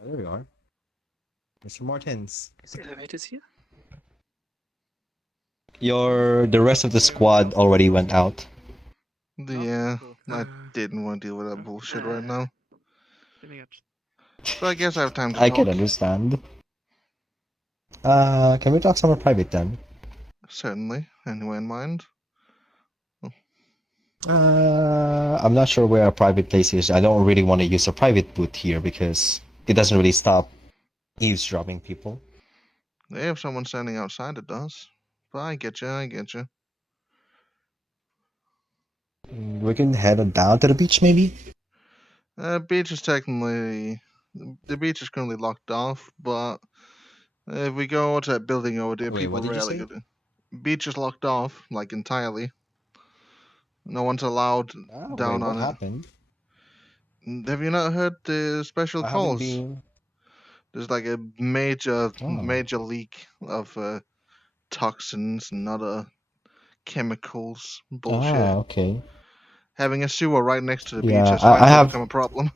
Oh, there we are. Mr. Martins. Is the elevators here? The rest of the squad already went out. Yeah, Cool. I didn't want to deal with that bullshit right now. Let me get. So I guess I have time to I talk. can understand. Can we talk somewhere private then? Certainly. Anywhere in mind? I'm not sure where a private place is. I don't really want to use a private booth here because it doesn't really stop eavesdropping people. If someone's standing outside, it does. But I get you, I get you. We can head on down to the beach, maybe? Beach is technically... The beach is currently locked off, but if we go to that building over there, Wait, people what did you rarely say? go to. Beach is locked off, like entirely. No one's allowed Wait, down what on it. happened? Have you not heard the special I haven't calls? been. There's like a major Oh. leak of toxins and other chemicals bullshit. Ah, okay. Having a sewer right next to the beach Yeah, has I finally have. become a problem.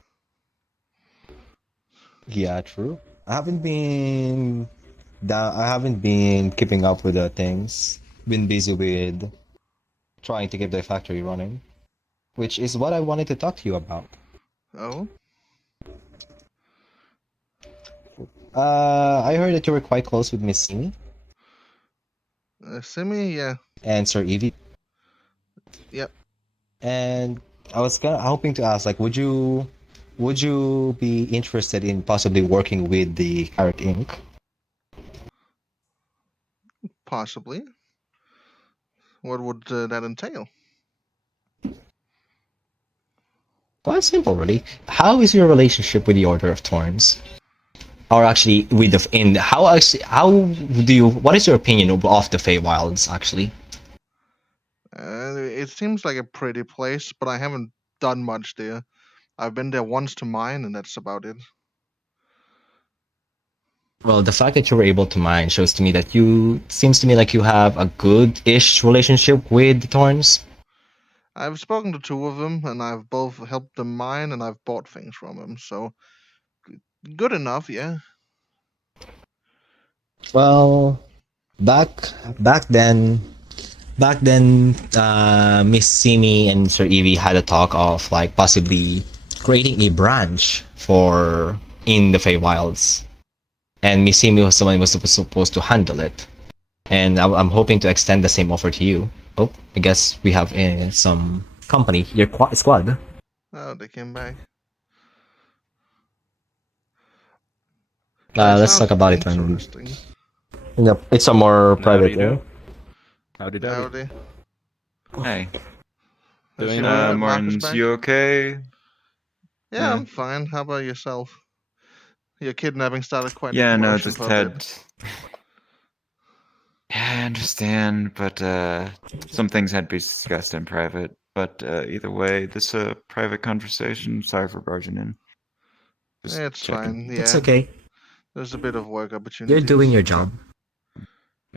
Yeah, true. I haven't been. I haven't been keeping up with the things. Been busy with trying to keep the factory running, which is what I wanted to talk to you about. Oh? I heard that you were quite close with Miss Simi Simi? Yeah. and Sir Evie, Yep. and I was kind of hoping to ask, like, would you be interested in possibly working with the Carrot Inc? Possibly. What would that entail? Well, it's simple, really. How is your relationship with the Order of Thorns? Or actually, with the in how do you? What is your opinion of the Feywilds? Actually, It seems like a pretty place, but I haven't done much there. I've been there once to mine, and that's about it. well, the fact that you were able to mine shows to me that you seems to me like you have a good-ish relationship with the Thorns. I've spoken to two of them, and I've both helped them mine, and I've bought things from them, so good enough, yeah. Well, back back then, Miss Simi and Sir Evie had a talk of like possibly creating a branch for in the Feywilds, and Miss Simi was the one who was supposed to handle it. And I'm hoping to extend the same offer to you. Oh, I guess we have some company, your squad. Oh, they came back. That Let's talk sounds about it when interesting. it's a more Howdy private do. area. Howdy Howdy. Hey. Has Doing anyone met Marcus Martins, back? you okay? Yeah, I'm fine. How about yourself? Your kidnapping started quite a Yeah, no, commotion just for a had... bit. Yeah, I understand, but some things had to be discussed in private. But either way, this is a private conversation. Sorry for barging in. Just It's checking. fine, yeah. It's okay. There's a bit of work You're opportunities. doing your job.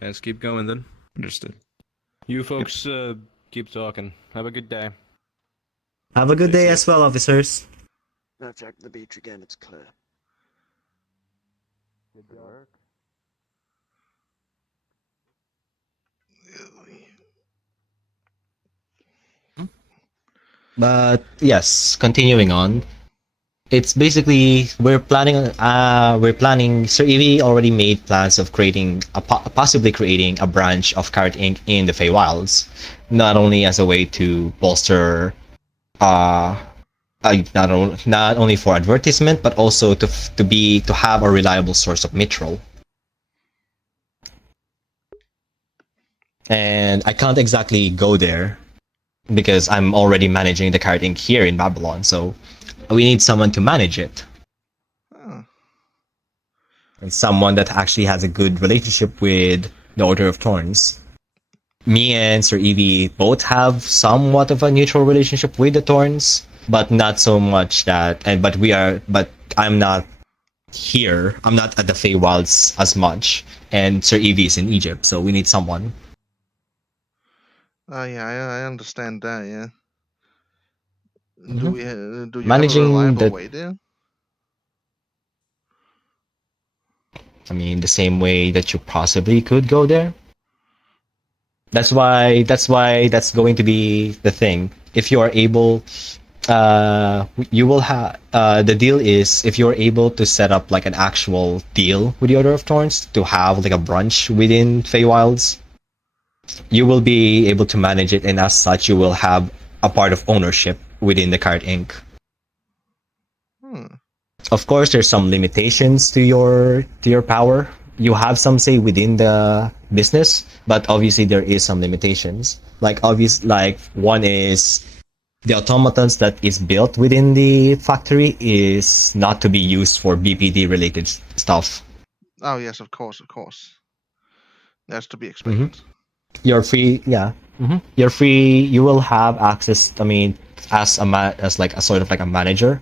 Let's keep going then. Understood. You folks keep talking. Have a good day. Have a good Stay day safe. as well, officers. Now check the beach again, it's clear. Good work. But yes, continuing on. It's basically we're planning Sir Evie already made plans of creating possibly creating a branch of Carrot Inc. in the Feywilds, not only as a way to bolster not only for advertisement but also to have a reliable source of mithril. And I can't exactly go there because I'm already managing the Carrot Inc. here in Babylon, so we need someone to manage it. Oh. And someone that actually has a good relationship with the Order of Thorns. Me and Sir Evie both have somewhat of a neutral relationship with the Thorns, but not so much that. But I'm not here. I'm not at the Feywilds as much, and Sir Evie is in Egypt, so we need someone. Yeah, I understand that, yeah. Mhm. Do you have a Managing reliable the way there? I mean, the same way that you possibly could go there. That's why that's going to be the thing. If you are able, you will have the deal is if you're able to set up like an actual deal with the Order of Thorns to have like a brunch within Feywilds, you will be able to manage it, and as such, you will have a part of ownership within the Card Inc. Of course, there's some limitations to your power. You have some say within the business, but obviously there is some limitations. Like one is the automatons that is built within the factory is not to be used for BPD related stuff. Oh yes, of course. That's to be expected. You're free, yeah. You're free. You will have access. I mean, as as like a sort of like a manager,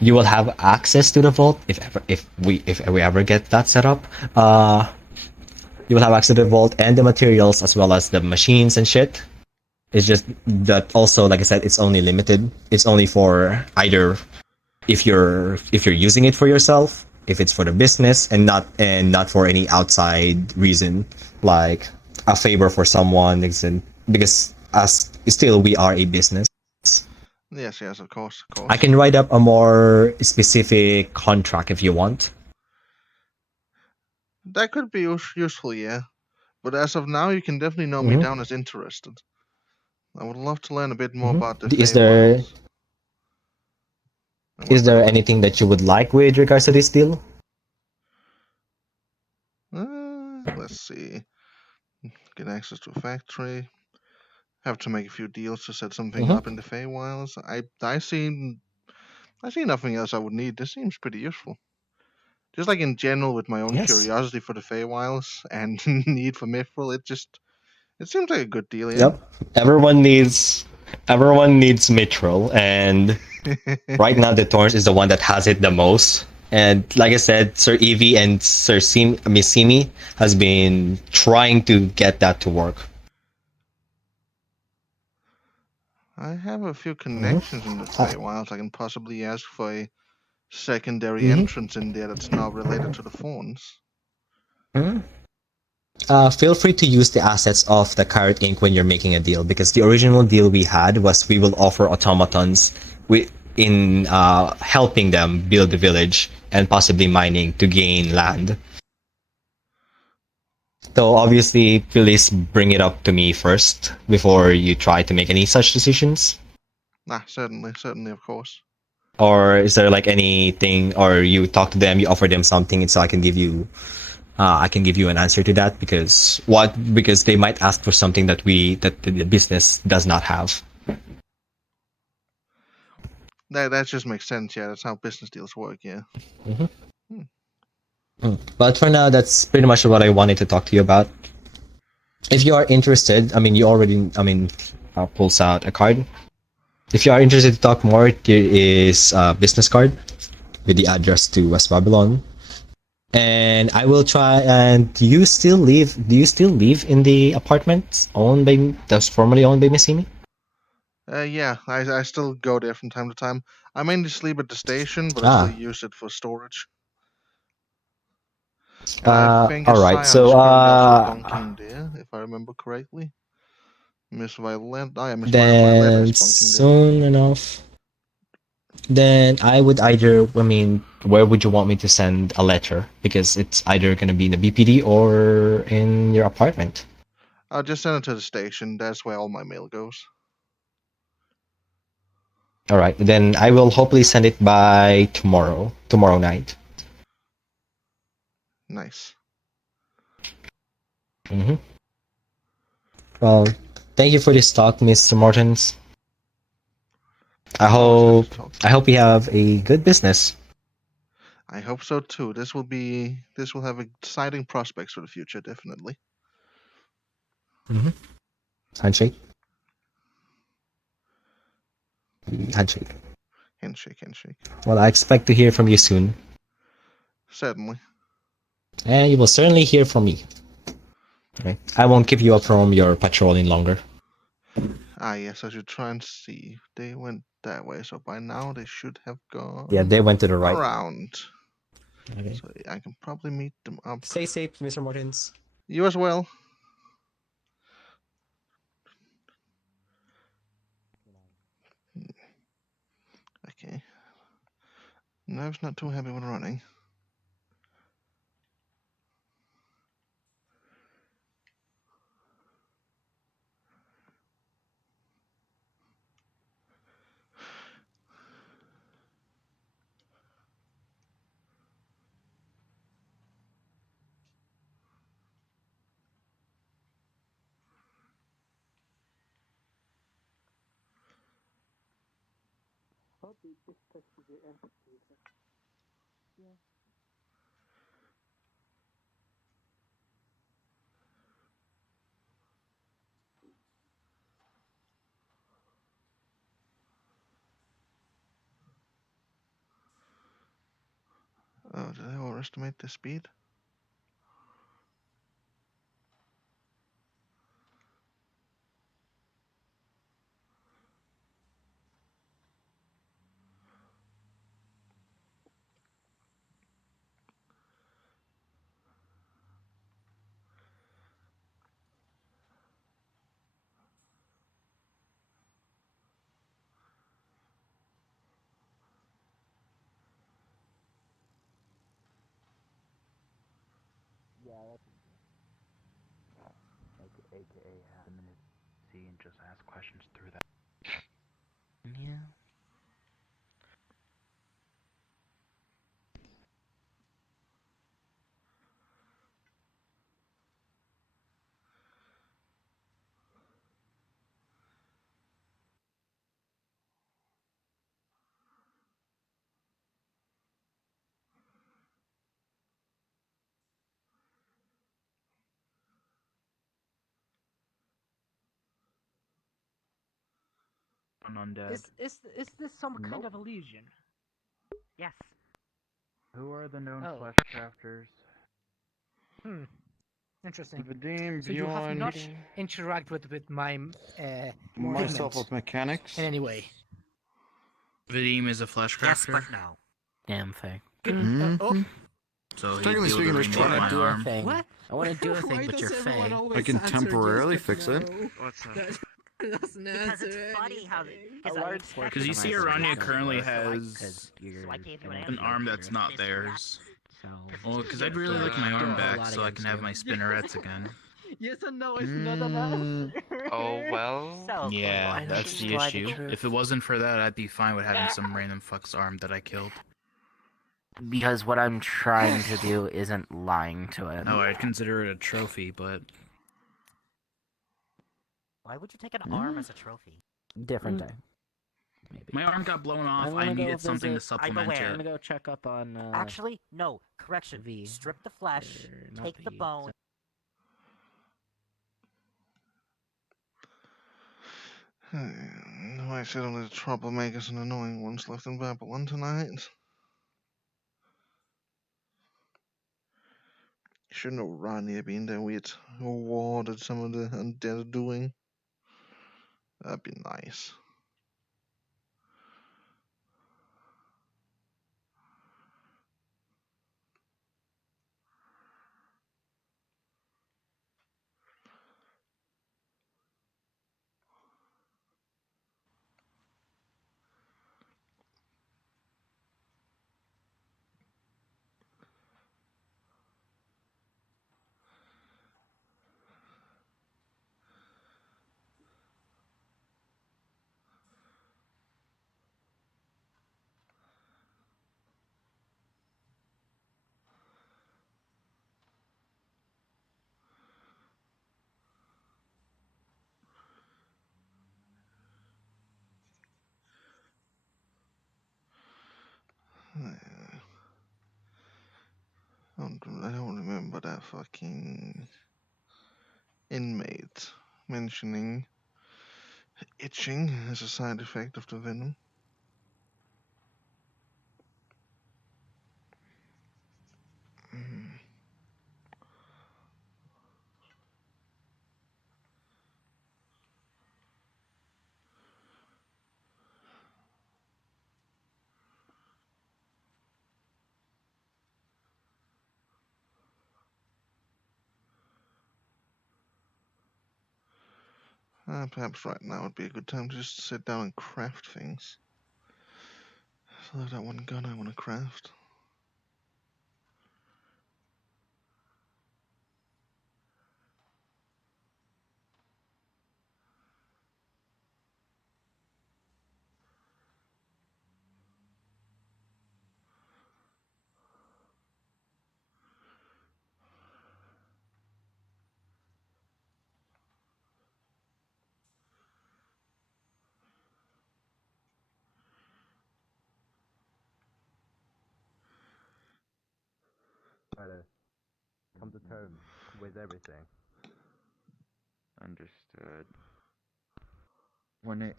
you will have access to the vault if we ever get that set up. You will have access to the vault and the materials as well as the machines and shit. It's just that also, like I said, it's only limited. It's only for either if you're using it for yourself, if it's for the business, and not for any outside reason like a favor for someone. Because as still we are a business. Yes, of course. I can write up a more specific contract if you want. That could be useful, yeah. But as of now, you can definitely note me down as interested. I would love to learn a bit more about the Is there Feywilds. is there anything that you would like with regards to this deal? Let's see. Get access to a factory. Have to make a few deals to set something up in the Feywilds. I see nothing else I would need. This seems pretty useful. Just like in general with my own curiosity for the Feywilds and need for Mithril, it seems like a good deal, yeah. Yep. Everyone needs Mithril, and right now the Torrens is the one that has it the most. And like I said, Sir Evie and Sir Missimi has been trying to get that to work. I have a few connections in the Feywilds. I can possibly ask for a secondary entrance in there that's not related to the Fawns. Feel free to use the assets of the Carrot Inc. when you're making a deal, because the original deal we had was we will offer automatons in helping them build the village and possibly mining to gain land. So obviously, please bring it up to me first before you try to make any such decisions. Certainly, of course. Or is there like anything, or you talk to them, you offer them something, and so I can give you an answer to that, because they might ask for something that the business does not have. That just makes sense. Yeah, that's how business deals work. Yeah. But for now, that's pretty much what I wanted to talk to you about. If you are interested, I mean, pulls out a card. If you are interested to talk more, there is a business card with the address to West Babylon. And I will try. And do you still live in the apartment that's formerly owned by Missimi? Yeah, I still go there from time to time. I mainly sleep at the station, but I still use it for storage. And I think all right. Scion So is currently also bunking there, if I remember correctly. Miss Violet. Miss Violet is bunking soon enough. Then I would where would you want me to send a letter? Because it's either going to be in the BPD or in your apartment. I'll just send it to the station. That's where all my mail goes. All right. Then I will hopefully send it by tomorrow night. Nice. Well, thank you for this talk, Mr. Mortens. I hope we have a good business. I hope so too. This will have exciting prospects for the future, definitely. Handshake. Handshake. Handshake. Well, I expect to hear from you soon. Certainly. And you will certainly hear from me. Okay. I won't keep you up from your patrolling longer. Yes, I should try and see. They went that way, so by now they should have gone. Yeah, they went to the right. Around. Okay. So I can probably meet them up. Stay safe, Mr. Martins. You as well. Okay. Nerve's not too happy with running. Oh, did I overestimate the speed? AKA have a minute see and just ask questions through that. Yeah. An undead. Is this some kind of illusion? Yes. Who are the known Oh. flesh crafters? Interesting. Vadim, So you have Bjorn, not interacted with my myself movement with mechanics. in any way. Vadim is a flesh Yes, crafter. but no. Damn thing. Good. Oh, So he'd Technically be able speaking, to there's remake try- my do a arm. thing. what? I want to do a thing, Why but you're does everyone fey. always I can answer temporarily just with fix it. no? What's that? That doesn't Because answer it's funny how anything. A large portion Because you of see my Aranya brain currently doesn't work, has 'cause you're So I gave you an an an arm that's not This theirs. So, Well, because I'd Yeah, really like my do a arm whole back lot so I can against have you. my spinnerets again. Yes and no is not an answer. Oh well. So Yeah, Why don't that's you the slide the issue. truth? If it wasn't for that, I'd be fine with having some random fuck's arm that I killed. because what I'm trying to do isn't lying to it. Oh, I'd consider it a trophy, but why would you take an arm as a trophy? Different day. Maybe. my arm got blown off. wanna I go needed something to visit- supplement aware. I'm it. gonna go check up on. Actually, no. Correction. V. Strip the flesh. or not Take the V, bone. I said only the troublemakers and annoying ones left in Babylon tonight. Shouldn't have Rania been there with awarded some of the undead doing. That'd be nice. I don't remember that fucking inmate mentioning itching as a side effect of the venom. Perhaps right now would be a good time to just sit down and craft things. So there's that one gun I want to craft. Try to come to terms with everything. Understood. When it...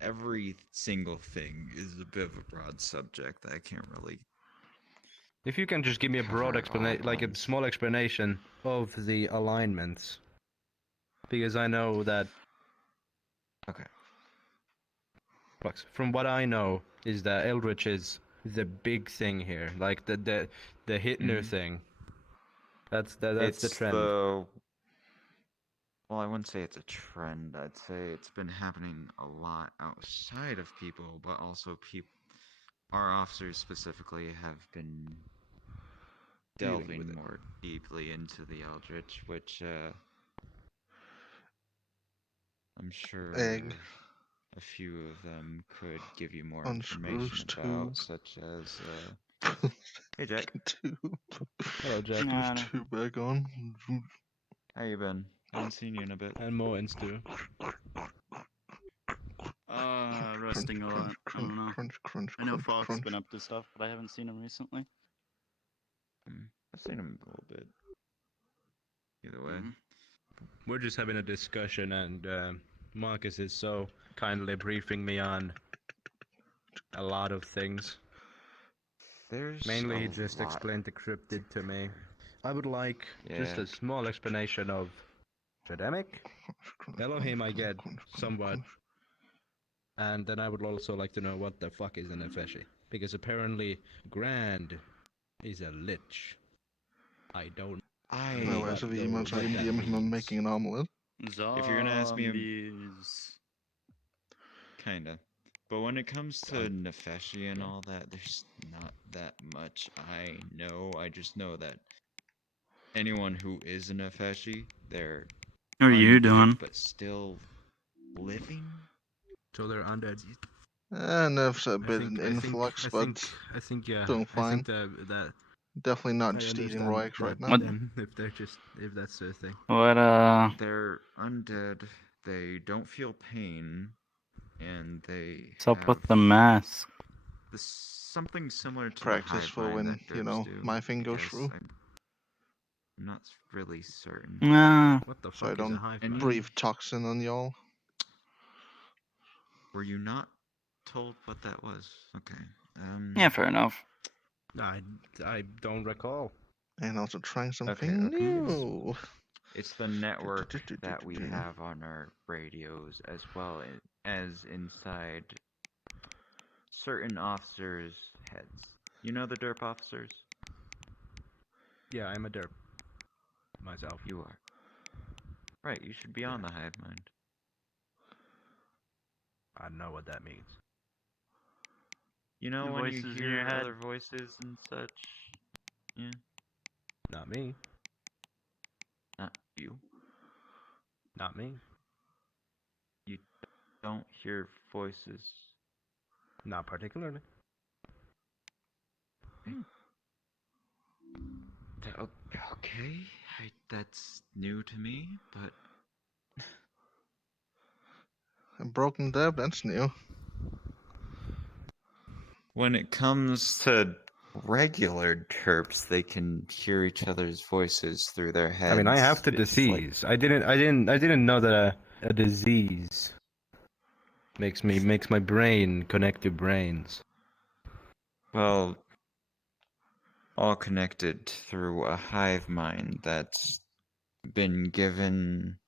Every single thing is a bit of a broad subject that I can't really... If you can just give me a broad Cover all explanation, like a points. small explanation of the alignments, because I know that. Okay. From what I know, is that Eldritch is the big thing here, like the Hitler thing. That's the trend. Well, I wouldn't say it's a trend. I'd say it's been happening a lot outside of people, but also our officers specifically have been Dealing with delving it. more deeply into the Eldritch, which I'm sure Egg. a few of them could give you more Unscrews information about, tube. such as hey Jack, Tube. Hello, Jack. Nah, no. Tube back on. How you been? Haven't seen you in a bit. And Morton's too. Resting a lot. I don't know. Crunch, crunch, I know crunch, Fox has crunch. been up to stuff, but I haven't seen him recently. I've seen him a little bit. Either way. We're just having a discussion, and Marcus is so kindly briefing me on a lot of things. There's Mainly, he a just lot. explained the cryptid to me. I would like just Yeah. a small explanation of Shademic. Elohim, I get somewhat. And then I would also like to know what the fuck is an Nefeshi. Because apparently, Grand is a lich. I don't Well, know as of what emotes, I can that DM him means. making an omelet. If you're gonna ask me, Zombies. kinda. But when it comes to Nefeshi and all that, there's not that much I know. I just know that anyone who is a Nefeshi, they're What are you undead, doing? but still living. So they're undead. Nerf's a bit in influx, but I think yeah. doing I fine. think that Definitely not I just eating understand roics right that now. What? then, if that's their thing. What, They're undead. They don't feel pain, and they what's up have with the mask? something similar to Practice the hive for mind when, that you derps know, do. my thing I goes guess. through. I'm not really certain. Nah. What the So I fuck is a don't hive And mind? breathe toxin on y'all. Were you not told what that was? Okay. Yeah, fair enough. I don't recall. And also trying something Okay. new. It's the network that we have on our radios, as well as inside certain officers' heads. You know the derp officers? Yeah, I'm a derp. Myself. You are. Right, you should be on the hive mind. I know what that means. You know The when you voices in hear your head. other voices and such? Yeah. Not me. Not you. Not me. You don't hear voices. Not particularly. Okay, that's new to me, but A broken dab, that's new. when it comes to regular derps, they can hear each other's voices through their heads. I mean, I have the It's like- disease. I didn't know that a disease makes my brain connect to brains. well, all connected through a hive mind that's been given.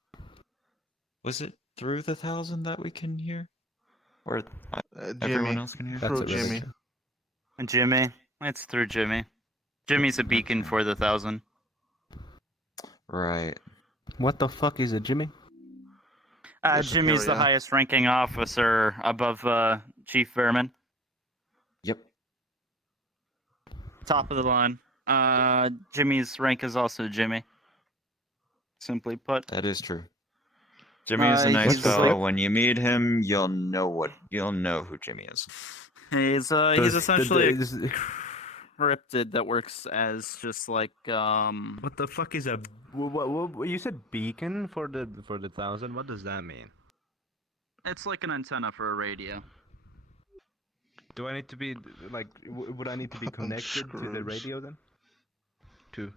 Was it through the 1,000 that we can hear, or everyone Jimmy. else can hear? Through That's a Jimmy. religion. Jimmy. It's through Jimmy. Jimmy's a beacon Okay. for the 1,000. Right. What the fuck is a Jimmy? Jimmy's the superior. highest ranking officer above Chief Vermin. Yep. Top of the line. Jimmy's rank is also Jimmy. Simply put. That is true. Jimmy's a nice he's fellow. like- When you meet him, you'll know who Jimmy is. He's essentially a cryptid that works as just like What the fuck is a? What you said beacon for the 1,000? What does that mean? It's like an antenna for a radio. Do I need to be like? Would I need to be connected to the Screws. radio then? To.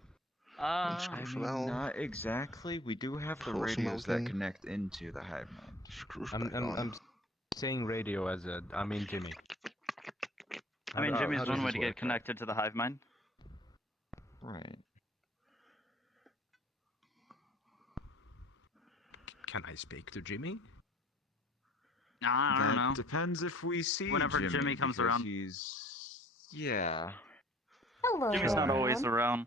I Screws mean, well. not exactly. We do have the Pulse radios that melting. connect into the hive mind. Screws I'm back on. I'm saying radio as a. I mean Jimmy. I mean, Jimmy's how does one way this to work, get connected to the hive mind. Right. Can I speak to Jimmy? I don't know. That depends if we see Whenever Jimmy comes because around. Yeah. Hello. Jimmy's not always around.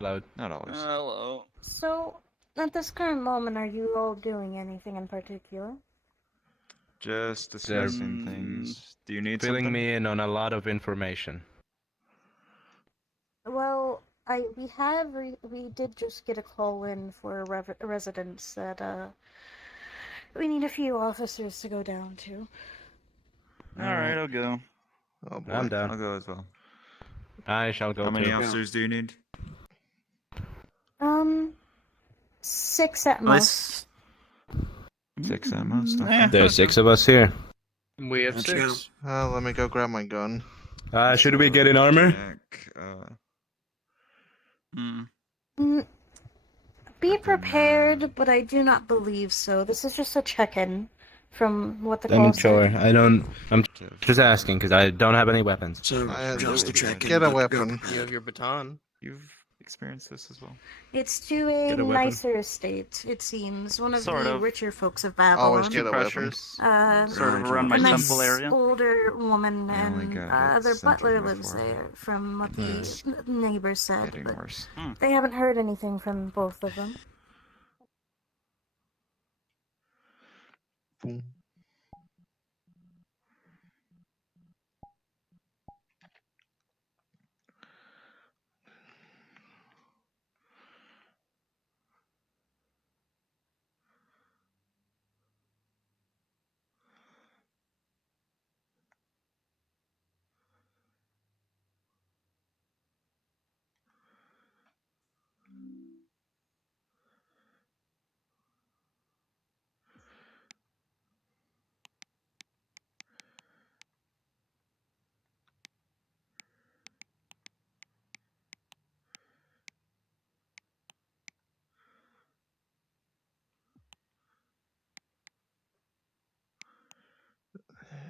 Loud. Not always. Hello. So, at this current moment, are you all doing anything in particular? Just discussing things. Do you need Filling something? me in on a lot of information. Well, we did just get a call in for a residence that we need a few officers to go down to. Alright, I'll go. Oh boy. I'm down. I'll go as well. I shall go How many too. officers do you need? 6 at most. 6 at most. Yeah. Okay. There's 6 of us here. We have 6. Let me go grab my gun. Should we get in armor? Check, Be prepared, but I do not believe so. This is just a check-in from what the call I'm said. sure. I'm just asking because I don't have any weapons. So, just to check in. Get a good to go. weapon. You have your baton. You've experienced this as well. It's to a Get a weapon. nicer estate, it seems. One of Sort the of. richer folks of Babylon. Always get a weapon. Pressures. Sort of around my a nice temple area. older woman, I only and got it their centered butler in my lives forehead. there, from what It's the neighbors said. Getting But worse. they haven't heard anything from both of them. Boom.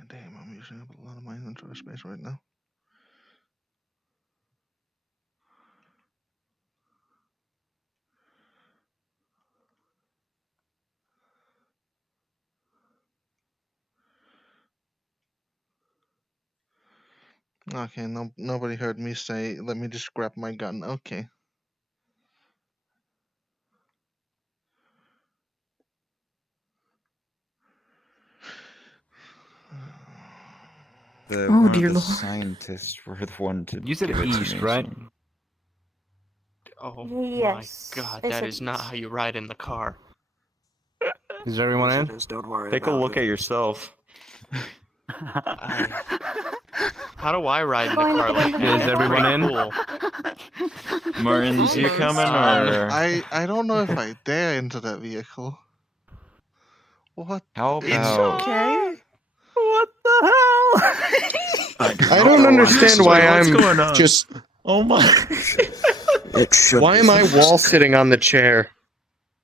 Damn, I'm using up a lot of my inventory space right now. Okay, nobody heard me say, let me just grab my gun. Okay. One of the scientists were the one to You said give it to east, me, right? so- Oh Yes, my god, I that said is not yes. how you ride in the car. Is everyone in? Just don't worry Take a about look it. at yourself. How do I ride in the car like that? Is That's everyone pretty in? cool. Martins, you coming or? I don't know if I dare enter that vehicle. What? How It's about? Okay. What the hell? I don't understand why I'm going on? just. Oh my! Why am I wall sitting on the chair?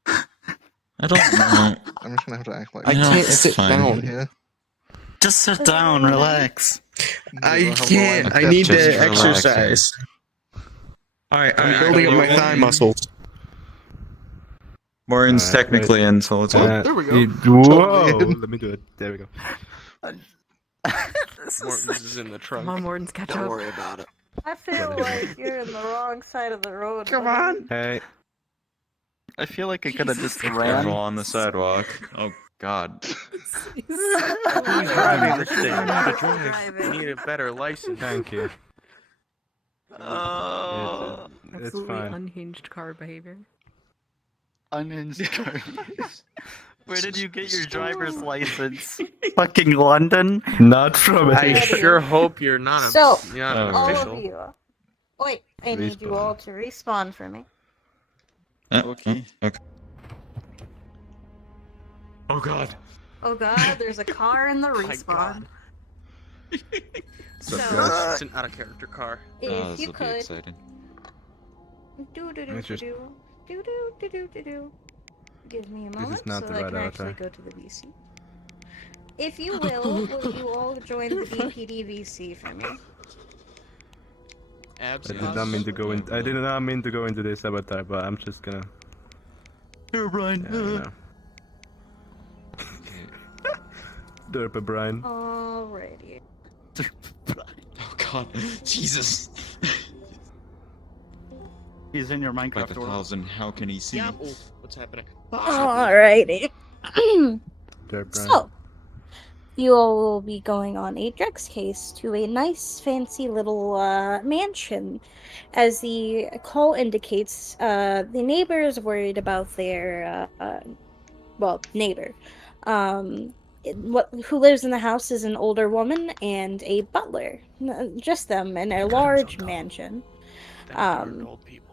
I don't know. I'm just gonna have to act like I You know, can't it's sit fine. down. here. Just sit down, relax. I can't. I need Just to relaxing. exercise. Alright, I'm building up my thigh muscles. Martin's Alright, technically in, so it's all. There we go. Whoa! Totally in. Let me do it. There we go. Morton's is in the trunk. Come on, Morton's catch Don't up. worry about it. I feel like you're in the wrong side of the road. Come on. Hey. I feel like I could have just Careful ran. on the sidewalk. Oh God. Who's driving this thing? Learn how to drive. You need a better license. Thank you. Oh, It's Absolutely fine. unhinged car behavior. unhinged car. Where did you get your driver's license? Fucking London? Not from I it. sure hope you're not a So, you're not an all official. of you. Wait, I need you all to respawn for me. Okay. Okay. Oh God. Oh god, there's a car in the My respawn. So, It's an out of character car. if This you will be could exciting. It's just- give me a This moment is not so the I right can actually avatar. go to the VC. If you will you all join the BPD VC for me? I did not mean to go in. I did not mean to go into this avatar, but I'm just gonna. Here, Brian. Yeah, you know. Derp Brian. Alrighty. Oh God. Jesus. He's in your Like Minecraft world. 1,000. How can he see? Yeah. Oh, what's happening? Alrighty. Derp Brian. So, you all will be going on a drugs case to a nice, fancy little mansion. As the call indicates, the neighbor is worried about their, neighbor. Who lives in the house is an older woman and a butler. Just them in a large mansion. Old people.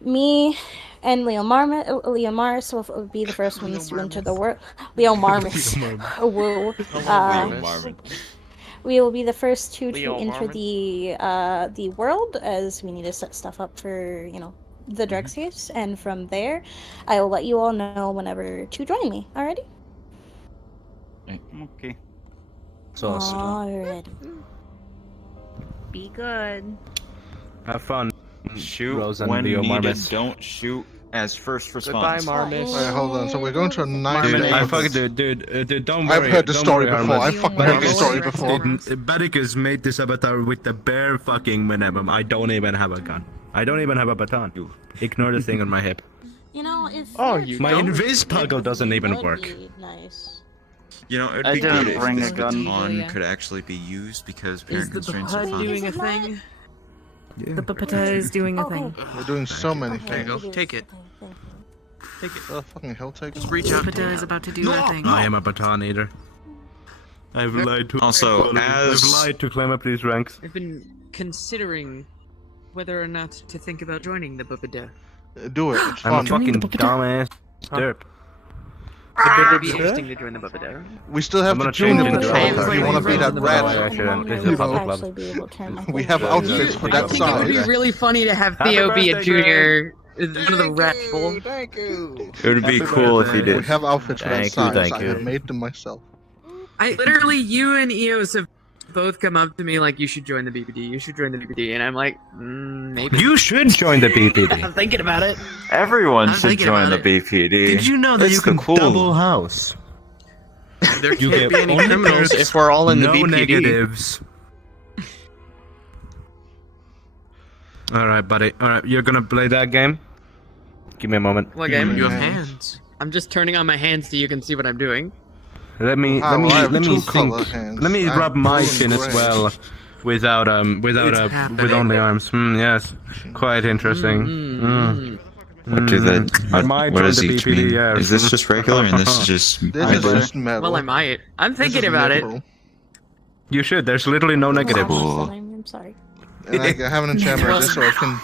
Me and Leo Maris will be the first ones to enter the world. Leo Marmis. Woo. We will be the first two to Leo enter the world, as we need to set stuff up for, the drugs case. And from there, I will let you all know whenever to join me. Alrighty? Okay. So Alrighty. Be good. have fun. Shoot Rose and when Leo needed. Marmis. Don't shoot as first Goodbye, response. Marmis. Alright, hold on. So we're going to a nice Dude, I neighborhood. fucking dude, don't worry. I've heard the don't story worry, before. Armin. I fucking heard the Marmis. story before. Badicus made this avatar with the bare fucking minimum. I don't even have a gun. I don't even have a baton. You ignore the thing on my hip. If My invis puggle doesn't even work. Nice. You know, it'd I be didn't good if bring this a gun. baton could actually be used because parent constraints are fine. doing a thing? The Papata is doing a thing. We're doing so many There you things. go. Take it. Take it. Oh, fucking hell, take it. Just reach out. Papata is about to do a thing. I am a baton eater. I've lied to. Also, I've lied to climb up these ranks. I've been considering whether or not to think about joining the Papata. Do it. It's I'm a fun. fucking dumbass derp. It would be interesting to join the Papata. We still have I'm to gonna tune change the into patrol avatar. if you want to be that Oh, rat. I shouldn't. This is a You public know, club. Actually be able to turn my We thing have on. outfits for I that think it would be size. really funny to have Happy Theo be a birthday, junior, one of the rat people. Thank you. It would be cool if you We did. have outfits for that Thank you, size. thank I you. have made them myself. You and Eos have both come up to me like, you should join the BPD, you should join the BPD, and I'm like, maybe. You should join the BPD. I'm thinking about it. Everyone I'm should thinking join the about it. BPD. Did you know that It's you can the cool. double house? There You can't get be any only criminals perks, if we're all in the no BPD. negatives. Alright, buddy. Alright, you're gonna play that game? Give me a moment. What game? You have hands. I'm just turning on my hands so you can see what I'm doing. Let me I have think. two-color hands. Let me I have rub my blue and chin as gray. well, without with happening. only arms. Yes, quite interesting. What do might what join does the each BPD, mean? yeah. Is this just regular and this is just This is metal? just metal. Well, I might. I'm This is thinking about it. liberal. You should. There's literally no negatives. Cool. I'm sorry. And I haven't enchanted this so I can...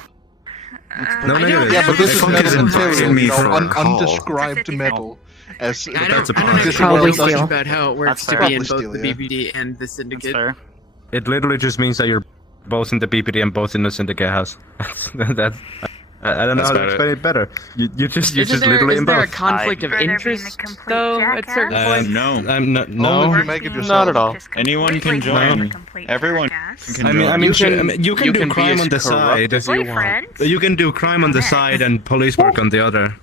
No negatives. Yeah, but this is Fuck metal is inviting material, me you know, for a call? undescribed metal. As I That's don't a have this probably world much doesn't- about how it works That's to fair. be in Probably both the still, yeah. BPD and the That's Syndicate. fair. It literally just means that you're both in the BPD and both in the Syndicate house. That's I don't know That's how to about explain it better. You just Isn't literally in there a both. conflict of Better being a interest, complete though, at certain jackass? points? No. I'm not. Only No. if you make it yourself. Not at all. Anyone can join. Everyone can join. I mean, you can do be crime as on the corrupt side. as you want. Boyfriend? You can do crime on the side and police work on the other.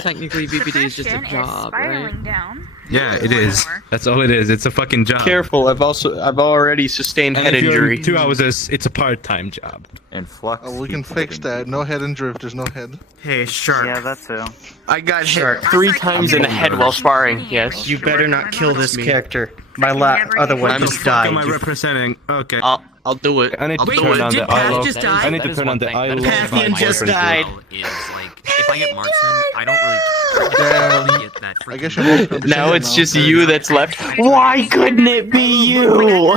Technically, BPD is just a Depression is job, right? spiraling down. Yeah, it is. That's all it is. It's a fucking job. Careful, I've already sustained And head if you're injury. 2 hours, it's a part-time job. And Flux. Oh, we can fix that. No head injury if there's no head. Hey, shark. Yeah, that's too. I got hit 3 times in the head while sparring. Yes. You better not kill this character. My other one I'm just fuck am died. I representing? Okay. I'll do it. I need to Wait, turn on did the Pat I love. just die? I need to turn on the I love. Pathian just died. Is like if I get marksman, I don't really get that. I guess you're most 100% Now it's now. just you that's left. Why couldn't it be you?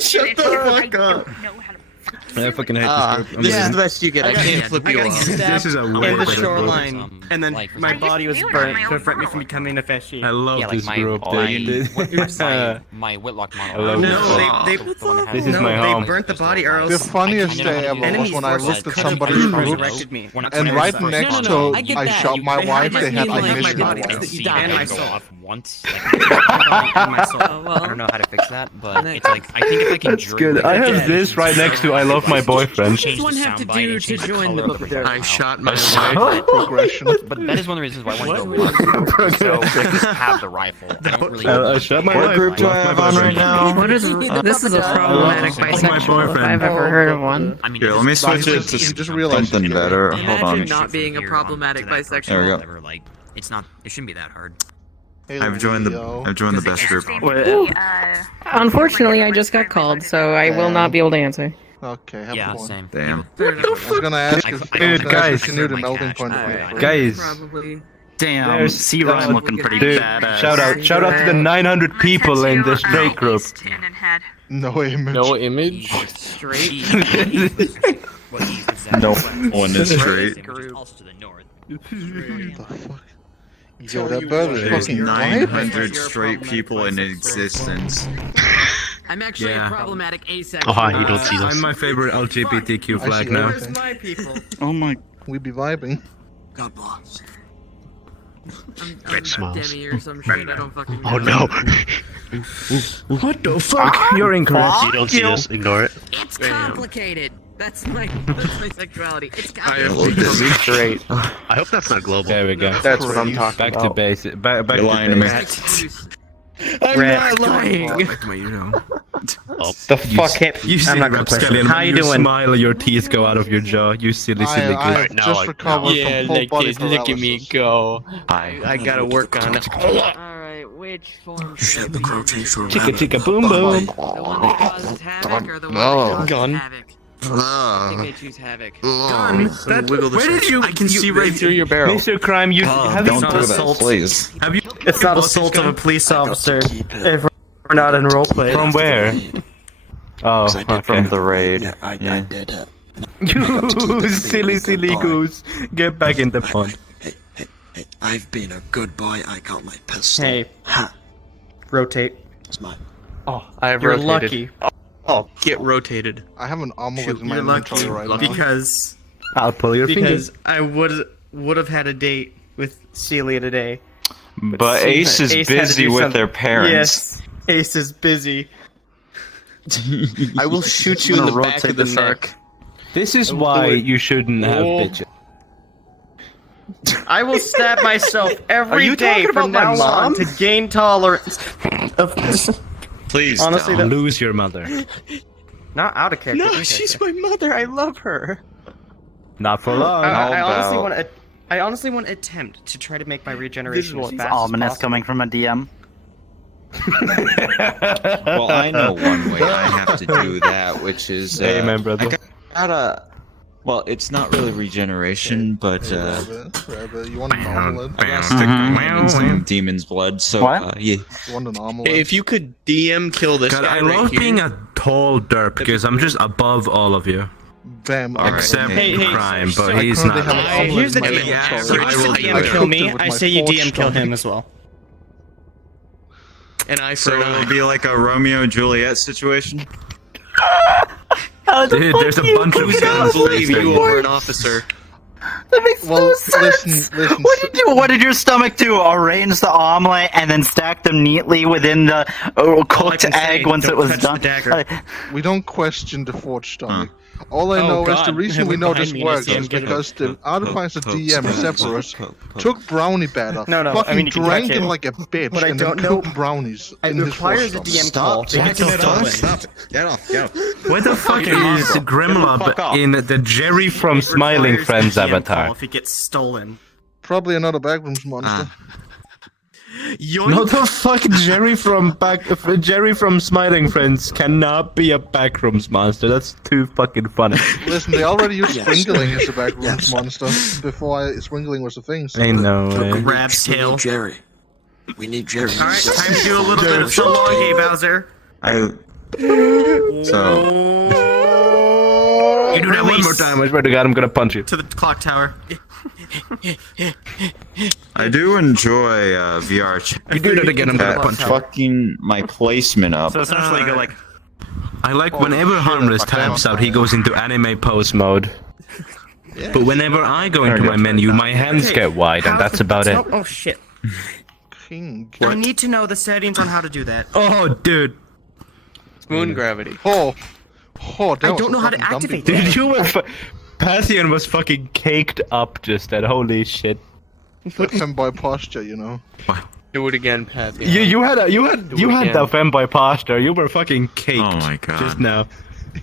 Shut the fuck up. I fucking hate this group. This is the best you get. I can't flip you off. This is a way In the better shoreline, group. and then my body was burnt to prevent me from becoming a Feshi. I love this group. My Whitlock I model. love No, this. they This is my home. burnt the body, or The else funniest day ever was enemies when I looked at somebody's group, resurrected me. and right next to I shot my wife, they had I missed my wife. And my soul. Once. And my soul. I don't know how to fix that, but it's like I think if I can. That's good. I have this right next to I love my boyfriend. What does one have to do to join the Book of Dirt? I shot my Progression. But that is one of the reasons why I want to go rifle. So I just have the rifle. I don't really. I shot my wife. group do I have on right now? What is this is a problematic my bisexual if boyfriend. I've ever heard of one. I mean, Here, let me switch it You to just realized something better. Hold on. Imagine not being a problematic There we bisexual. go. Whatever, like, it's not. It shouldn't be that hard. Hey, I've joined Leo. the best group. Unfortunately, I just got called, so I will not be able to answer. Okay, have Yeah, fun. same. Damn. I was gonna ask if Dude, guys. you knew the melting point of Alright. my Guys. Probably. Damn, There's- C-Rhyme looking pretty Dude, badass. shout out to the 900 people in this straight group. No image. No image. Straight. No one is straight. Also to the north. What the fuck? Yo, that bird is There's fucking 900 straight people in existence. I'm actually Yeah. a problematic asexual. you don't see I'm my favorite LGBTQ flag now. Where's my people? Oh my. We be vibing. God bless. I'm Demi or some shit. I don't fucking know. Oh no! What the fuck? You're incorrect. You don't see this. Ignore it. It's complicated. That's my sexuality. It's I am complicated. straight. I hope that's not global. There we go. That's what I'm talking Back to about. basic. Back You're to lying to me. basics. I'm not lying. Back to my usual. The fuck him. You see, I'm not gonna play. Rapscallion, How when you you doing? smile, your teeth go out of your jaw. You silly I goose. now just I- recovered Yeah, from full like body this. Look at me paralysis. go. I gotta work on it. Alright, which form should I use? Chicka chicka boom boom. The one that causes havoc or the one that Oh, causes gun. havoc? I think I choose havoc. Gun. Where did you? I can see right through your barrel. Mr. Crime, you have you Don't do that, please. have you? It's not assault of a police officer if we're not in roleplay. From where? Oh, okay. From the raid. I Yeah. did it. You silly goose. Get back in the pond. Hey, I've been a good boy. I got my pistol. Hey, Ha! rotate. It's mine. Oh, I have You're rotated. lucky. Oh, get rotated. I have an omelet in my You're inventory lucky right now. because I'll pull your because finger. I would have had a date with Celia today. But Ace is Ace had to busy do with something. their parents. Yes, Ace is busy. I will shoot you in the back of the neck. This is why you shouldn't have Oh. bitches. I will stab myself every you day talking from about now my mom? on to gain tolerance of Please honestly don't. Lose your mother. not out of character. No, in she's character. my mother. I love her. Not for long. I How honestly about- want to. I honestly want to attempt to try to make my regeneration as It's fast as ominous possible. coming from a DM. Well, I know one way I have to do that, which is Amen, brother. I gotta. Well, it's not really regeneration, but Rabbit, you want an omelet? I gotta stick my hand in some demon's blood. So What? yeah. You want an omelet? If you could DM kill this God, guy I right love here. being a tall derp because I'm just above all of you. Bam. Except alright. Hey, Crime, so but I he's currently not. have an omelet Here's the in my deal. inventory. So I will DM do kill it. me. With I my say you forged DM kill stomach. him as well. An eye for So an it'll eye. be like a Romeo and Juliet situation. Dude, there's a bunch of Who's gonna guns. believe you over an officer? That makes Well, no sense. listen. What did your stomach do? Arrange the omelet and then stack them neatly within the cooked can say, egg once don't it was touch done. the dagger. We don't question the forged stomach. All I Oh, know is God. the reason They we went know behind this me and I works see him is get because the Artifice of DM Sephiroth poke. took Brownie Batter, No, I fucking mean, you can drank touch it it. like a bitch, What I and then don't know- cooked brownies It in his requires a force DM stomach. call. If it gets stolen. Stop it. Get off. Get off. Where the fuck Get off, is bro. Get the fuck Grimlob off. in the Jerry from Smiling Requires a Friends DM avatar? call if it gets stolen. Probably another backrooms monster. No, the fuck Jerry from Smiling Friends cannot be a backrooms monster. That's too fucking funny. Listen, they already used Yes. Sprinkling as a backrooms Yes. monster before Sprinkling was a thing. So. Ain't no Look, way. we Grab's need tail. Jerry. We need Jerry. Alright, time to do a little bit of Salonge, Bowser. So You do that one more time, I swear to God, I'm gonna punch you. To the clock tower. I do enjoy VR chat. You do that again, I'm gonna That punch you. fucking my placement up. So essentially, you go like. I like whenever Harmless taps out, he goes into anime pose mode. Yeah. But whenever I go into my menu, my hands get wide, and that's about it. Oh shit. King. I need to know the settings on how to do that. Oh, dude. Moon gravity. Oh, that I was don't a know how to fucking activate dumpy Dude, you were Pantheon was fucking caked up just then. Holy shit. That femboy posture, you know. Do it again, Path. You had that femboy posture. You were fucking caked. Oh my God. Just now.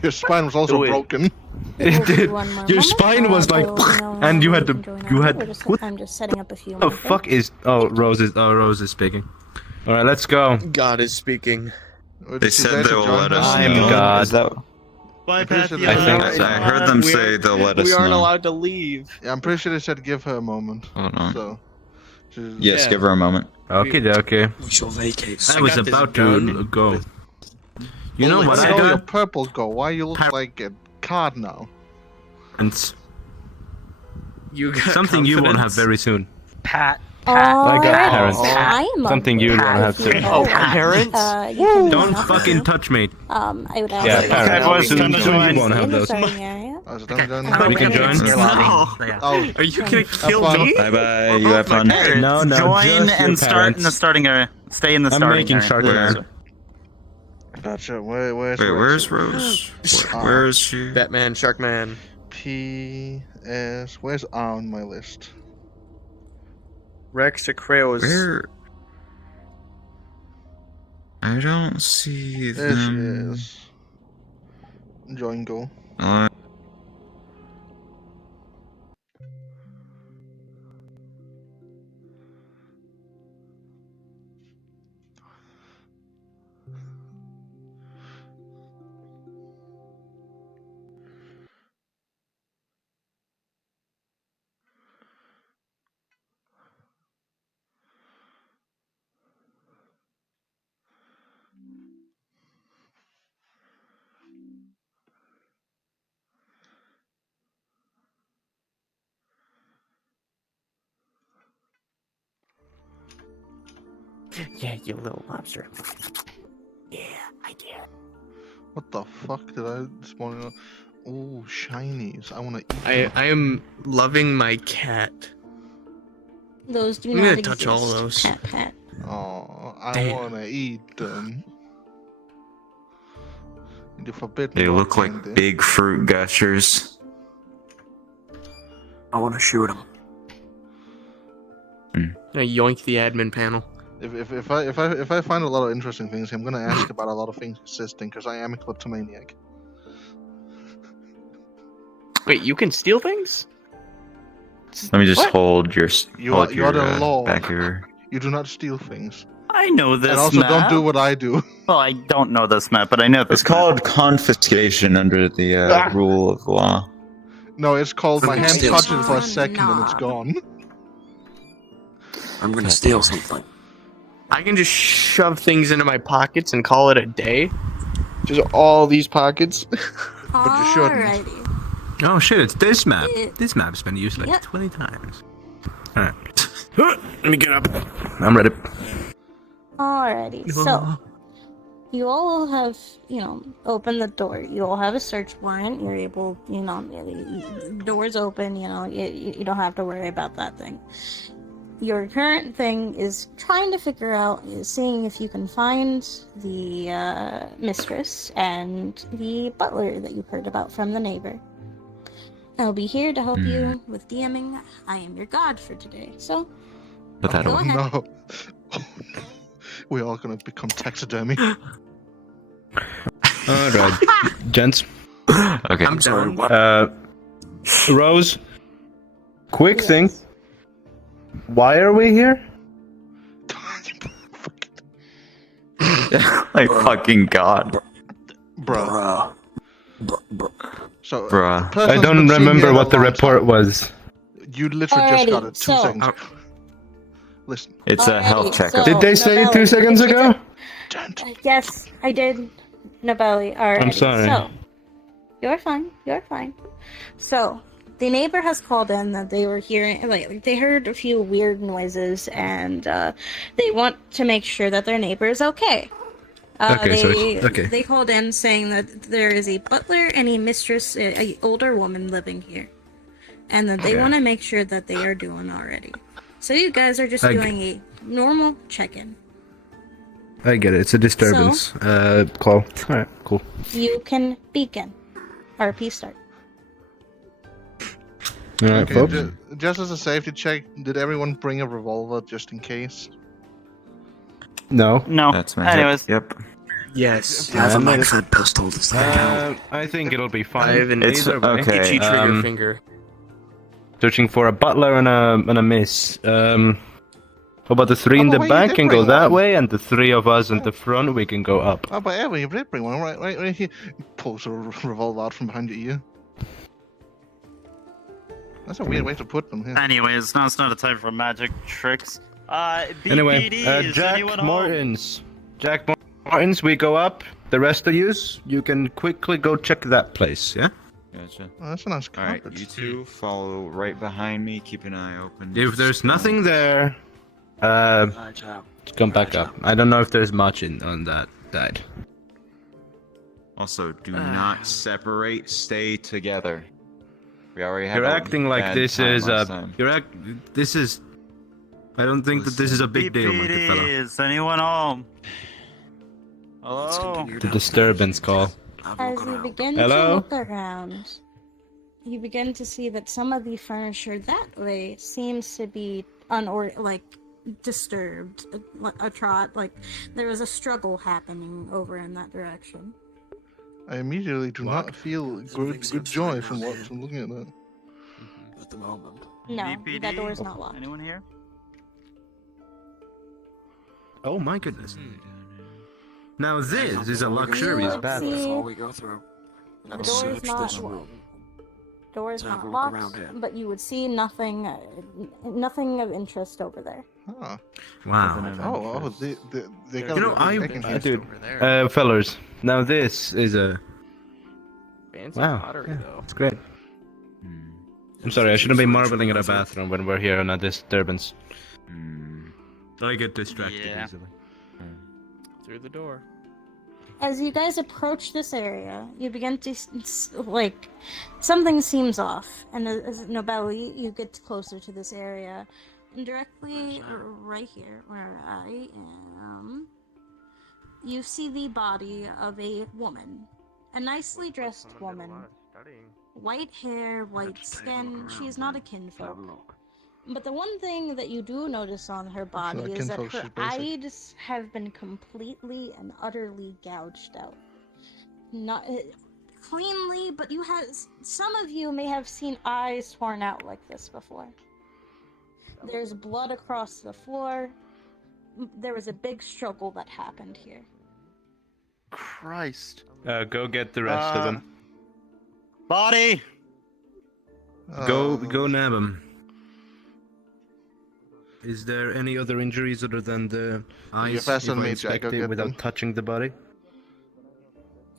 Your spine was also Do it. broken. Dude, One more your moment. spine was like, No, and you no, had we to, can join you on. had. We're just- What I'm just setting up a few. the more things. fuck is? Oh, Rose is speaking. All right, let's go. God is speaking. They said they'll let us I'm know. God. Is that? Bye, I'm pretty sure Path. they- I think I heard them say they'll let us We aren't know. allowed to leave. Yeah, I'm pretty sure they said give her a moment. Hold on. So. Yes, Yeah. give her a moment. Okay, okay. We shall vacate. I was got this about to gun. go. You know what Where I did all your got? purple go? Why you look like a card now? You got Something you won't have confidence? very soon. Pat. I got parents. I am Something you won't have if you soon. would Oh, like. parents? You can Don't join up fucking with touch me. me. I would ask Yeah, you parents. to Soon you join won't have in the those. starting area. Oh, is it done, done? We can join. No. Oh, Are you gonna kill fun. me? Bye bye. You have fun. No, no, Join just and your start parents. in the starting area. Stay in the I'm starting making area. Shark Where? Man. gotcha. Where's Wait, where's Rose? Rose? Where is she? Batman, Sharkman. P.S. Where's R on my list? Rex Acreos. Where? I don't see There she them. is. Join go. Yeah, you little lobster. Yeah, I did. What the fuck did I this morning? Ooh, shinies. I wanna eat I am loving my cat. Those do I'm not gonna exist. touch all those. Pat. Oh, I Damn. wanna eat them. The forbidden. They look one like candy. big fruit gushers. I want to shoot him. I yoink the admin panel. If I find a lot of interesting things, I'm gonna ask about a lot of things existing because I am a kleptomaniac. Wait, you can steal things? Let me just What? hold your You are the law. back here. You do not steal things. I know this And also, map. don't do what I do. Well, I don't know this map, but I know this It's called confiscation under the rule of law. No, it's called my hand Steal touches it for a something. second and it's gone. I'm gonna steal something. I can just shove things into my pockets and call it a day. Just all these pockets. But you shouldn't. Alrighty. Oh shit, it's this map. It- This map's been used like Yep. 20 times. Alright. Let me get up. I'm ready. Alrighty. So, you all have, opened the door. You all have a search warrant. You're able, doors open. You don't have to worry about that thing. your current thing is trying to figure out, is seeing if you can find the mistress and the butler that you heard about from the neighbor. I'll be here to help you with DMing. I am your god for today, so Put that go away. ahead. No. We're all gonna become taxidermy. Alright, gents. Okay. I'm down. Rose, quick Yes. thing. Why are we here? My fucking god. Bruh. So, Bruh. person I has don't been sitting here remember a what the long report time. was. You literally just got Alrighty, it 2 seconds ago. It's Listen. a health Alrighty, checkup. so- Did they say it 2 Novelli, seconds it's ago? Yes, I did. Nobelli. Alrighty. I'm sorry. So, you're fine. You're fine. So, the neighbor has called in that they were hearing, like, they heard a few weird noises, and they want to make sure that their neighbor is okay. Okay, so it's- okay. They called in saying that there is a butler and a mistress, a older woman living here, and that they Yeah. want to make sure that they are doing already. So you guys are just doing a normal check-in. I get it. It's a disturbance. Call. Alright, cool. You can begin. RP start. Alright, Okay, folks. just as a safety check, did everyone bring a revolver just in case? No. No. That's my Anyways. Yep. Yes. I have a mag-fed pistol. Does that count? I think it'll be I fine. have an It's okay. itchy trigger Um, finger. Searching for a butler and a miss. How about the three in Oh, the wait, you back did can go bring that one. way, and the three of us in the front we can go up. Oh, but Evan, you did bring one right here. Pulls a revolver out from behind your ear. That's a weird way to put them here. Anyways, now it's not a time for magic tricks. BPD, Anyway, is Jack anyone home? Martins. Jack Martins, we go up. The rest of yous, you can quickly go check that place, yeah? Gotcha. Oh, that's a nice Alright, carpet. you two follow right behind me. Keep an eye open. If there's Just nothing there, come back up. I don't know if there's much on that side. Also, do not separate. Stay together. We already have. You're a acting like bad this time is last time. This is. I don't think that this is a big deal, my good fellow. BPD, is anyone home? Hello? The disturbance call. As you begin Hello? to look around, you begin to see that some of the furniture that way seems to be disturbed, a trot, like there was a struggle happening over in that direction. I immediately do not feel good joy from looking at that. At the moment. No, BPD? that door is not locked. Anyone here? Oh my goodness. Now this is a luxurious You bathroom. see- Before we go through, The let's door is search not this room. door is Let's have not a look locked, around here. but you would see nothing of interest over there. Ah. Wow. Oh, they got You know, dude. fellas. Now this is a. Fancy Wow. pottery, Yeah, though. it's great. I'm sorry, I shouldn't be marveling at a bathroom when we're here on a disturbance. I get distracted easily. Through the door. As you guys approach this area, you begin to something seems off, and as Nobelli, you get closer to this area, and directly right here where I am, you see the body of a woman, a nicely dressed woman, white hair, white skin. She is not a kinfolk. But the one thing that you do notice on her body not is that kinfolk, her she's basic. eyes have been completely and utterly gouged out. Not cleanly, but some of you may have seen eyes torn out like this before. There's blood across the floor. There was a big struggle that happened here. Christ. Go get the rest of them. Body! Go nab them. Is there any other injuries other than the eyes faster if than I me, Jack. inspect Go it get without them. touching the body?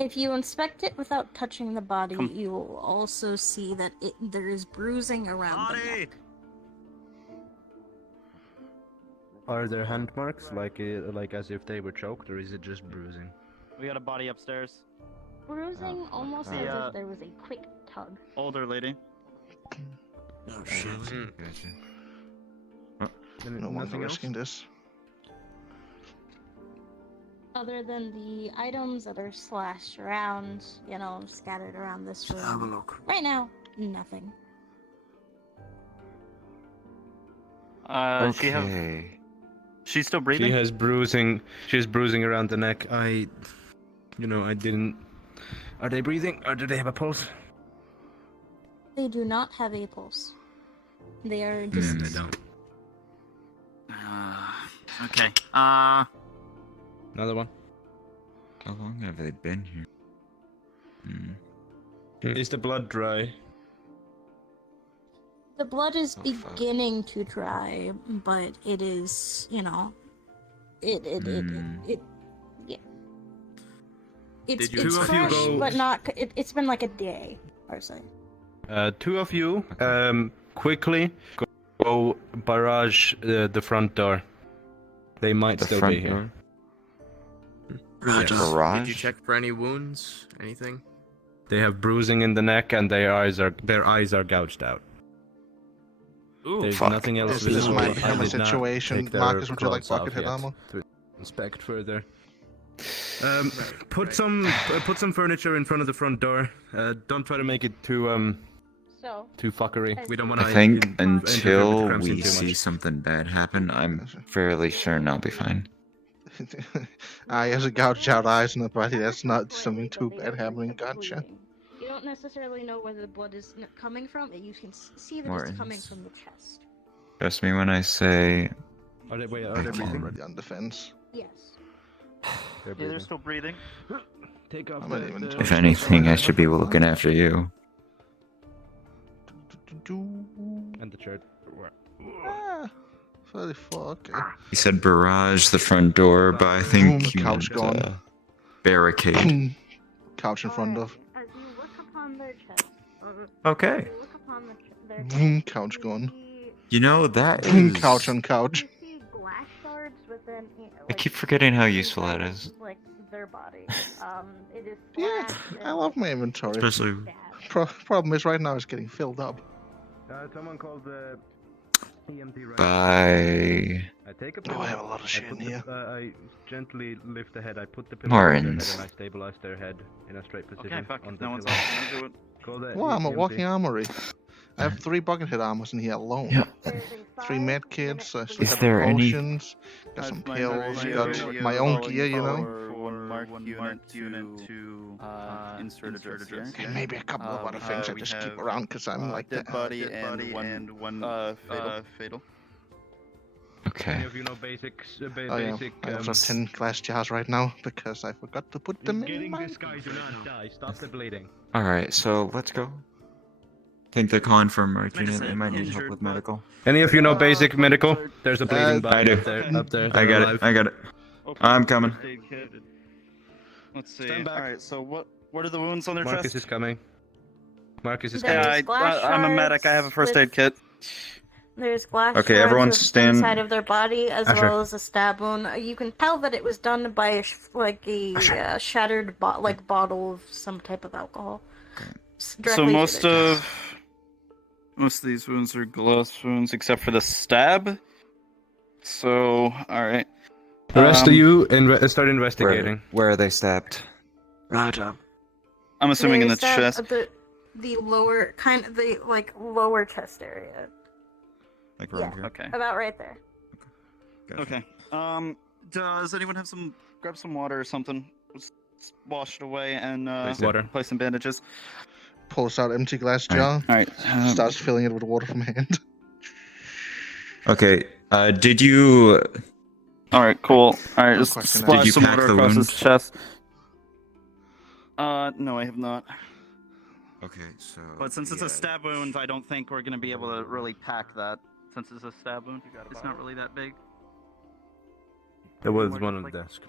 If you inspect it without touching the body, you will also see that there is bruising around the neck. Are there hand marks, like as if they were choked, or is it just bruising? We got a body upstairs. Bruising almost as if there was a quick tug. Older lady. No shit. No one's Nothing else? risking this. Other than the items that are slashed around, scattered around this room. Have a look. Right now, nothing. Okay. She's still breathing? She has bruising. She's bruising around the neck. I didn't. Are they breathing? Or do they have a pulse? They do not have a pulse. They are They deceased. don't. Okay. Another one. How long have they been here? Is the blood dry? The blood is Oh, fuck. beginning to dry, but it is, yeah. It's Did you- fresh, Two of you go- but not. It's been like a day or so. Two of you, quickly go barrage the front door. They might The still front be here. door? Right, Yes. Barrage? Did you check for any wounds? Anything? They have bruising in the neck and their eyes are gouged out. Ooh, There's fuck. nothing else This visible. might I become a did not situation. take their Marcus, would you like clothes bucket off head yet ammo? to inspect further. Put some furniture in front of the front door. Don't try to make it too fuckery. We don't want I to. think until we see something bad happen, I'm fairly certain I'll be fine. He has a gouged out eyes in the body. That's not something too bad happening. Gotcha. You don't necessarily know where the blood is coming from. You can see that Martins. it's coming from the chest. Trust me when I say. Are they I'm breathing? already on defense. Yes. They're Yeah, breathing. they're still breathing. Take off I'm not even If anything, I should be looking after you. And the shirt. Ah, holy fuck. He said barrage the front door, but I think you Couch meant gone. barricade. Couch in front of. As you look upon their chest. Okay. As you look upon their Boom, couch gone. You know, that Boom, is... couch on couch. You see glass shards within. I keep forgetting how useful that is. Like their body. It is. Yeah, I love my inventory. Especially... Problem is right now it's getting filled up. Someone called the EMT right. Bye. I take a Oh, pillow. I have a lot of shit in here. I gently lift the head. I put the pillow on their head Martins. and I stabilize their head in a straight position. Okay, fuck. on No the one's pillow. off. I'll do it. Call the Well, I'm a EMT. walking armory. I have 3 bucket head armors in here alone. Yeah. 3 med kits, I still Is got there any- potions, got some pills, got my own gear, you know. One unit to insert address. And maybe a couple of other things I just keep around because I'm like dead that. body and one fatal. Okay. Any of you know basics? Oh yeah, Basic. I also have 10 glass jars right now because I forgot to put them in Getting my... this guy to not die. Stop the bleeding. Alright, so let's go. Think they're calling for emergency unit. They might need help with medical. Any of you know basic medical? There's a bleeding I body do. up there. I got it. I got it. I'm coming. Let's see. Alright, so what are the wounds on their Marcus chest? is coming. Marcus is There's coming. glass I'm a medic. I have a first aid kit. There's glass Okay, shards everyone with stand- inside of their body as Usher. well as a stab wound. You can tell that it was done by a shattered bottle of some type of alcohol. So Directly to most their of these wounds are glass wounds except for the stab. So, alright. The rest of you start investigating. Where are they stabbed? Right up. I'm assuming in the They stabbed chest. the lower lower chest area. Like Yeah. around here? Okay. About right there. Okay. Does anyone have grab some water or something? Let's wash it away and Water. place some bandages. Pulls out empty glass jar, Alright. starts filling it with water from hand. Okay, did you... Alright, cool. Alright, No just question splash Did you some pack water the across his wound? chest. No, I have not. Okay, so... But since it's a stab wound, I don't think we're gonna be able to really pack that. Since it's a stab wound, it's not really that big. There was We're one just on the like- desk.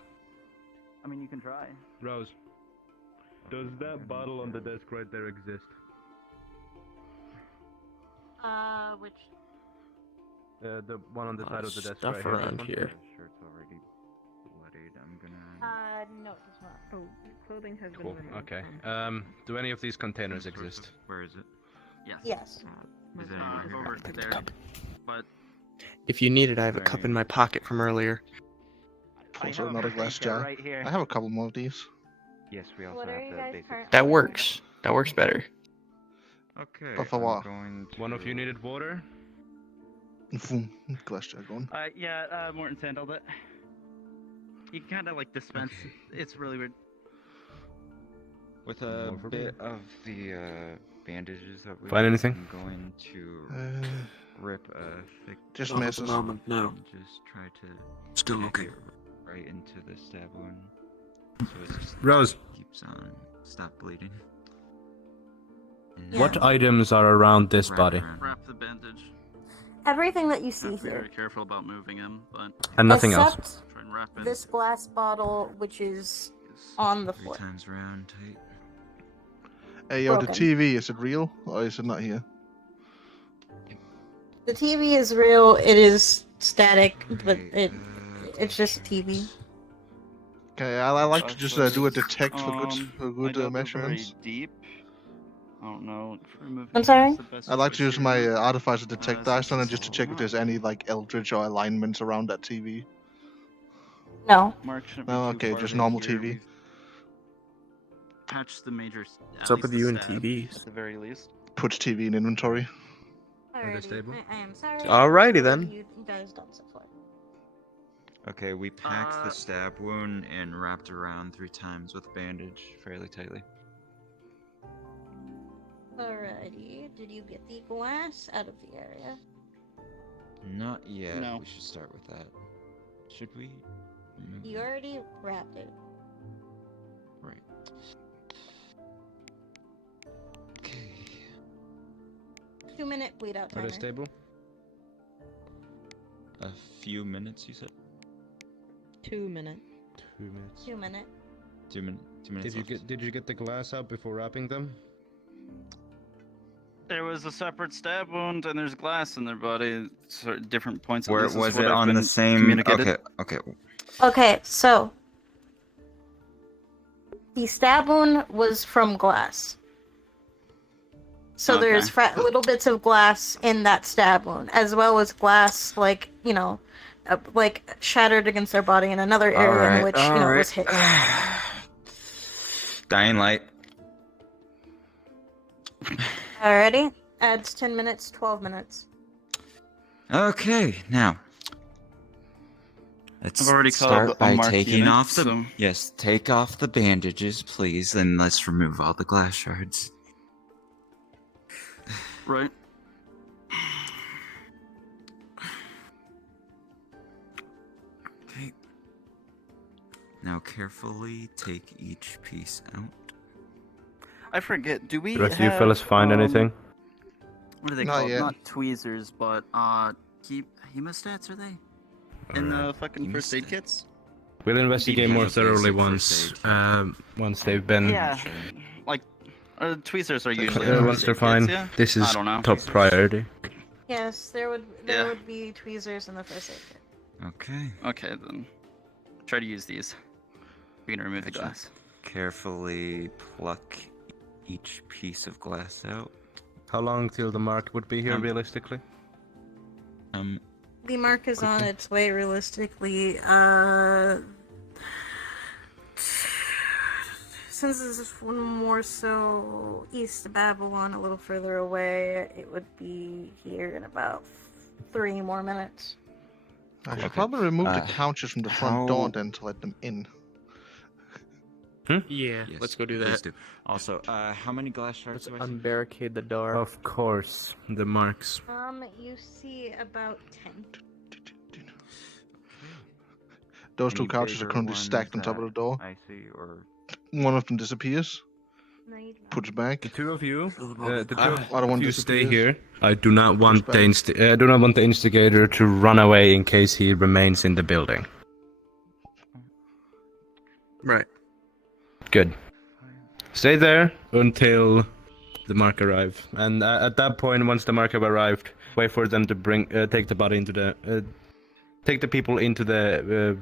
I mean, you can try. Rose, does that bottle on the desk right there exist? Which The one on the side of the desk stuff right around here. Shirt's already bloodied. I'm gonna... no, it does not. Oh, clothing has Cool. been removed. Okay. Do any of these containers exist? Where is it? Yes. Yes. Is it anywhere here? Over there. But If you need it, I have a cup in my pocket from earlier. Pulls out another glass jar. Right here. I have a couple more of these. Yes, we also What are have you the guys basic. currently That works. That works better. Okay. But for I'm what? going to... One of you needed water? Glass jar going. Yeah, Morton's handled it. You can kind of like dispense. It's really weird. With a bit of the bandages that we Find have, anything? I'm going to rip a thick Just Not at misses. the moment, no. and just try to Still hack looking. it right into the stab wound. So it just Rose. keeps on stop bleeding. And Yeah. What then items are around this wrap body? around. Wrap the bandage. Everything that you see Have to be here, very careful about moving him, but And nothing else. except try and wrap him. this glass bottle, which is on the 3 floor. times round, tight. Hey, yo, the Broken. TV, is it real or is it not here? The TV is real. It is static, but Okay, it's just a TV. Okay, I like to just do a detect for good, I doubt they're measurements. very deep. I don't know. For removing I'm sorry? the best I like to choice use here, my you know? artificer detect dice on it just to check if not there's any like eldritch or alignments around that TV. No. Mark shouldn't be No, too okay, far just away normal here. TV. We've patched the major. What's up with you and TVs? At the very least. Puts TV in inventory. Alrighty, stable? I am sorry. Alrighty What then. have you guys done so far? Okay, we packed the stab wound and wrapped around 3 times with a bandage fairly tightly. Alrighty. Did you get the glass out of the area? Not yet. No. We should start with that. Should we? remove You it? already wrapped it. Right. Okay. 2-minute bleed out Are timer. they stable? A few minutes, you said? 2 minutes. 2 minutes. 2-minute. 2 minutes. 2 minutes. Did you get the glass out before wrapping them? There was a separate stab wound, and there's glass in their body. So different points. Where This is was what it I've on the been same? communicated. Okay. Okay, so the stab wound was from glass. So Okay. there's little bits of glass in that stab wound, as well as glass, like, you know, like shattered against their body in another area in which, you know, was hit. Dying light. Alrighty. Adds 10 minutes, 12 minutes. Okay, now. Let's I've already called start a by mark taking unit, off the so- yes, take off the bandages, please, and let's remove all the glass shards. Right. Okay. Now carefully take each piece out. I forget. Do we? The rest of you have, fellas find anything? What are they Not called? yet. Not tweezers, but hemostats are they? In the fucking first aid kits? We'll investigate more Basic thoroughly first once they've been. Yeah. Like, tweezers are usually. Once first they're aid fine. kits, yeah? This is I don't know. top priority. Yes, there would be tweezers in the first aid kit. Okay. Okay, then. Try to use these. We're gonna remove the Gotcha. glass. Carefully pluck each piece of glass out. How long till the mark would be here, realistically? The mark is on its way, realistically. Since this is one more so east of Babylon, a little further away, it would be here in about 3 more minutes. I should probably remove the couches from the front door how- then to let them in. Yeah, Yes, let's go do please that. do. Also, how many glass shards Let's do I see? unbarricade the door. Of course, the marks. You see about 10. Those 2 Any couches are bigger currently ones stacked on top of that the door. I see, or One of them disappears. No, you don't. Puts back. The two of you, other one you stay disappears. here. I do not want the I do not want the instigator to run away in case he remains in the building. Right. Good. Stay there until the mark arrive, and at that point, once the mark have arrived, wait for them to take the body into the, take the people into the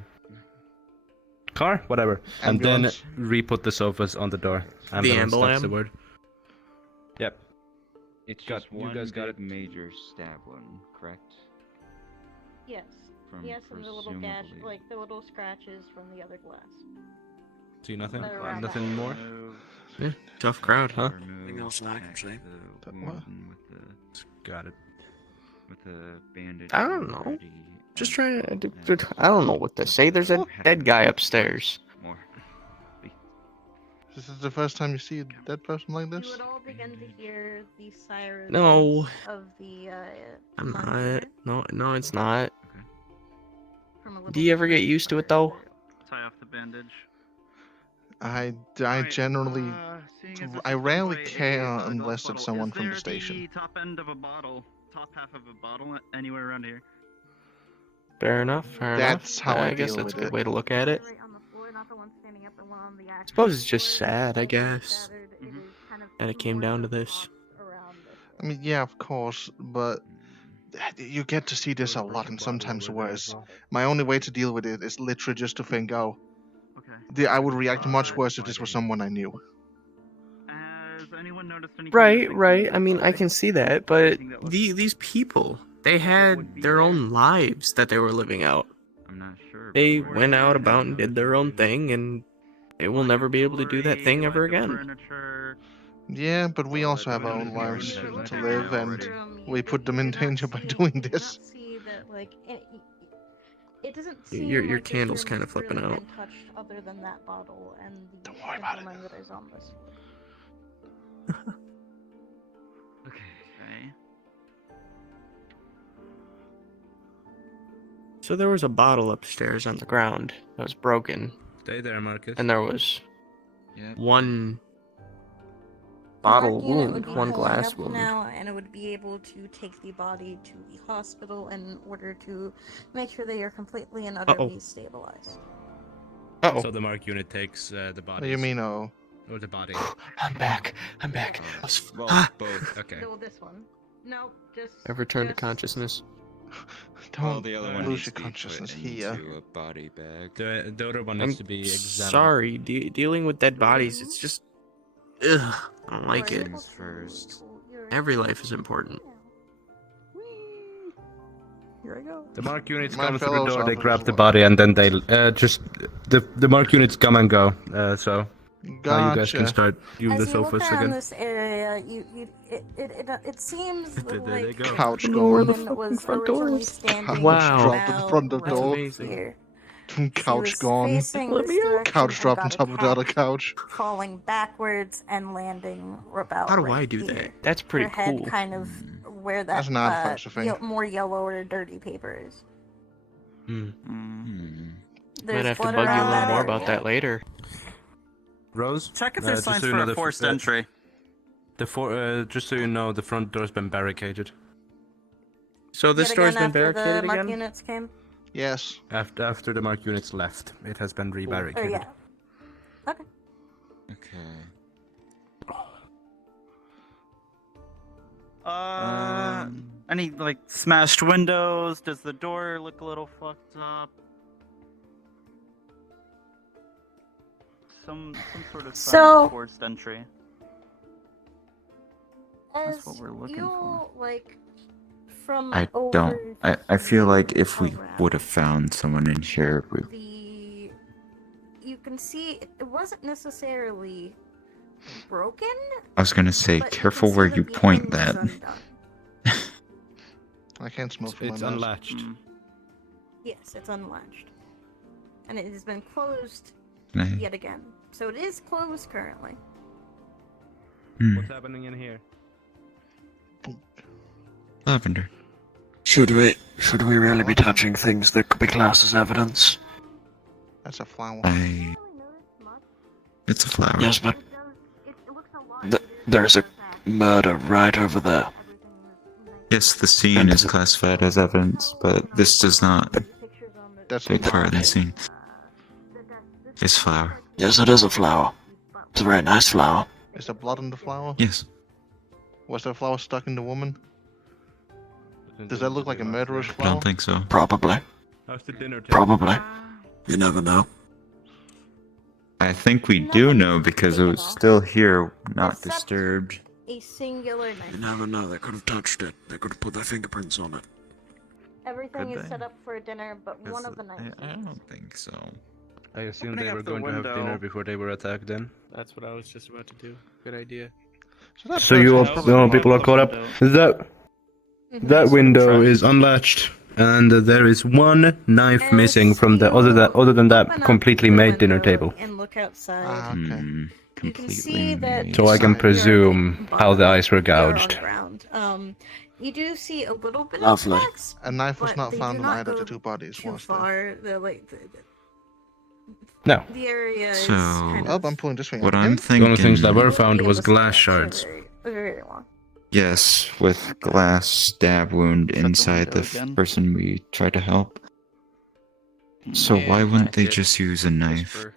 car, whatever, Ambulance. and then re-put the sofas on the door. Ambulance, that's the ambulam? word. Yep. it's Got- just you one guys got big it. major stab wound, correct? Yes. From Yes, and the little gash, presumably- like the little scratches from the other glass. See nothing? They're around Nothing that. more? Yeah, tough crowd, huh? Anything else that I can see? Got it. With the bandage. I don't know. already Just and trying to. skull and I don't know what to say. There's a dead guy upstairs. more. This is the first time you see a dead person like You this? would all begin to hear the sirens No. of the I'm fire not. No, it's not. from a little Do you ever get used to it though? Tie off the bandage. I generally, I rarely care unless it's someone from the station. The top end of a bottle, top half of a bottle, anywhere around here. Fair enough. Fair That's enough. how I guess deal that's a with good it. way to look at it. I suppose it's just sad, I guess. That it came down to this. I mean, yeah, of course, but you get to see this a lot and sometimes worse. My only way to deal with it is literally just to think, oh, I would react much worse if this was someone I knew. Has anyone noticed anything? Right. I mean, I can see that, but these people, they had their own lives that they were living out. I'm not sure. They went out about and did their own thing, and they will never be able to do that thing ever again. Yeah, but we also have our own lives to live, and we put them in danger by doing this. See that, like, it doesn't seem Your like candle's this kind room of has flipping really out. been touched other than that bottle and the Don't worry about it. gentleman that is on this. Okay. So there was a bottle upstairs on the ground that was broken, Stay there, Marcus. and there was Yep. one bottle The unit would wound, be one pulling glass up wound. now, and it would be able to take the body to the hospital in order to make sure they are completely and utterly stabilized. So the Mark unit takes the body. What do you mean, oh? Or the body. I'm back. Well, both. Okay. So this one. No, just. I've returned to just- consciousness. Well, Don't the other one lose needs your to be consciousness put here. into a body bag. The other one I'm needs to be examined. sorry. Dealing with dead bodies, it's just. Ugh. I don't like it. Things first. Every life is important. Here I go. The Mark units My come through the fellow door, they officers grab the will- body, and then they just the Mark units come and go. So now you guys can Gotcha. start using the As you look sofas around again. this area, it seems There they like go. Couch the going. woman was front door originally is. standing Wow. Dropped at the front of the That's door. amazing. here. Couch She was gone. facing Let this me out. direction Couch and dropped on got top of the other attacked, couch. falling backwards and landing about How do right I do here. that? That's pretty Her head cool. kind of where that That's an artifact thing. more yellow or dirty paper is. Hmm. There's Might have to blood bug you a around little that more area. about that later. Rose, Check if there's just signs so you for know, a forced entry. Just so you know, the front door's been barricaded. So this Yet door's again been after the barricaded Mark again? units came. Yes. After the Mark units left, it has been Oh rebarricaded. yeah. Okay. Okay. Any like smashed windows? Does the door look a little fucked up? Some sort of sign So- of forced entry. As That's what we're looking you for. like from I over don't. I feel like if we around would have found someone in here, you can see it wasn't necessarily broken. I was gonna say, but careful you can where see you that the point hinge that. is undone. I can't smell from It's my nose. unlatched. Yes, it's unlatched, and it has been closed Nice. yet again. So it is closed currently. What's happening in here? Lavender. Should we really be touching things that could be classed as evidence? That's a flower. It's a flower. Yes, but there's a murder right over there. Yes, the scene is classified as evidence, but this does not That's a take part in flower. the scene. It's flower. Yes, it is a flower. It's a very nice flower. Is there blood on the flower? Yes. Was that flower stuck in the woman? Does that look like a murderous I flower? don't think so. Probably. How's the dinner table? Probably. You never know. I think we do know because it was still here, not Except- disturbed. A singular knife. You never know. They could have touched it. They could have put their fingerprints on it. Everything Could is they? set up for dinner, but one 'Cause of the nights. I don't think so. I assume Opening they up were the going to have dinner window. before they were attacked then. That's what I was just about to do. Good idea. So that So you all, person's probably people are not- caught up. That Mhm. window is unlatched, and there is one knife missing from the other than that Open up completely the made dinner window table. And look outside. Ah, okay. You can see that. So I can Inside. presume how the eyes were You're on gouged. ground. You do see a little bit Lovely. of cracks. A knife was but not they found do on not either of go the two bodies, too was there? far. No. The area is So, kind Oh, of I'm pulling this thing what out I'm again. The only things that thinking, were found Yeah, was the glass scratches are shards. very long. yes, with glass stab wound Shut the inside window the again. person we tried to help. So why And wouldn't they latch it, just use a just knife? for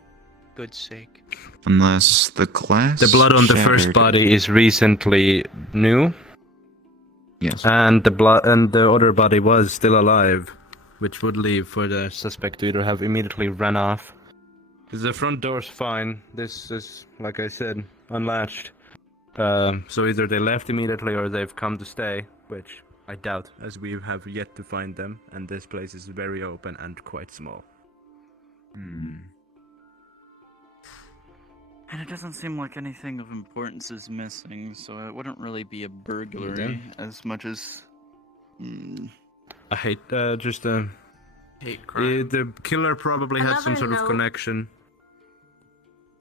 good sake. Unless the glass The blood on the first shattered. body is recently new, Yes. and the other body was still alive, which would leave for the suspect to either have immediately ran off. Because the front door's fine. This is, like I said, unlatched. So either they left immediately or they've come to stay, which I doubt, as we have yet to find them, and this place is very open and quite small. And it doesn't seem like anything of importance is missing, so it wouldn't really be a burglary then? as much as. I hate Hate crime. the killer probably had some Another sort of note. connection.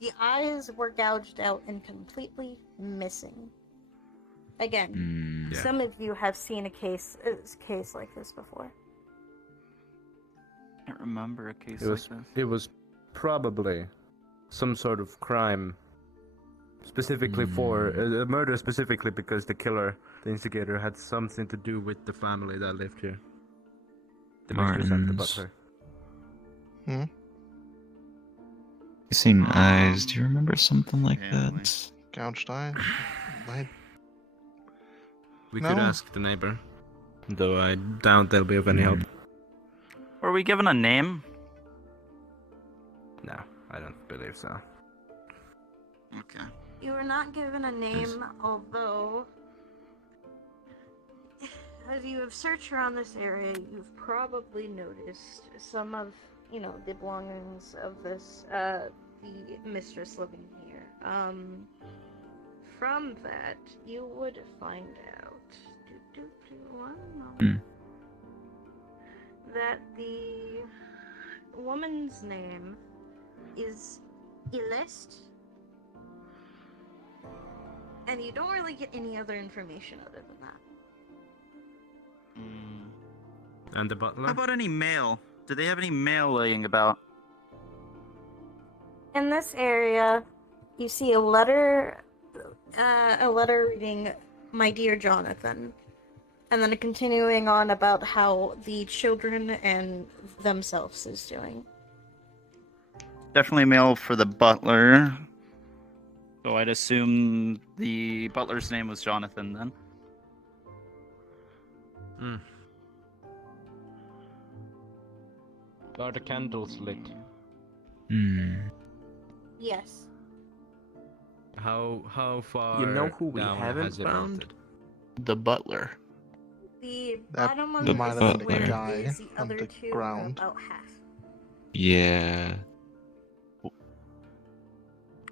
The eyes were gouged out and completely missing. Again, Yeah. some of you have seen a case like this before. I can't remember a case It was like this. it was probably some sort of crime specifically for a murder specifically because the killer, the instigator, had something to do with the family that lived here. The mistress and the Martins. butler. You seen eyes? Do you remember something like that? Gouged eye? We No. could ask the neighbor, though I doubt they'll be of any help. Were we given a name? No, I don't believe so. Okay. You were not given a name, although, as you have searched around this area, you've probably noticed some of, the belongings of this, the mistress living here. From that, you would find out, one moment, that the woman's name is Elest. And you don't really get any other information other than that. And the butler? How about any mail? Do they have any mail laying about? In this area, you see a letter reading, "My dear Jonathan," and then continuing on about how the children and themselves is doing. Definitely mail for the butler. So I'd assume the butler's name was Jonathan then. Are the candles lit? Yes. How far? You know who we down haven't has it found? melted? The butler. The That bottom of the the butler. square guy is the on other the two ground. about half. Yeah.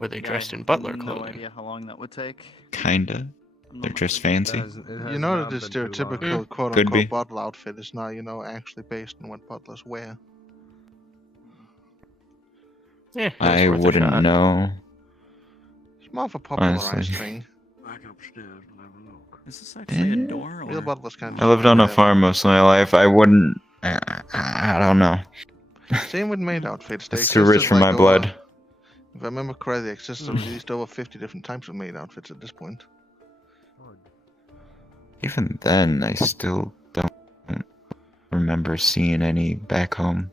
Were they Yeah, dressed I in butler have clothing? No idea how long that would take. Kinda. They're dressed fancy. You know that the stereotypical Could be. quote-unquote butler outfit is now, actually based on what butlers wear. Yeah, I wouldn't know. It's more of a popularized Honestly. thing. Back upstairs and have a look. Is this actually a door? Real Or... butlers kind of I lived on a farm most of my life. I wouldn't. I don't know. Same with maid outfits. They It's too rich existed, for my like, blood. If I remember correctly, there existed at least over 50 different types of maid outfits at this point. Even then, I still don't remember seeing any back home.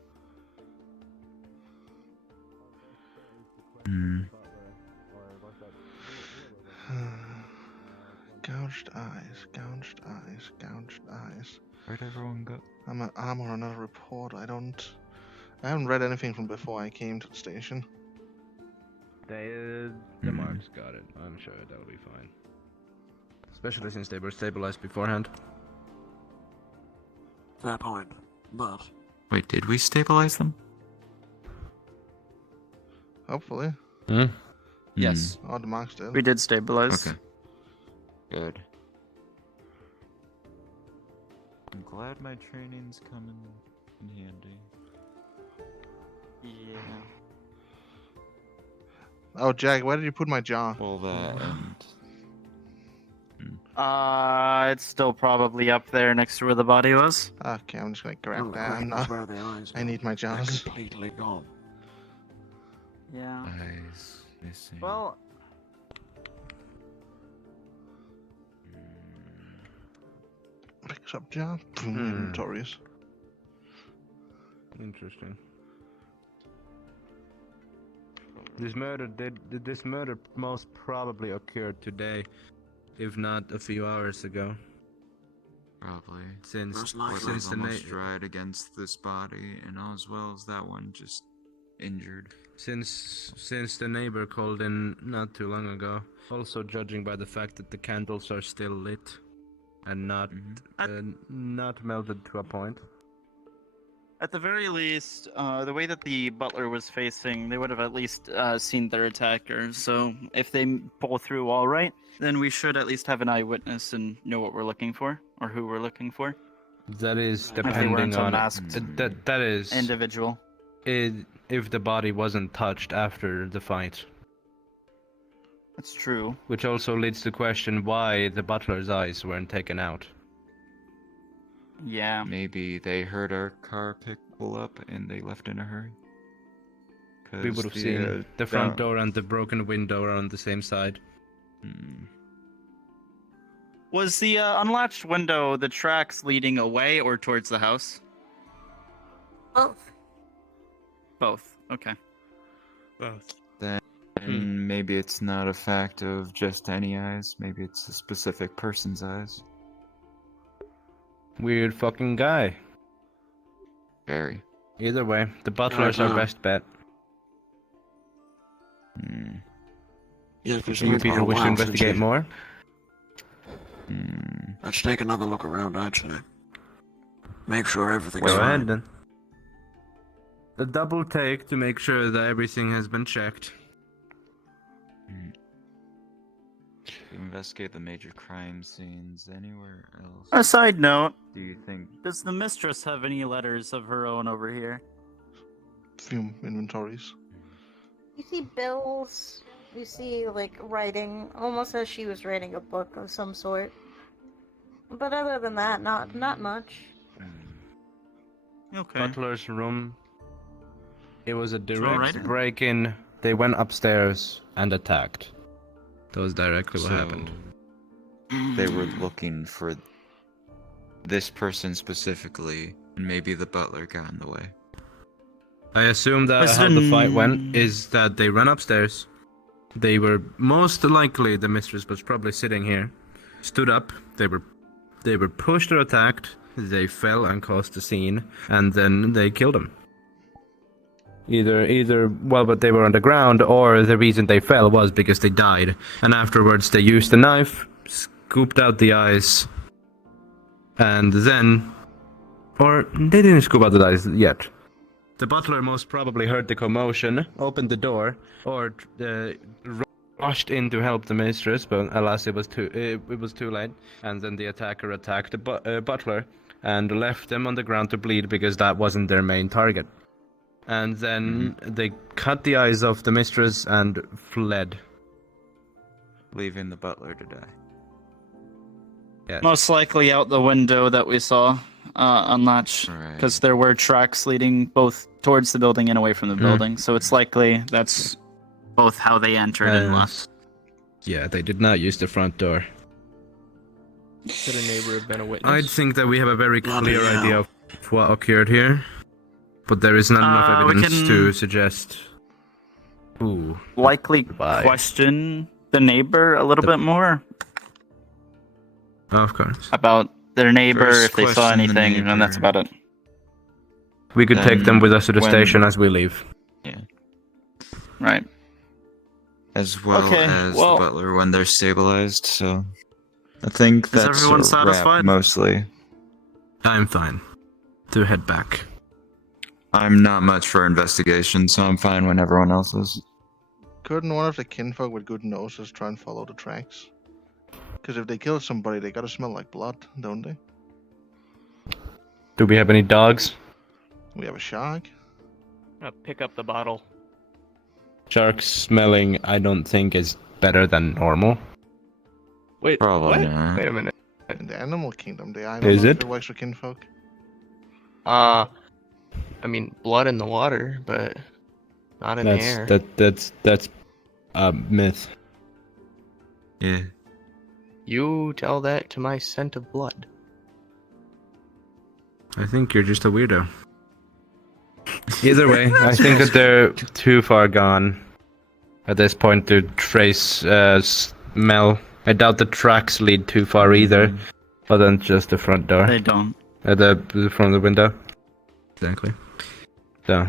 Gouged eyes, gouged eyes, gouged eyes. Where'd everyone go? I'm an armor, another report. I haven't read anything from before I came to the station. The marks got it. I'm sure that'll be fine. Especially since they were stabilized beforehand. Fair point. But Wait, did we stabilize them? Hopefully. Yes. Oh, the monks did. We did stabilize. Okay. Good. I'm glad my training's coming in handy. Yeah. Oh, Jack, where did you put my jaw? Well, that and... It's still probably up there next to where the body was. Okay, I'm just gonna grab the that. I'm question not. is where the eyes I go. need my They're jaws. completely gone. Yeah. Eyes missing. Well, Picks up jaw. Inventories. Interesting. This murder most probably occurred today, if not a few hours ago. Probably. Since Portal's the almost dried against this body, and as well as that one just injured. Since the neighbor called in not too long ago. Also, judging by the fact that the candles are still lit and not not melted to a point. at the very least, the way that the butler was facing, they would have at least seen their attacker. So if they pull through all right, then we should at least have an eyewitness and know what we're looking for, or who we're looking for. That is If they depending weren't on unmasked that is individual. If the body wasn't touched after the fight. That's true. Which also leads to question why the butler's eyes weren't taken out. Yeah. Maybe they heard our car pull up and they left in a hurry. We would have seen the front door and the broken window are on the same side. Was the unlatched window the tracks leading away or towards the house? Both. Both. Okay. Both. Then maybe it's not a fact of just any eyes. Maybe it's a specific person's eyes. Weird fucking guy. Very. Either way, the butler's our best bet. Yeah, if You people wish to investigate more? Let's take another look around, I'd say. Make sure everything's Go fine. ahead then. A double take to make sure that everything has been checked. Investigate the major crime scenes anywhere else. A side note. Do you think? Does the mistress have any letters of her own over here? Few inventories. You see bills. You see, like, writing, almost as she was writing a book of some sort. But other than that, not much. Okay. Butler's room. It was a direct alright. break-in. They went upstairs and attacked. That was directly what happened. They were looking for this person specifically, and maybe the butler got in the way. I assume that how the fight went is that they ran upstairs. They were most likely the mistress was probably sitting here, stood up. They were pushed or attacked. They fell and caused a scene, and then they killed him. But they were on the ground, or the reason they fell was because they died. And afterwards, they used a knife, scooped out the eyes, and then, or they didn't scoop out the eyes yet. The butler most probably heard the commotion, opened the door, or rushed in to help the mistress, but alas, it was too late. And then the attacker attacked the butler and left them on the ground to bleed because that wasn't their main target. And then they cut the eyes off the mistress and fled, leaving the butler to die. Yeah. Most likely out the window that we saw, unlatched, because there were tracks leading both towards the building and away from the building. So it's likely that's both how they entered and left. Yeah, they did not use the front door. Could a neighbor have been a witness? I think that we have a very clear idea of what occurred here, but there is not enough evidence to suggest. Ooh. Likely question the neighbor a little bit more. Of course. About their neighbor, First if they saw question the anything, and that's neighbor. about it. We could take them with us to the when- station as we leave. Yeah. Right. As well Okay, as well- the butler when they're stabilized, so I think Is that's everyone a wrap, satisfied? mostly. I'm fine. to head back. I'm not much for investigation, so I'm fine when everyone else is. Couldn't one of the kinfolk with good noses try and follow the tracks? Because if they kill somebody, they gotta smell like blood, don't they? Do we have any dogs? We have a shark. Pick up the bottle. Shark smelling, I don't think, is better than normal. Wait, Probably what? not. Wait a minute. In the animal kingdom, I don't Is know it? if it works for kinfolk. I mean, blood in the water, but not in the air. That's a myth. Yeah. You tell that to my scent of blood. I think you're just a weirdo. Either way, I think that they're too far gone at this point to trace smell. I doubt the tracks lead too far either, other than just the front door. They don't. From the window. Exactly. So,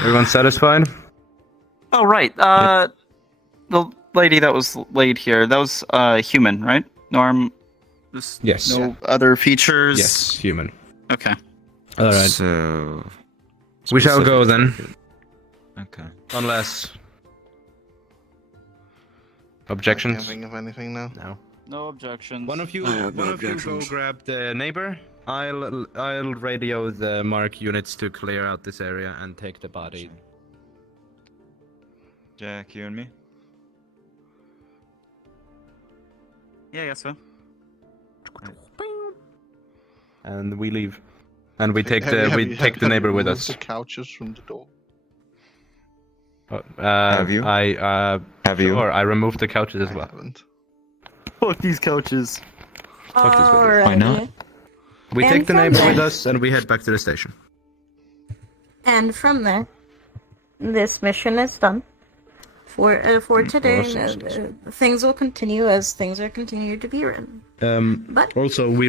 everyone satisfied? Oh, right. The lady that was laid here, that was human, right? Norm? Yes. No other features? Yes, human. Okay. Alright. So. We shall go then. Okay. Unless. I Objections? can't think of anything now. No. No objections. One of you go grab the neighbor. I'll radio the mark units to clear out this area and take the body. Jack, you and me? Yeah, I guess so. And we leave. And we take Have the you- take the have neighbor you with moved us. The couches from the door. Have you? Have you? Sure, I removed the couches as I well. haven't. Fuck these couches. Fuck this video. Alrighty. Why not? We And take the from neighbor there- with us and we head back to the station. And from there, this mission is done. For today, awesome. things will continue as things are continued to be written. But Also, we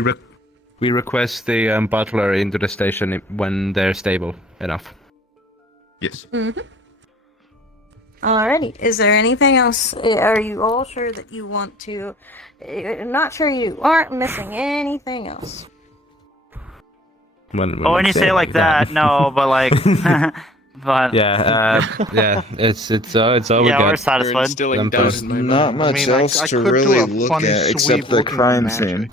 request the butler into the station when they're stable enough. Yes. alrighty, is there anything else? Are you all sure that you want to? Not sure you aren't missing anything else. When Oh, when you say it like that, no, but like, but Yeah, it's all we yeah, got. we're satisfied. Instilling doubt There's in my not mind. much I mean, else I to could do really a look funny at sweep except the looking at crime magic, scene.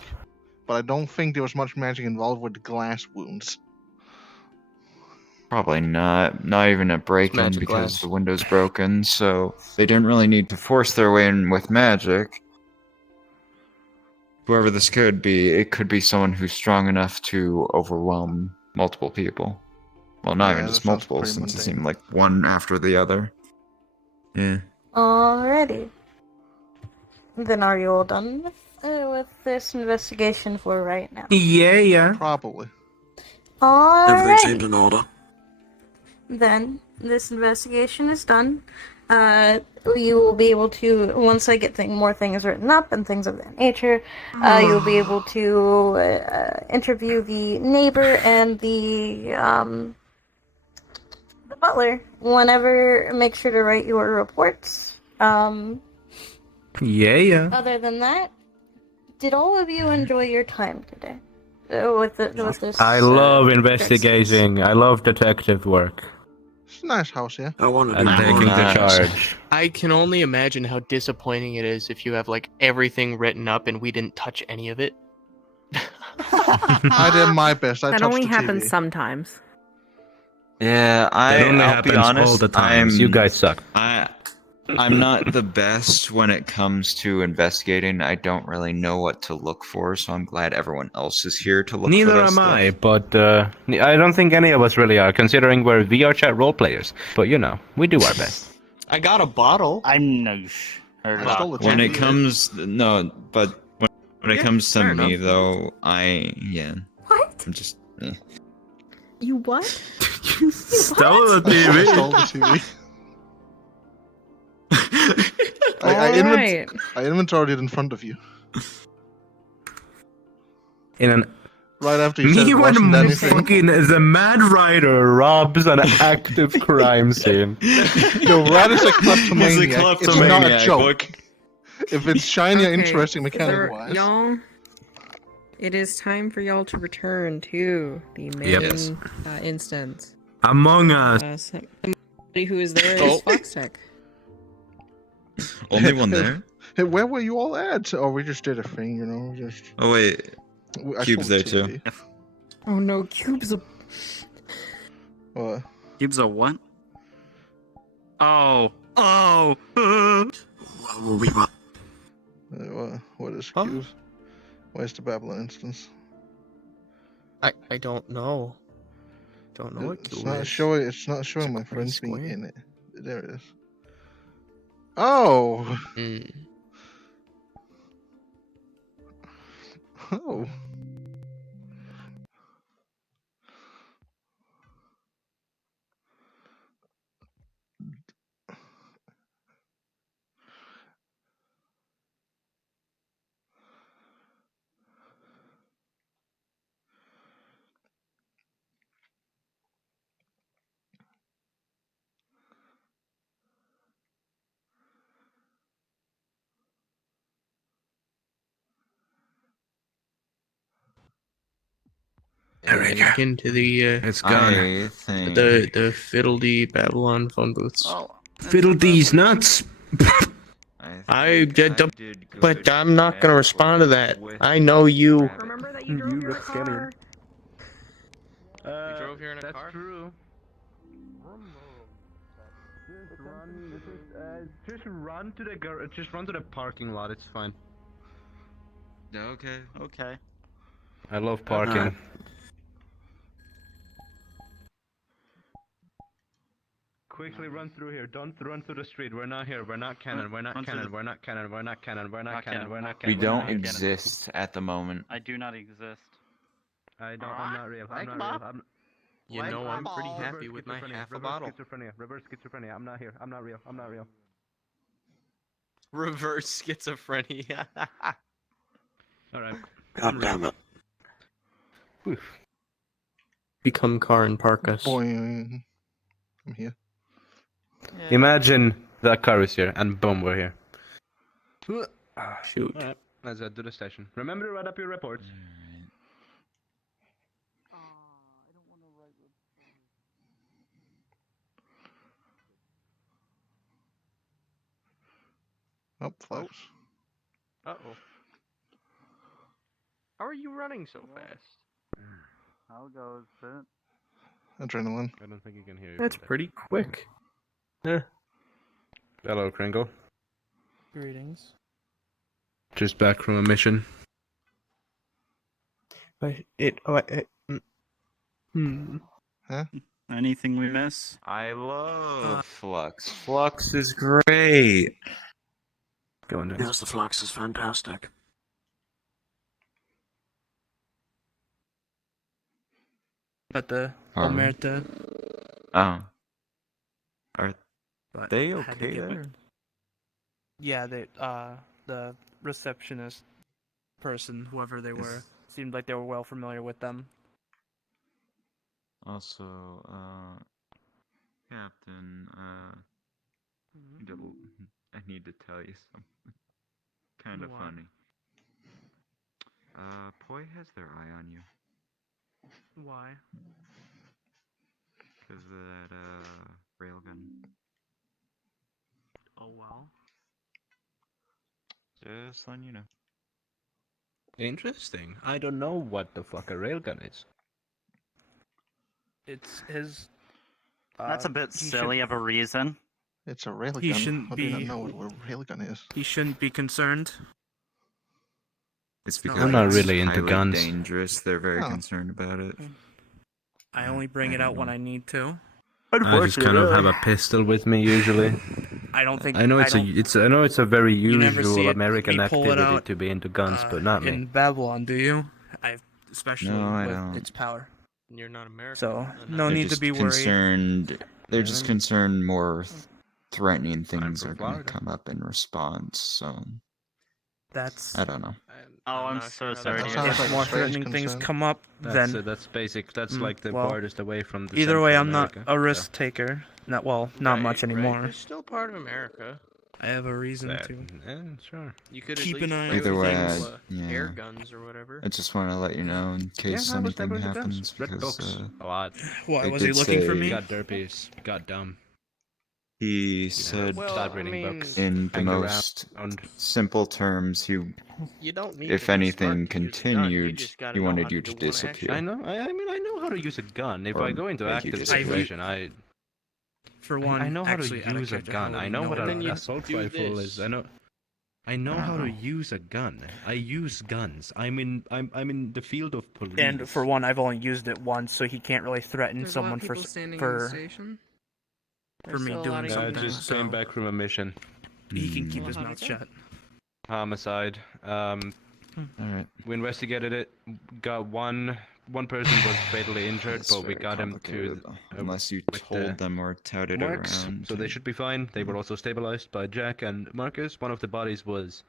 But I don't think there was much magic involved with the glass wounds. Probably not. Not even a break-in Magic because glass. the window's broken, so they didn't really need to force their way in with magic. Whoever this could be, it could be someone who's strong enough to overwhelm multiple people. Well, not Yeah, even that just sounds multiple, pretty since it mundane. seemed like one after the other. Yeah. Alrighty. Then are you all done with this investigation for right now? Yeah. Probably. Everything seemed Alrighty. in order. Then this investigation is done. You will be able to, once I get more things written up and things of that nature, you'll be able to interview the neighbor and the butler. Whenever, make sure to write your reports. Yeah. Other than that, did all of you enjoy your time today? With this? I love investigating. I love detective work. It's a nice house, yeah. I want to And do taking more. the charge. I can only imagine how disappointing it is if you have like everything written up and we didn't touch any of it. I did my best. I That touched only the happens TV. sometimes. Yeah, It only I'll be happens honest, all the time. You guys suck. I'm not the best when it comes to investigating. I don't really know what to look for, so I'm glad everyone else is here to look Neither for that am stuff. I, but I don't think any of us really are, considering we're VR chat role players. But you know, we do our best. I got a bottle. I'm no heard I stole the When TV. it comes, no, but when it Yeah, comes to fair me enough. though, What? I'm just. You what? You stole the I TV. stole the TV. I Alright. inventoried it in front of you. In an Right after you said me it when wasn't anything. fucking the Mad Rider robs an active crime scene. The rat is a kleptomaniac. It's not a kleptomaniac, joke. If it's shiny or Okay, interesting is mechanic there- wise. Y'all, It is time for y'all to return to the main Yes. instance. Among Us. Somebody who is there is Foxtech. Only one there? Hey, where were you all at? Oh, we just did a thing, you know. Just. Oh wait, I Cube's saw there TV. too. Oh no, Cube's a. What? Cube's a what? Oh. Oh. What is Cube? Where's the Babylon instance? I don't know. Don't know what It's Cube not is. showing. It's not showing my gray friends being square. in it. There it is. Oh. Oh. Back into the It's gone. I think the fiddledy Babylon phone booths. Fiddle these nuts. I did, but I'm not gonna respond to that. I know you. Remember that you drove your car? We drove here in a car. That's true. Just run to the just run to the parking lot. It's fine. Okay. Okay. I love parking. Quickly run through here. Don't run through the street. We're not here. We're not cannon. We're not cannon. We're not cannon. We're not cannon. We're not cannon. We're not We cannon. don't exist at the moment. I do not exist. I'm not real. I'm not real. You know I'm pretty happy with my half a bottle. Reverse schizophrenia. I'm not here. I'm not real. I'm not real. Reverse schizophrenia. Alright. God damn it. Become car and park us. Boing. I'm here. Imagine that car is here, and boom, we're here. Shoot. Alright, let's head to the station. Remember to write up your reports. Oh, flash. Uh-oh. How are you running so fast? How goes it? Adrenaline. I don't think you can hear you. That's pretty quick. Yeah. Hello, Kringle. Greetings. Just back from a mission. Huh? Anything we miss? I love Flux. Flux is great. Go on, Yes, the flux is fantastic. But the Harlem. Omerta. Oh. Are But they I had to okay get there? Yeah, the receptionist person, whoever they were, seemed like they were well familiar with them. Also, Captain, I need to tell you something. Kind of What? funny. Poi has their eye on you. Why? Because of that, railgun. Oh well. Just letting you know. Interesting. I don't know what the fuck a railgun is. It's his. That's a bit he silly of a reason. It's a railgun. He shouldn't How do you not be- know what a railgun is? He shouldn't be concerned. It's not because I'm not it's really into highly guns. dangerous. They're very Oh. concerned about it. I only bring it don't out when know. I need to. I just kind of have a pistol with me usually. I don't think. I know it's I know it's a very You never see usual it- American me pull it activity out, to be into guns, but not me. In Babylon, do you? Especially No, I with don't. its power. You're not American. So no They're need to just be worried. concerned. They're just Yeah. concerned more threatening things from are going to Florida. come up in response. So That's. I don't know. Oh, I'm not so sure how sorry that to sounds hear If like that. more strange threatening things concern. come up, That's then that's basic. That's Mm, like the well, farthest away from the. either way, Central I'm not America, a so. risk taker. Not not much Right, anymore. It's still part of America. I have a reason That, to. sure. You could Keep at least an eye play out Either with for way, things. air yeah. guns or whatever. I just want to let you know in case I was anything never into guns. happens Read because books a lot. Why they was he did looking for say- me? Got derpies. Got dumb. he said Start reading books. in the hang most around. simple terms, You don't need if to be anything smart to use a gun, you continued, just gotta he know wanted how you to to do one action. disappear. I know. I mean, I know how to use a gun. If Or I go into make you active disappear. situation, I For one, I know how to actually, out of use a character, gun. how I would know you what know an that? assault do rifle this. is. I know how to use a gun. I use guns. I'm in the field of police. And for one, I've only used it once, so he can't really threaten There's a lot someone of people for standing in the for station. for me doing I something. just So came back from a mission. he can keep Well, his how'd it mouth go? shut. Homicide. Alright. We investigated it. Got one person was fatally injured, That's but we very got him to complicated, unless you with told the them or touted marks, around. so they should be fine. They were also stabilized by Jack and Marcus. One of the bodies was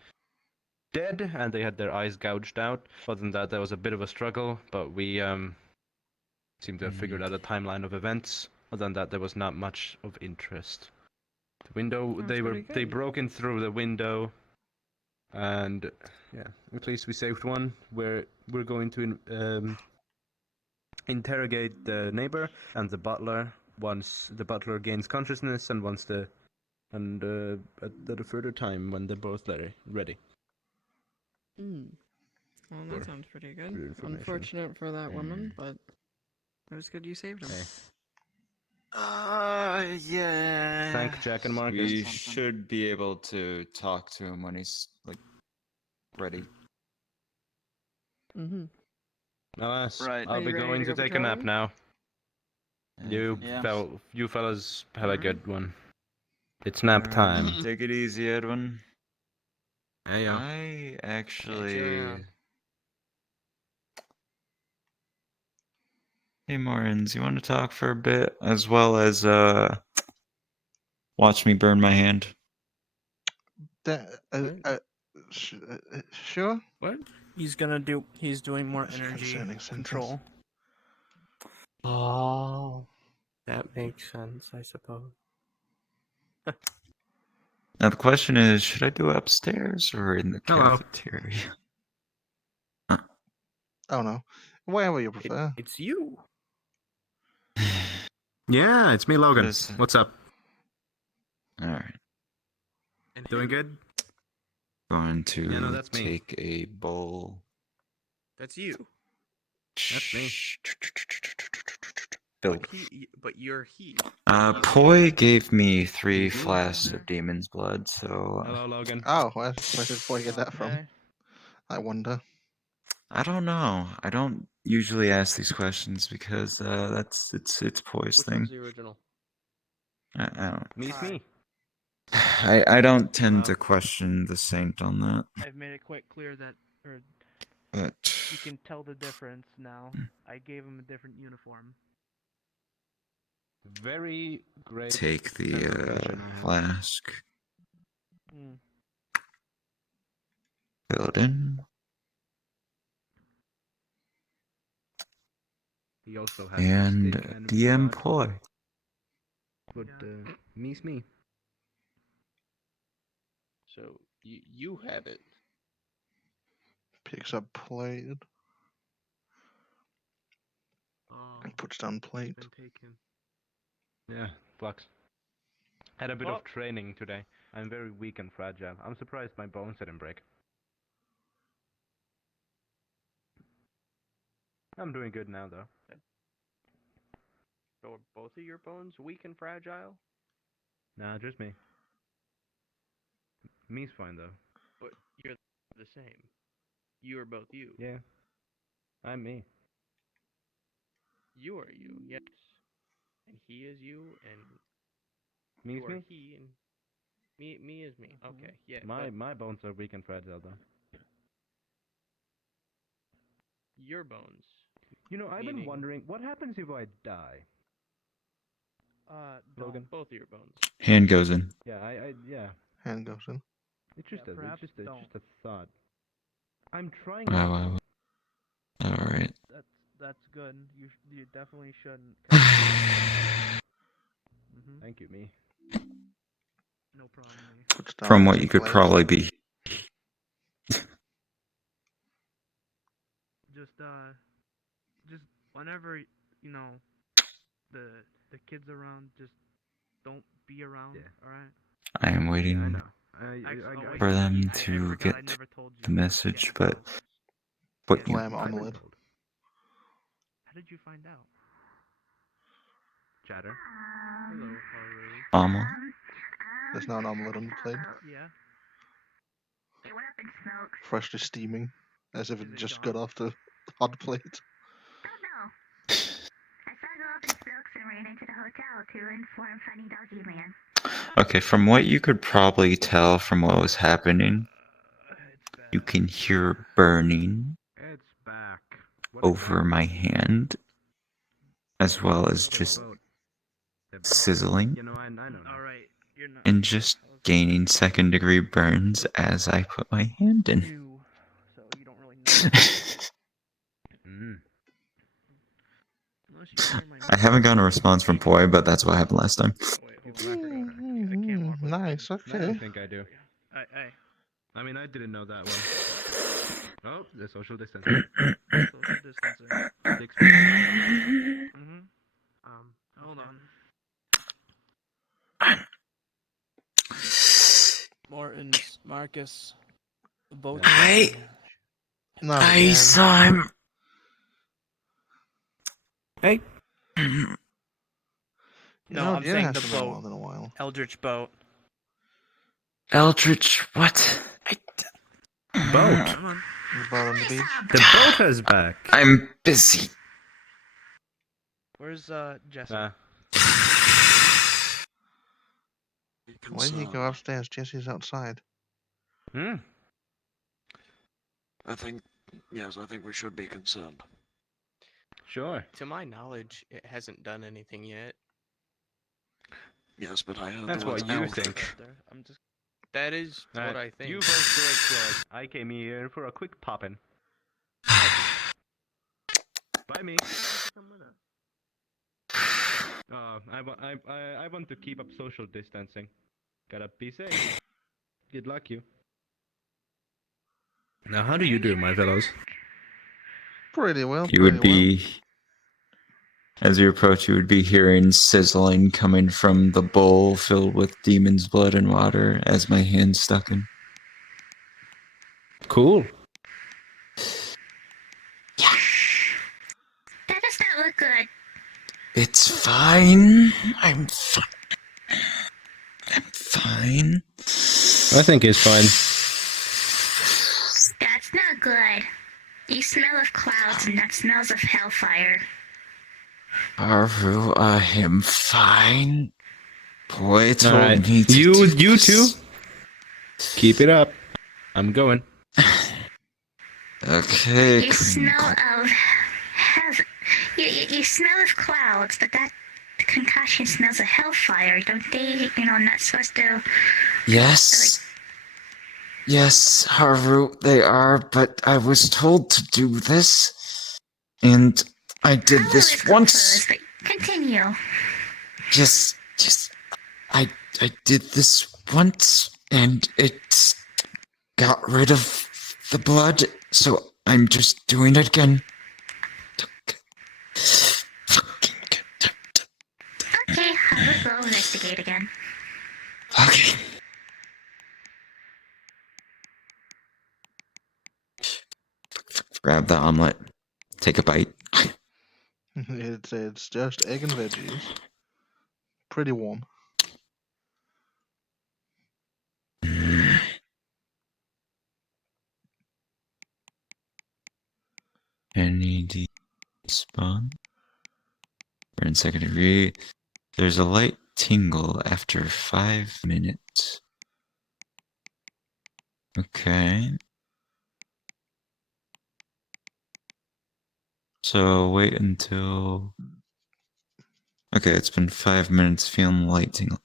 dead, and they had their eyes gouged out. Other than that, there was a bit of a struggle, but we seemed to have figured out a timeline of events. Other than that, there was not much of interest. The window, That's they broke in through the window, and yeah, at least we saved one. We're going to interrogate the neighbor and the butler once the butler gains consciousness and at a further time when they're both ready. Well, that sounds pretty good. information. Unfortunate for that woman, but it was good you saved him. Yeah. Thank Jack and Marcus. We should be able to talk to him when he's ready. Mm-hmm. Alas, Right. I'll Are you be ready going to to go take a nap patrolling? now. Yeah. You fellas have a good one. It's nap time. Take it easy, Edwin. Hey, yo. I actually. Hey, Martins, you want to talk for a bit, as well as watch me burn my hand? Sure. What? He's doing more That's a energy concerning sentence. control. Oh, that makes sense, I suppose. Now the question is, should I do it upstairs or in the Hello. cafeteria? Oh no, wherever you prefer. It's you. Yeah, it's me, Logan. Listen. What's up? All right. Doing good? Going to Yeah, no, that's me. take a bowl. That's you. That's me. Bill. But you're he. Poi gave me 3 flasks of demon's blood, so Hello, Logan. Oh, where did boy get that from? Okay. I wonder. I don't know. I don't usually ask these questions because it's Poi's Which thing. one's the original? I don't. Me's me. I don't tend to question the saint on that. I've made it quite clear that, But you can tell the difference now. I gave him a different uniform. Very great. take the confession I have. flask. Mm. Fill it in. He also has And stick and DM blood, Poi. but me's me. So you have it. Picks up plate and puts down plate. Then take him. Yeah, Flux. Had a bit Well- of training today. I'm very weak and fragile. I'm surprised my bones didn't break. I'm doing good now, though. So are both of your bones weak and fragile? Nah, just me. Me's fine, though. But you're the same. You are both you. Yeah. I'm me. You are you, yes. And he is you, and Me's you are me? he, and me is me. Okay, yeah. My bones are weak and fragile, though. Your bones. You know, I've been Meaning- wondering, what happens if I die? Logan? Both of your bones. Hand goes in. Yeah, yeah. Hand goes in. It's just perhaps it's don't. just a thought. I'm trying. Wow. Alright. That's good. You definitely shouldn't. Thank you, me. No problem. From what you could probably be. Just whenever the kids around, just don't be around. All right. I am waiting for them to get the message, but what you Lamb omelet. How did you find out? Chatter. Hello, Haru. omelet? There's now an omelet on the plate. Yeah. Freshly steaming, as if it just got off the hot plate. Okay, from what you could probably tell from what was happening, you can hear burning over my hand, as well as just sizzling, and just gaining second-degree burns as I put my hand in. I haven't gotten a response from Poi, but that's what happened last time. Nice, I okay. don't think I do. Hey. I mean, I didn't know that one. Oh, the social distancing. Social distancing. 6 feet. Mm-hmm. Hold on. Morton's, Marcus, both. I again. saw him. Hey. No, I'm saying the hasn't been boat. wild in a while. Eldritch boat. Eldritch, what? Boat. Come on. The boat on the beach. The boat is back. I'm busy. Where's Jesse? Why did he go upstairs? Jesse's outside. I think we should be concerned. Sure. To my knowledge, it hasn't done anything yet. Yes, but I heard That's the what words you Eldritch. think. That is what I think. You both go explore. I came here for a quick poppin'. Bye, me. I want to keep up social distancing. Gotta be safe. Good luck, you. Now, how do you do, my fellows? Pretty well. You would be, as you approach, you would be hearing sizzling coming from the bowl filled with demon's blood and water as my hand's stuck in. Cool. That does not look good. It's fine. I'm fine. I think it's fine. That's not good. You smell of clouds, and that smells of hellfire. Haru, I am fine. Boy told me to You two. Keep it up. I'm going. Okay. You smell of heaven. You smell of clouds, but that concussion smells of hellfire. Don't they, not supposed to... Yes. Yes, Haru, they are, but I was told to do this. And I did this once. But continue. Yes. I did this once, and it got rid of the blood, so I'm just doing it again. Okay, let's go investigate again. Okay. Grab the omelet. Take a bite. It's just egg and veggies. Pretty warm. NED spawn. We're in second degree. There's a light tingle after 5 minutes. Okay. So wait until... Okay, it's been 5 minutes, feeling the light tingle.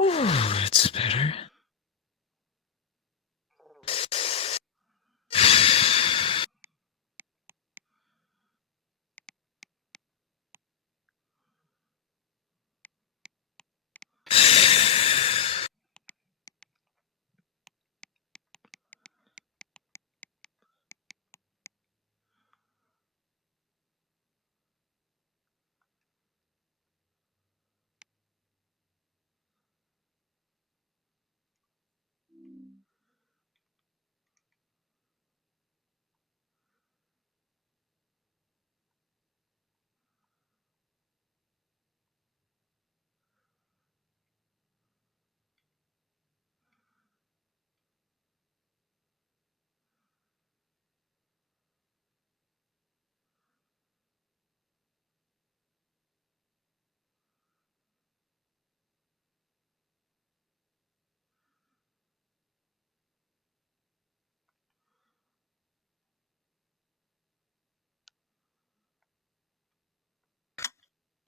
Ooh, that's better.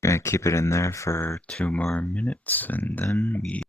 Gonna keep it in there for 2 more minutes, and then we.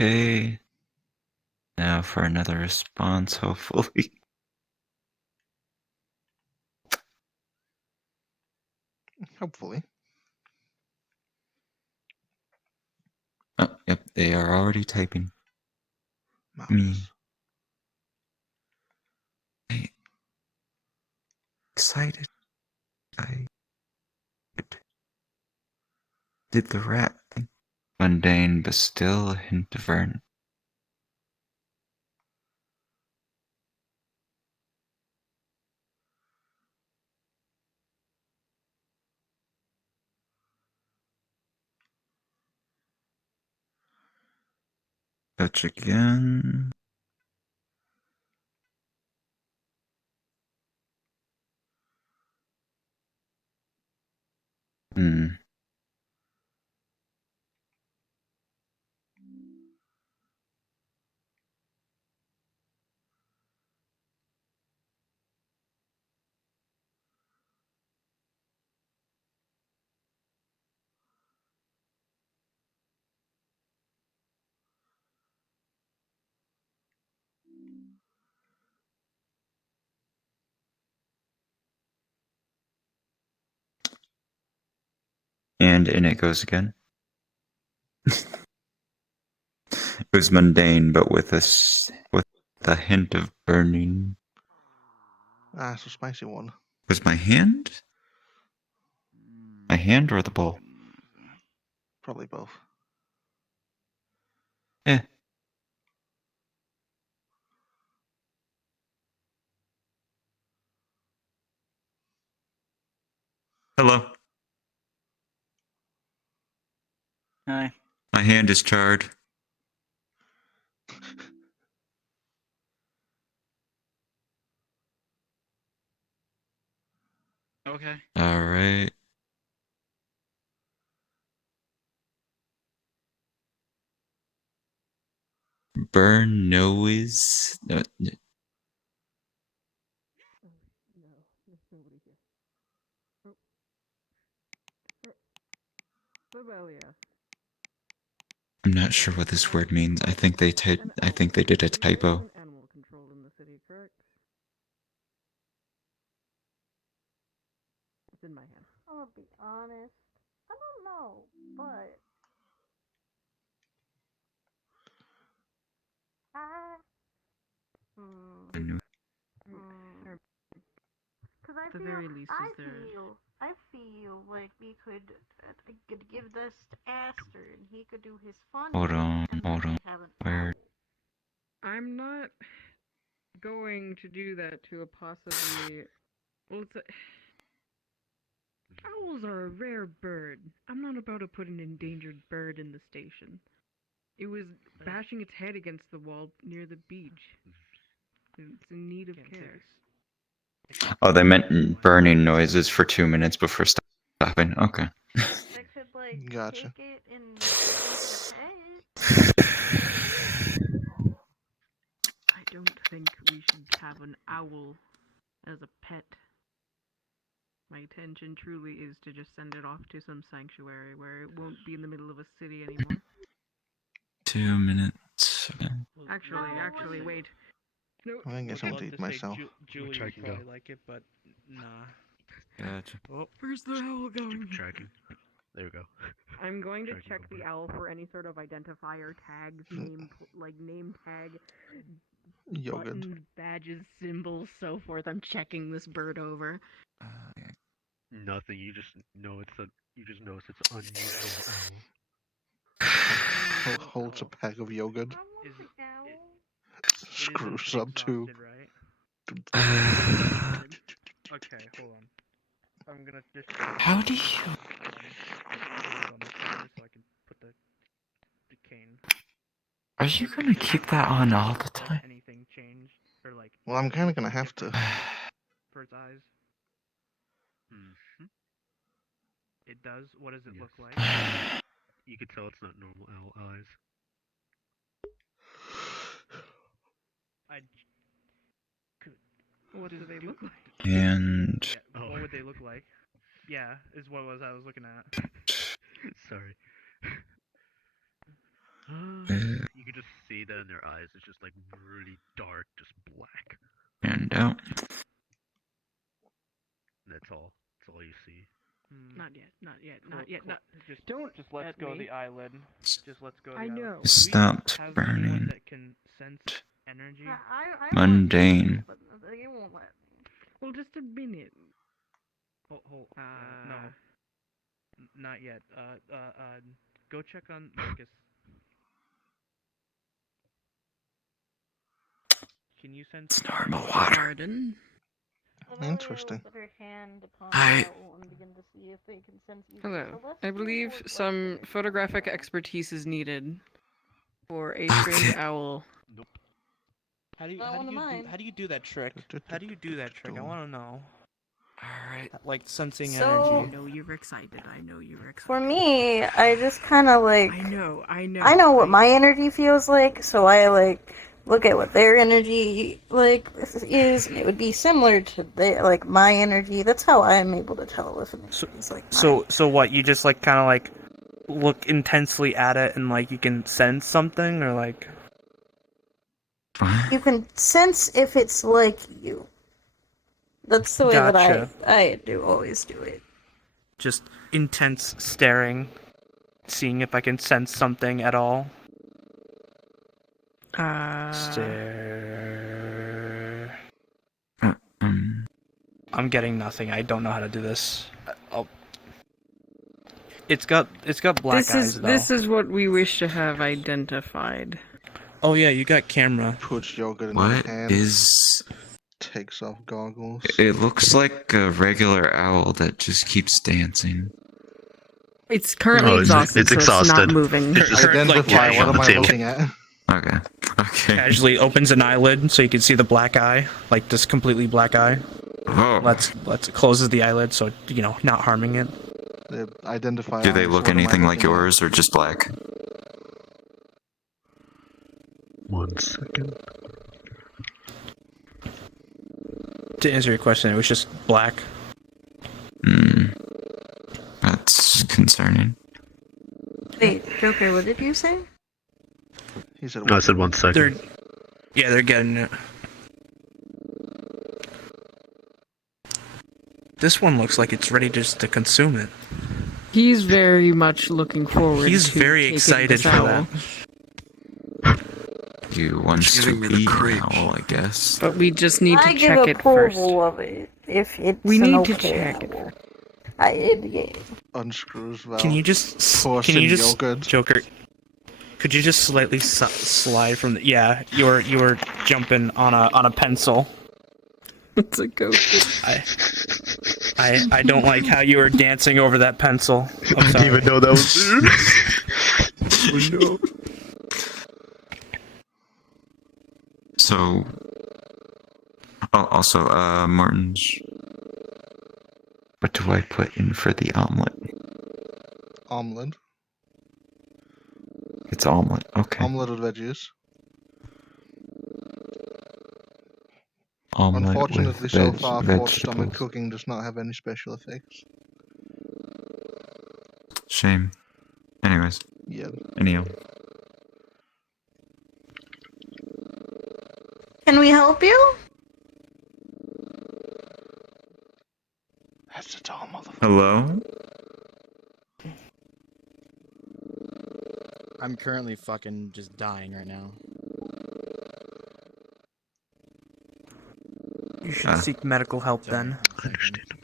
Okay. Now for another response, hopefully. Hopefully. Oh, yep, they are already typing. Me. Excited. I did the rat thing. Mundane, but still a hint of earn. Touch again. Hmm. And in it goes again. It was mundane, but with a hint of burning. Ah, it's a spicy one. Was my hand? My hand or the bowl? Probably both. Eh. Hello. Hi. My hand is charred. Okay. Alright. Burn noise. No, I'm not sure what this word means. I think they did a typo. Animal control in the city, correct? It's in my hand. I'll be honest. I don't know, but I. Because I the feel, very least, I feel like we could give this to Aster and he could do his fun Hold thing, on, and hold then on. we have an Where? I'm not going to do that to a possibly. Well, owls are a rare bird. I'm not about to put an endangered bird in the station. It was bashing its head against the wall near the beach. It's in need of care. Oh, they meant burning noises for 2 minutes before stopping. Okay. They could Gotcha. take it and as a pet. I don't think we should have an owl as a pet. My intention truly is to just send it off to some sanctuary where it won't be in the middle of a city anymore. 2 minutes. Actually, wait. No. I guess I'm I'd love to eat to say myself. Julie would probably like it, but nah. Gotcha. Oh, where's the owl going? Tracking. There we go. I'm going to check the owl for any sort of identifier tags, name tag, Yogurt. buttons, badges, symbols, so forth. I'm checking this bird over. Nothing. You just know it's unusual owl. Holds a pack of yogurt. It Screws isn't up too. exhausted, right? Okay, hold on. I'm gonna just. How do you? So I can put the cane. Are you gonna keep that on all the time? Anything changed or like? Well, I'm kind of gonna have to. For its eyes. It does. What does it look like? You can tell it's not normal owl eyes. What do they look like? And Yeah, what would they look like? Yeah, is what I was looking at. Sorry. You can just see that in their eyes. It's just like really dark, just black. and out. That's all. That's all you see. Not yet. Not yet. Cool, Not yet. cool. Not. Just let's go the eyelid. Just let's go the I eyelid. know. It stopped Have burning. anyone that can sense energy. I Mundane. But they won't let me. Well, just a minute. No. Not yet. Go check on Marcus. Can you sense normal water. Pardon? Interesting. Hello. I believe some photographic expertise is needed for a trained owl. Nope. How do you do that trick? How do you do that trick? I want to know. Alright. Like sensing So- energy. I know you're excited. I know you're excited. For me, I just kind of like. I know. I know what my energy feels like, so I like look at what their energy like is. And it would be similar to their like my energy. That's how I'm able to tell if it's like. So what? You just like kind of like look intensely at it and like you can sense something or like. You can sense if it's like you. That's the way Gotcha. that I always do it. Just intense staring, seeing if I can sense something at all. Stare. I'm getting nothing. I don't know how to do this. It's got black eyes though. This is what we wish to have identified. Oh yeah, you got camera. Puts yogurt in What the hand. is? Takes off goggles. It looks like a regular owl that just keeps dancing. It's currently exhausted, so it's not moving. Identify. What am I looking at? Okay. Casually opens an eyelid so you can see the black eye, like this completely black eye. Oh. Let's closes the eyelid so not harming it. Identify. Do they eyes. look What am I anything like looking at? yours or just black? 1 second. To answer your question, it was just black. That's concerning. Wait, Joker, what did you say? He said. No, I said 1 second. They're getting it. This one looks like it's ready just to consume it. He's very much looking forward. He's to very taking excited this for owl. that. You want to giving me the eat an creeps. owl, I guess. But we just need to I check give it first. approval of it if it's We an need to okay check it owl. first. Unscrews valve. Can you just yogurt. Joker? Could you just slightly slide from the? Yeah, you were jumping on a pencil. It's a ghost. I don't like how you were dancing over that pencil. I'm I didn't even know that was there. Oh no. So, also, Martin's. What do I put in for the omelet? Omelet. It's omelet. Okay. Omelet with veggies. Omelet Unfortunately, with so far, full stomach vegetables. cooking does not have any special effects. Shame. Anyways. Yeah. Anyhow. Can we help you? That's a tall motherfucker. Hello? I'm currently fucking just dying right now. You should seek medical help then. Understandable.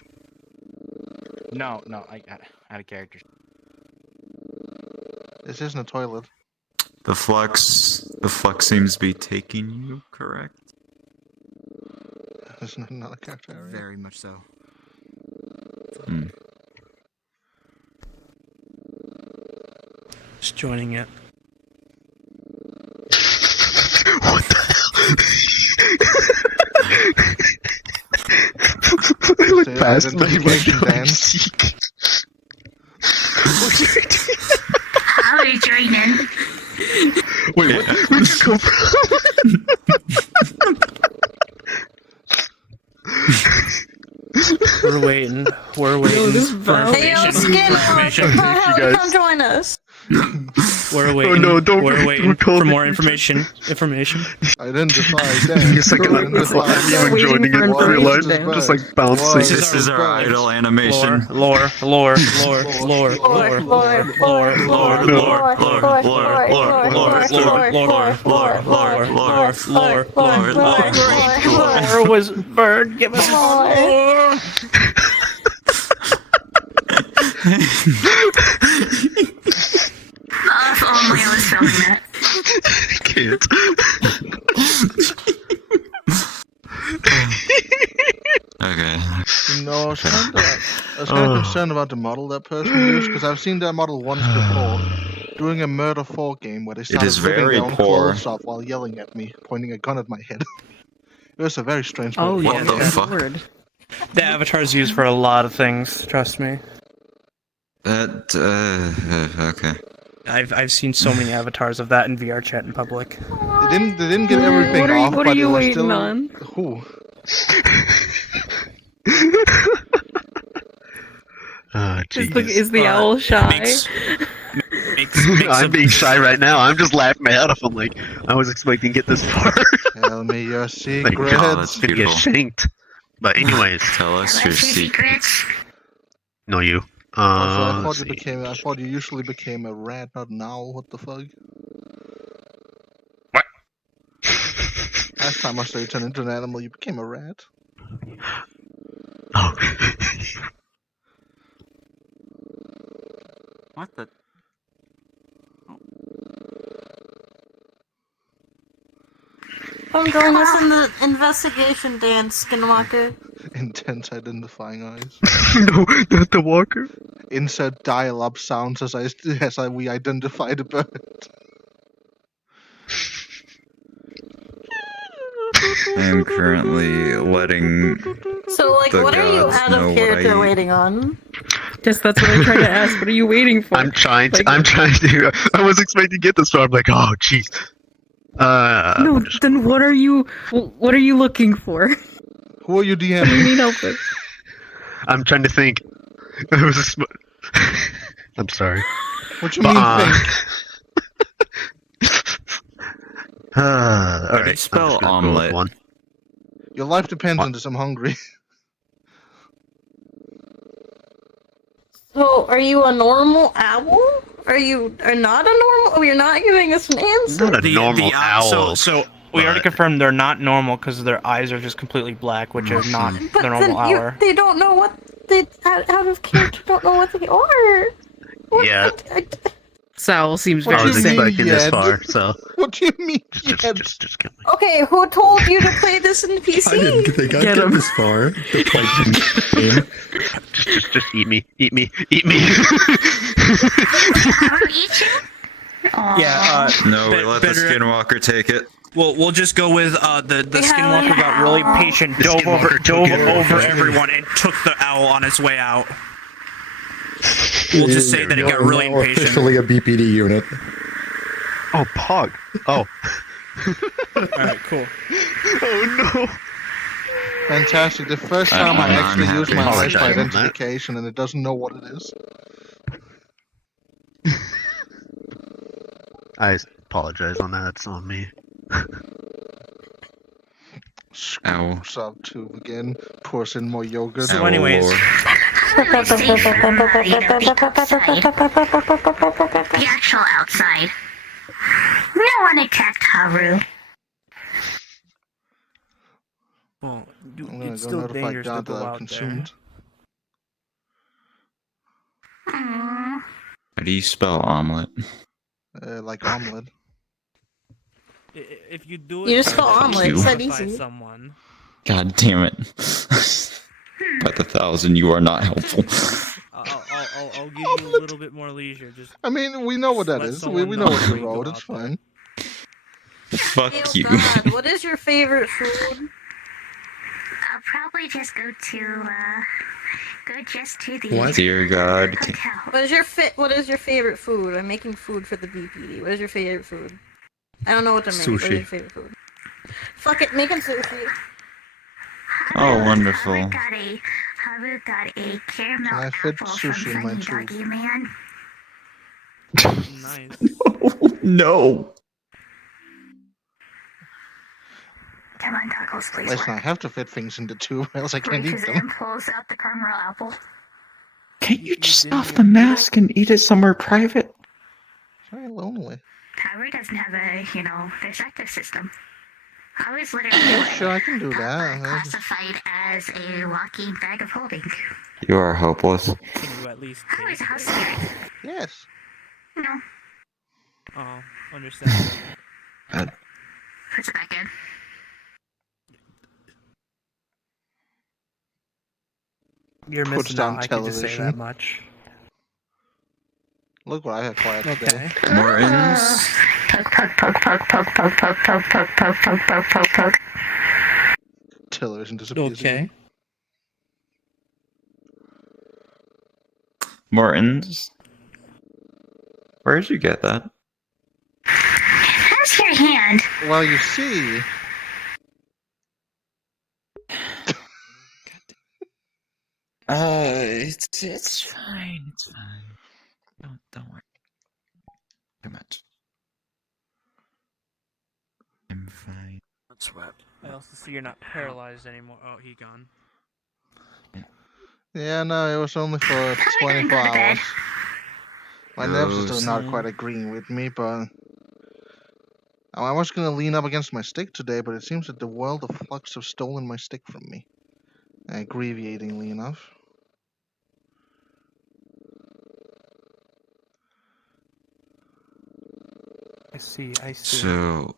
No, I out of character. This isn't a toilet. The flux seems to be taking you, correct? Isn't it another character area? Very much so. Just joining it. What the hell? Like past identification dance. How are you joining? Wait, what? Where'd you come from? We're waiting. We're waiting for Hey, yo, information. Skinwalker, come join us. We're waiting. no, don't We're don't waiting call for me. more information. Information. Identify dance. It's like I'm even joining it in real life, just like bouncing. This is our idle animation. Lore. Lore was bird. Give us lore. If only I was filming that. Can't. Okay. You know, I was kind of concerned about the model that person used, because I've seen that model once before, doing a Murder 4 game where they started is ripping very their own poor. clothes off while yelling at me, pointing a gun at my head. It was a very strange Oh, model. yeah, What the fuck? Lord. The avatar's used for a lot of things. Trust me. That, okay. I've seen so many avatars of that in VR chat in public. They didn't get everything What are off, you- what but are you it was waiting still... on? Who? Is the owl shy? I'm being shy right now. I'm just laughing my head off. I'm like, I was expecting to get this far. Tell me your Like, secrets. Oh, that's gonna get beautiful. shanked. But anyways, Tell us your That's your secret. secrets. no you. Also, Let's see. I thought you usually became a rat, not an owl. What the fuck? What? Last time I saw you turn into an animal, you became a rat. Oh. What the? Come join us in the investigation dance, Skinwalker. Intense identifying eyes. No, not the walker. Insert dial-up sounds as we identify the bird. I am currently letting So, like, the what are you gods out know of what character I eat. waiting on? Guess that's what I'm trying to ask. What are you waiting for? I'm trying to. Like- I was expecting to get this far. I'm like, oh, jeez. No, then what are you looking for? Who are you What do you DMing? need help with? I'm trying to think. It was. I'm sorry. What you mean think? All How do you right. spell omelet? One. Your life depends on this. I'm hungry. So, are you a normal owl? Are you not a normal? Oh, you're not giving us an answer. Not a normal owl. So we already confirmed they're not normal because their eyes are just completely black, which is not But the normal then hour. they don't know what they out of character don't know what they are. What, Yeah. Sal seems What I very do was you sick. mean, expecting this Jed? far, so What do you mean, Jed? just kill me. Okay, who told you to play this in PC? I didn't think I'd Get get him. this far. The fight game. Just eat me. Eat me. Eat me. I'll eat you? Aw. Yeah. No, we Be- let the better- skinwalker take it. We'll just go with the Yeah, skinwalker got really yeah. patient, The dove skinwalker over took it. everyone, and took the owl on its way out. We'll just say that it got really You're now impatient. officially a BPD unit. Oh, Pog. Oh. Alright, cool. Oh no. Fantastic. The first I time I don't know, actually I'm use happy. my eyes Apologize for on that. identification and it doesn't know what it is. I apologize on that. It's on me. Ow. Sub tube again. Pours in more yogurt. So anyways, Lord. Let's see from, peek outside. The actual outside. No one attacked Haru. well, I'm gonna it's go still notify dangerous to God go that I've out there. consumed. Aww. How do you spell omelet? Like omelet. If you do it, You just spell you omelet, it's that notify easy. someone. God damn it. By the 1,000, you are not helpful. I'll give you a little bit more leisure. Just I mean, we know what that let is. someone We know know what you before you go wrote. It's out there. fine. Fuck you. God, what is your favorite food? I'll probably just go just to the What? Dear God. hotel. What is your favorite food? I'm making food for the BPD. What is your favorite food? I don't know what to make. What is Sushi. your favorite food? Fuck it, make him sushi. Oh, wonderful. Haru got a caramel Can I fit apple sushi in from my Funny tube? Doggy Man. Nice. No. Come on, tacos, please. Listen, I have to fit things into tube, else I can't eat Reaches them. in, pulls out the caramel apple. Can't you just off the mask and eat it somewhere private? It's very lonely. Haru doesn't have a, digestive system. Haru's literally Yeah, sure, I can do that. classified as a walking bag of holding. You are hopeless. Can you at least Haru's a taste house it? spirit. Yes. No. Oh, understand. Puts it back in. You're Puts missing down out. I can just say television. that much. Look what I have quiet today. Martins. Poke, poke, poke, poke, poke, poke, poke, poke, poke, poke, poke, poke, poke, poke. Television disappears. Okay. Martins. Where did you get that? How's your hand? Well, you see. It's fine. It's fine. Don't worry. Too much. I'm fine. That's right. I also see you're not paralyzed anymore. Oh, he gone. Yeah, no, it was only for 24 hours. My nerves are still not son. quite agreeing with me, but I was gonna lean up against my stick today, but it seems that the world of flux have stolen my stick from me. Aggravatingly enough. I see. So,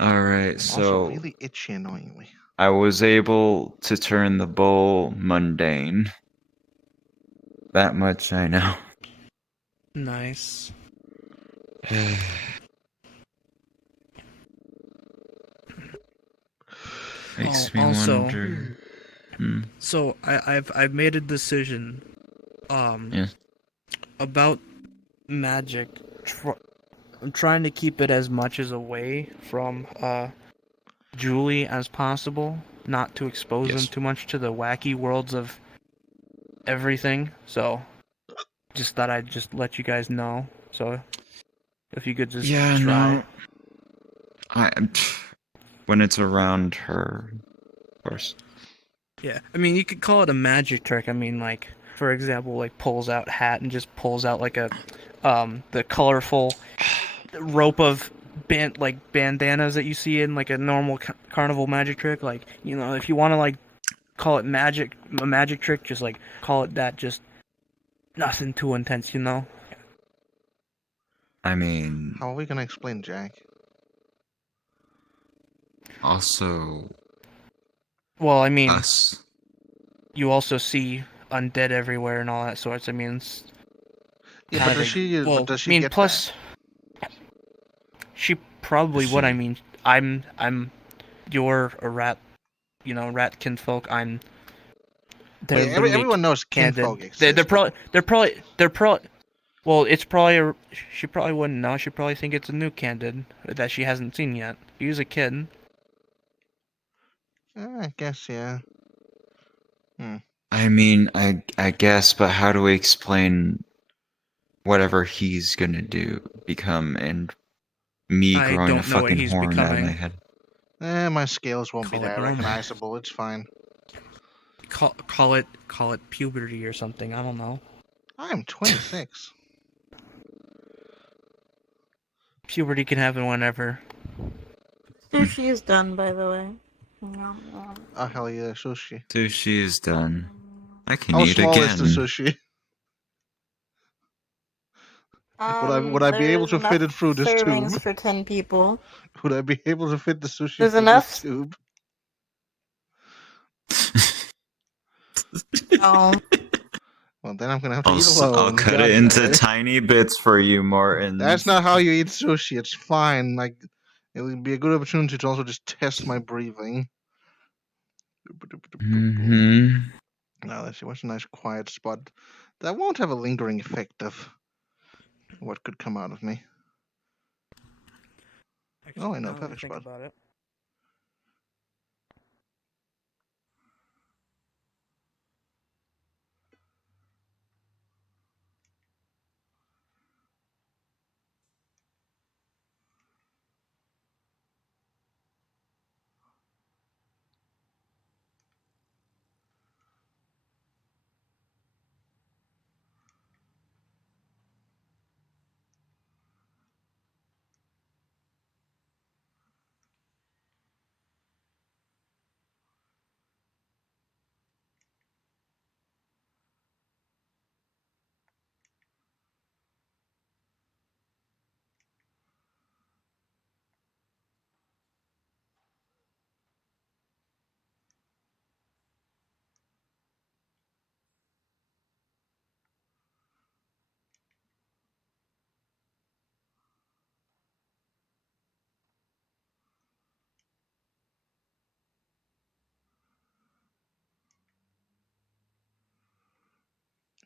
alright, Also so really itchy, annoyingly. I was able to turn the bowl mundane. That much I know. Nice. Makes me also, wonder. So I've made a decision. Yeah. About magic. I'm trying to keep it as much as away from Julie as possible, not to expose them too much to the wacky worlds of everything. So, just thought I'd just let you guys know. So, if you could just try. No. When it's around her, of course. Yeah, I mean, you could call it a magic trick. I mean, like, for example, like pulls out hat and just pulls out like a, the colorful rope of bandanas that you see in like a normal carnival magic trick. Like, if you want to like call it a magic trick, just like call it that. Just nothing too intense, I mean, How are we gonna explain Jack? also. Well, I mean, us. you also see undead everywhere and all that sorts. I mean, it's yeah, but does she get plus, she probably would. I mean, you're a rat, rat kinfolk. Everyone knows kinfolk exist. They're probably. Well, it's probably she probably wouldn't know. She probably think it's a new candid that she hasn't seen yet. He's a kid. I guess, yeah. I mean, I guess, but how do we explain whatever he's gonna become, and me I growing a don't know what fucking he's horn out of my becoming. head? My scales won't be Call it that normal. recognizable. It's fine. Call it puberty or something. I don't know. I am 26. Puberty can happen whenever. Sushi is done, by the way. Oh, hell yeah, sushi. Sushi is done. I can How eat small again. is the sushi? Would I be able to fit it through this servings tube? for 10 people. Would I be able to fit the sushi There's through enough this tube? Oh. Well, then I'm gonna have to I'll, eat I'll alone. cut God it into damn it. tiny bits for you, Martin. That's not how you eat sushi. It's fine. Like, it would be a good opportunity to also just test my breathing. Now let's see. What's a nice quiet spot that won't have a lingering effect of what could come out of me. Actually, Oh, I know, now that I perfect think spot. about it.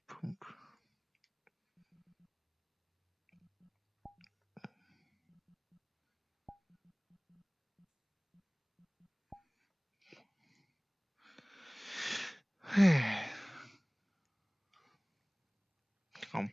Come. Come.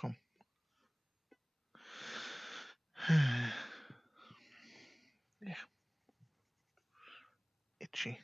Come. Yeah. Itchy.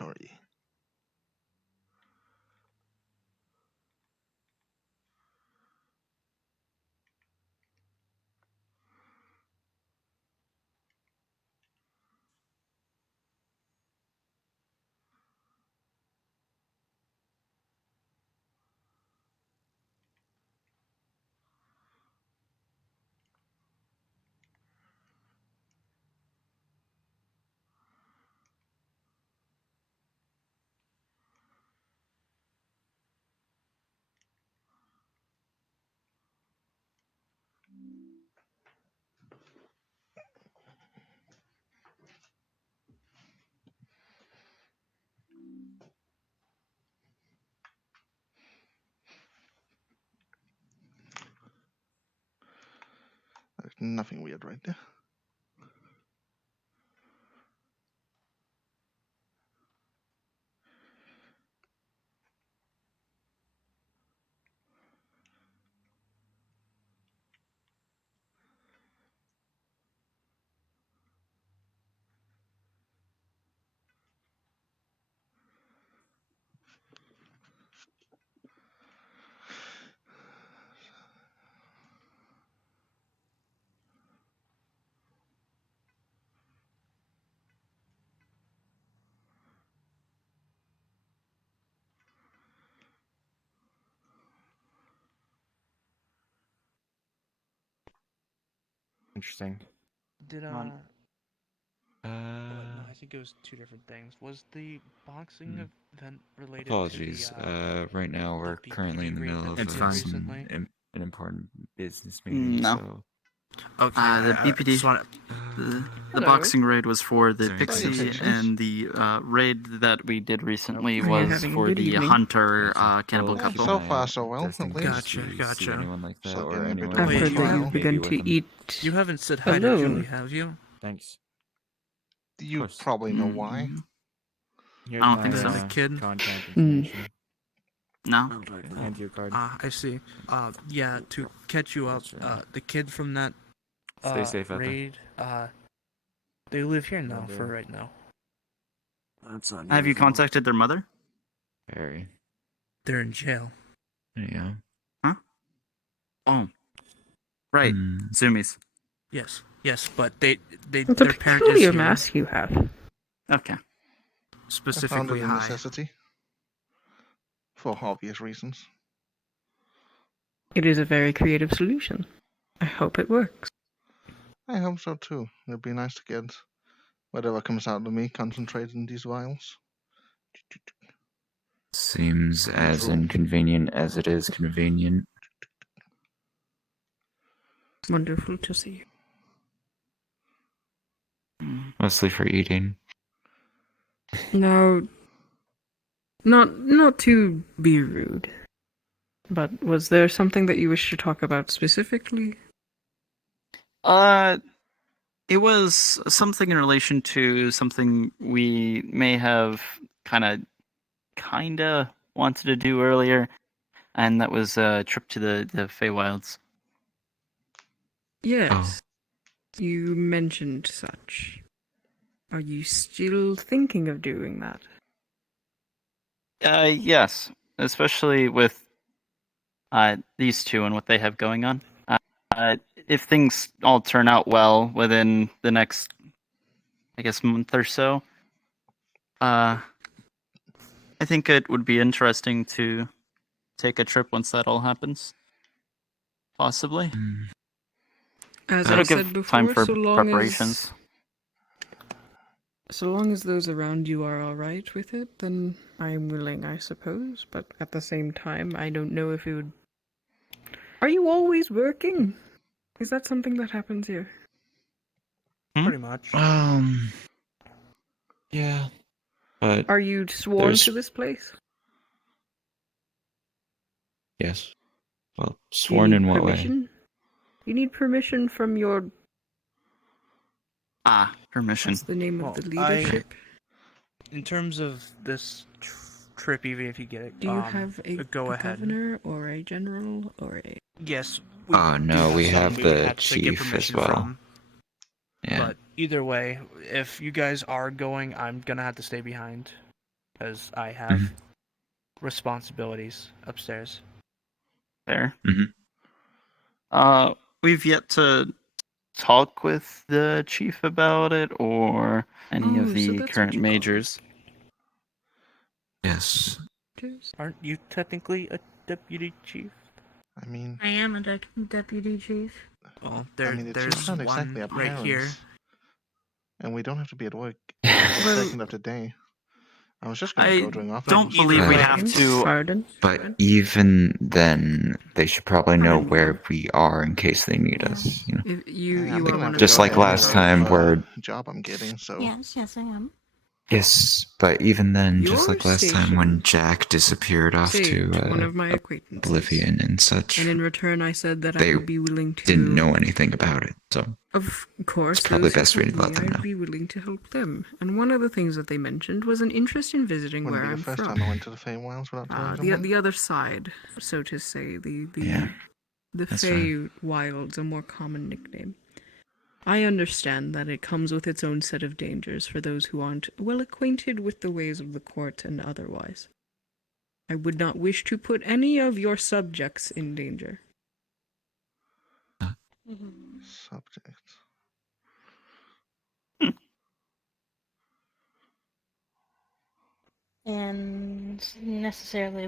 inventory. There's nothing weird right there. Interesting. Did On- wait, no, I think it was two different things. Was the boxing event related Apologies. to the Right now we're currently in the raid middle that of we did some recently? an important business meeting. No. So Okay, The BPD, the Hello. boxing raid was for the Is there any Pixie, salutations? and the raid that we did recently Are you was having a for good the evening? Hunter Gotcha. Cannibal Well, Yeah, keep couple. so an eye far out so well, just at in least. case you see Gotcha. anyone like that, So or getting a bit anyone of I've Wait, heard you that have- you've maybe begun with to them. eat You haven't said hi to alone. Julie, have you? Thanks. You course. probably know why. Here's I don't my think so. The kid? contact Hmm. information. No. Hand you a card. I see. Yeah, to catch you up, the kid from that Stay safe out there. raid, they live here now Will for do. right now. Have you contacted their mother? Very. They're in jail. There you go. Oh. Right. Hmm. Zoomies. Yes, but they It's a their parent is peculiar here, mask you have. Okay. I found specifically it a high. necessity. For obvious reasons. It is a very creative solution. I hope it works. I hope so too. It'd be nice to get whatever comes out of me concentrated in these vials. Seems as True. inconvenient as it is convenient. Wonderful to see. Mostly for eating. Now, not to be rude, but was there something that you wish to talk about specifically? It was something in relation to something we may have kinda wanted to do earlier, and that was a trip to the Feywilds. Yes. You mentioned such. Are you still thinking of doing that? Yes, especially with these two and what they have going on. If things all turn out well within the next, I guess, month or so, I think it would be interesting to take a trip once that all happens. Possibly. As That'll I said give before, time for so long preparations. So long as those around you are alright with it, then I'm willing, I suppose. But at the same time, I don't know if it would... Are you always working? Is that something that happens here? Pretty much. Yeah. But Are you sworn there's- to this place? yes. Well, Do you sworn need in what way? permission? You need permission from your... Permission. What's the name Well, of the leadership? In terms of this trip, even if you get it, Do you have a go ahead. governor or a general or a... Yes. Oh no, we have some we would the have to get chief as permission well. from. Yeah. But either way, if you guys are going, I'm gonna have to stay behind. as I have responsibilities upstairs. Fair. Mm-hmm. We've yet to talk with the chief about it, or any of the current majors. Yes. Aren't you technically a deputy chief? I mean, I am a deputy chief. Well, it's not exactly a right here. parents. And we don't have to be at work every second of the day. I was just gonna go during office. Don't believe we have to. Pardon? But even then, they should probably know where we are in case they need us. You know, If you I'm are gonna one have of to just go like anyway last with time, the where job I'm getting. So Yes, I am. yes, but even then, just Your like last time when Jack disappeared off saved to one of my acquaintances. Oblivion and such, And in return, I said that they I would be willing to. didn't know anything about it. So Of course, it's probably those who best we told let me them know. I'd be willing to help them. And one of the things that they mentioned was an interest in visiting wouldn't where be the I'm first from. time I went to the Feywilds without telling The someone. the other side, so to say, the Yeah, that's right. Fey Wilds, a more common nickname. I understand that it comes with its own set of dangers for those who aren't well acquainted with the ways of the court and otherwise. I would not wish to put any of your subjects in danger. Subject. And necessarily,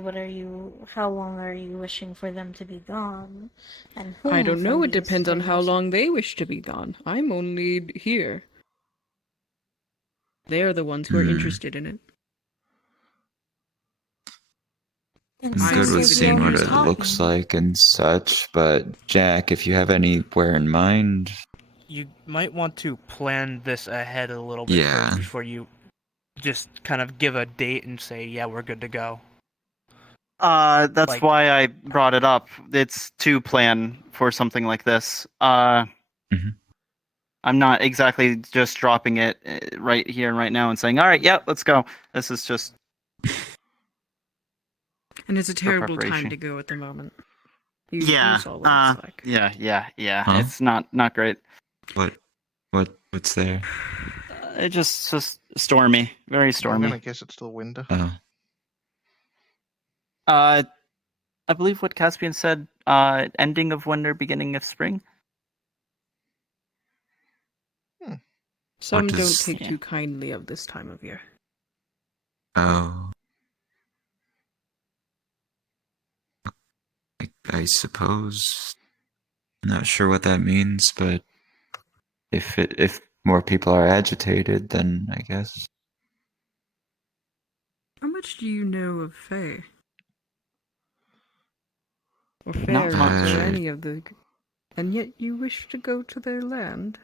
how long are you wishing for them to be gone? And whom I don't know, from it these depends on how things? long they wish to be gone. I'm only here. They're the ones who are interested in it. It I'm sounds good with like seeing you're what it talking. looks like and such, but Jack, if you have anywhere in mind, You might want to plan this ahead a little bit Yeah. first before you just kind of give a date and say, yeah, we're good to go. That's Like- why I brought it up. It's to plan for something like this. I'm not exactly just dropping it right here and right now and saying, all right, yeah, let's go. This is just. And it's a terrible time preparation. to go at the moment. You Yeah. saw what it's like. Yeah. Huh? It's not great. what's there? It just stormy, very I'm stormy. gonna guess it's still winter. Oh, I believe what Caspian said. Ending of winter, beginning of spring. Some What don't does- take too kindly of this time of year. oh. I suppose. Not sure what that means, but if more people are agitated, then I guess. How much do you know of Fae? Or Not fairies, much. or any of the... And yet you wish to go to their land?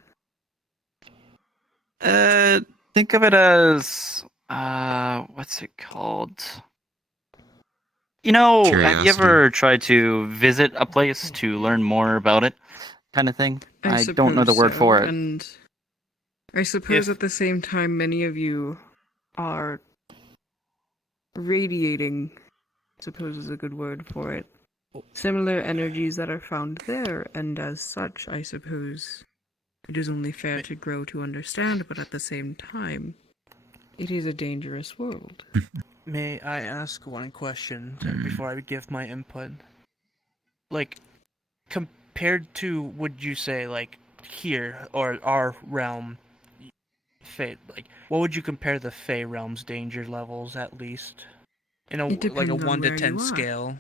Think of it as what's it called? You know, have you Curiosity. ever tried to visit a place to learn more about it, kind of thing? I don't know the suppose word so, for it. And I suppose If- at the same time, many of you are radiating, I suppose is a good word for it, similar energies that are found there, and as such, I suppose it is only fair to grow to understand, but at the same time, it is a dangerous world. May I ask one question before I give my input? Like, compared to, would you say, like, here, or our realm, Fey, like, what would you compare the Fey realm's danger levels, at least? In a, It depends like, a on 1 to where 10 you are. scale.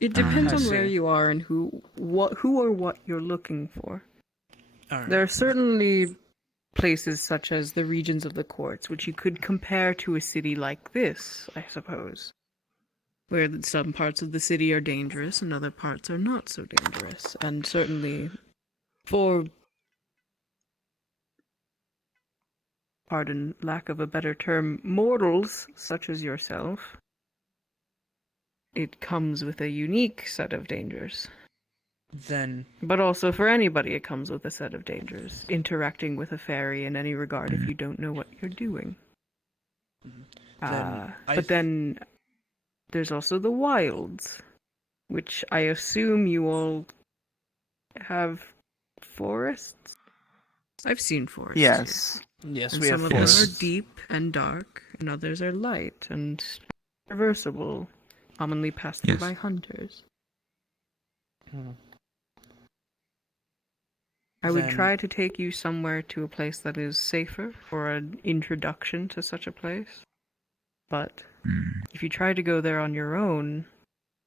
It depends I on where see. you are and who or what you're looking for. Alright. There are certainly places such as the regions of the courts, which you could compare to a city like this, I suppose, where some parts of the city are dangerous and other parts are not so dangerous. And certainly, for, pardon lack of a better term, mortals such as yourself, it comes with a unique set of dangers. Then, But also for anybody, it comes with a set of dangers. Interacting with a fairy in any regard if you don't know what you're doing. But then there's also the wilds, which I assume you all have forests? I've seen forests. Yes. Yes, And we have some of them are forests. deep and dark, and others are light and traversable, commonly passed through Yes. by hunters. I would Then- try to take you somewhere to a place that is safer for an introduction to such a place. But if you try to go there on your own,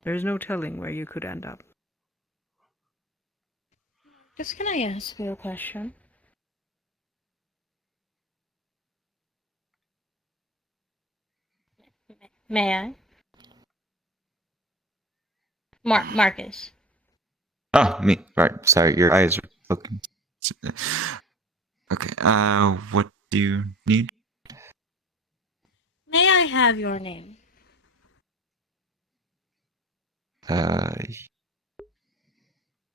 there's no telling where you could end up. Just can I ask you a question? May I? Marcus. Oh, me. Right. Sorry, your eyes are looking. Okay. What do you need? May I have your name?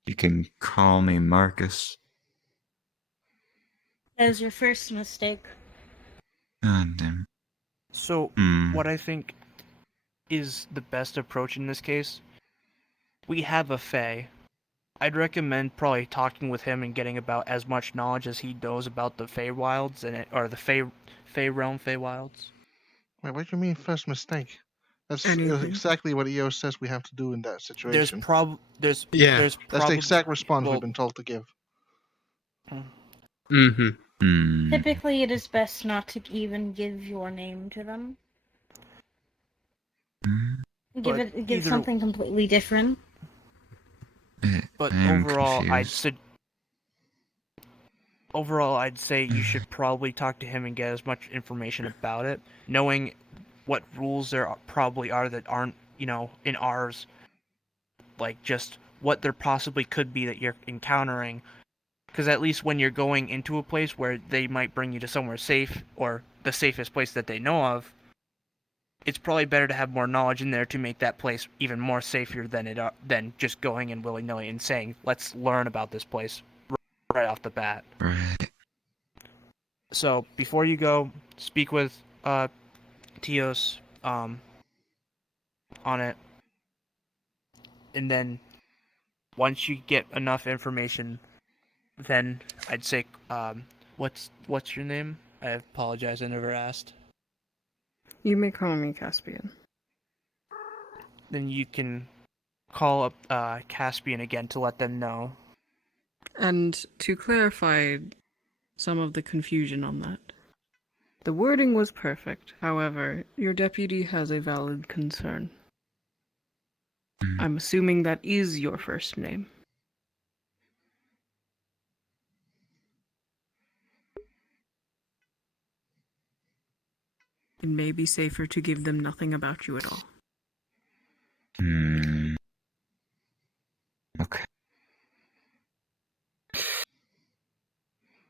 You can call me Marcus. That is your first mistake. God damn. So, what I think is the best approach in this case, we have a Fae. I'd recommend probably talking with him and getting about as much knowledge as he knows about the Feywilds or the Fey realm Feywilds. Wait, what do you mean first mistake? That's Anything. exactly what EO says we have to do in that situation. There's That's the probably exact response we've been told to give. Typically, it is best not to even give your name to them. Give either- something completely different. But I am overall, confused. I'd say you should probably talk to him and get as much information about it, knowing what rules there probably are that aren't, in ours. Like just what there possibly could be that you're encountering. Because at least when you're going into a place where they might bring you to somewhere safe, or the safest place that they know of, it's probably better to have more knowledge in there to make that place even more safer than just going in willy-nilly and saying, let's learn about this place right off the bat. Right. So before you go, speak with Tios on it, and then once you get enough information, then I'd say, what's your name? I apologize, I never asked. You may call me Caspian. Then you can call up Caspian again to let them know. And to clarify some of the confusion on that, the wording was perfect. However, your deputy has a valid concern. I'm assuming that is your first name. It may be safer to give them nothing about you at all. Okay.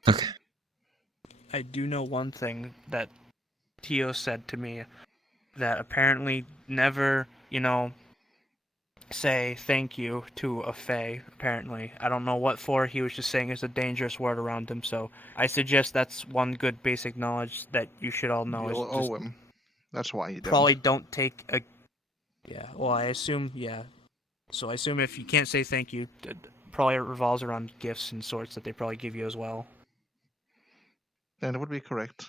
Okay. I do know one thing that Tio said to me, that apparently never, say thank you to a Fae, apparently. I don't know what for, he was just saying it's a dangerous word around him, so I suggest that's one good basic knowledge that you should all know. You'll is owe him. That's why you probably don't. don't take a... Yeah, well, I assume, yeah. So I assume if you can't say thank you, it probably revolves around gifts and sorts that they probably give you as well. That would be correct.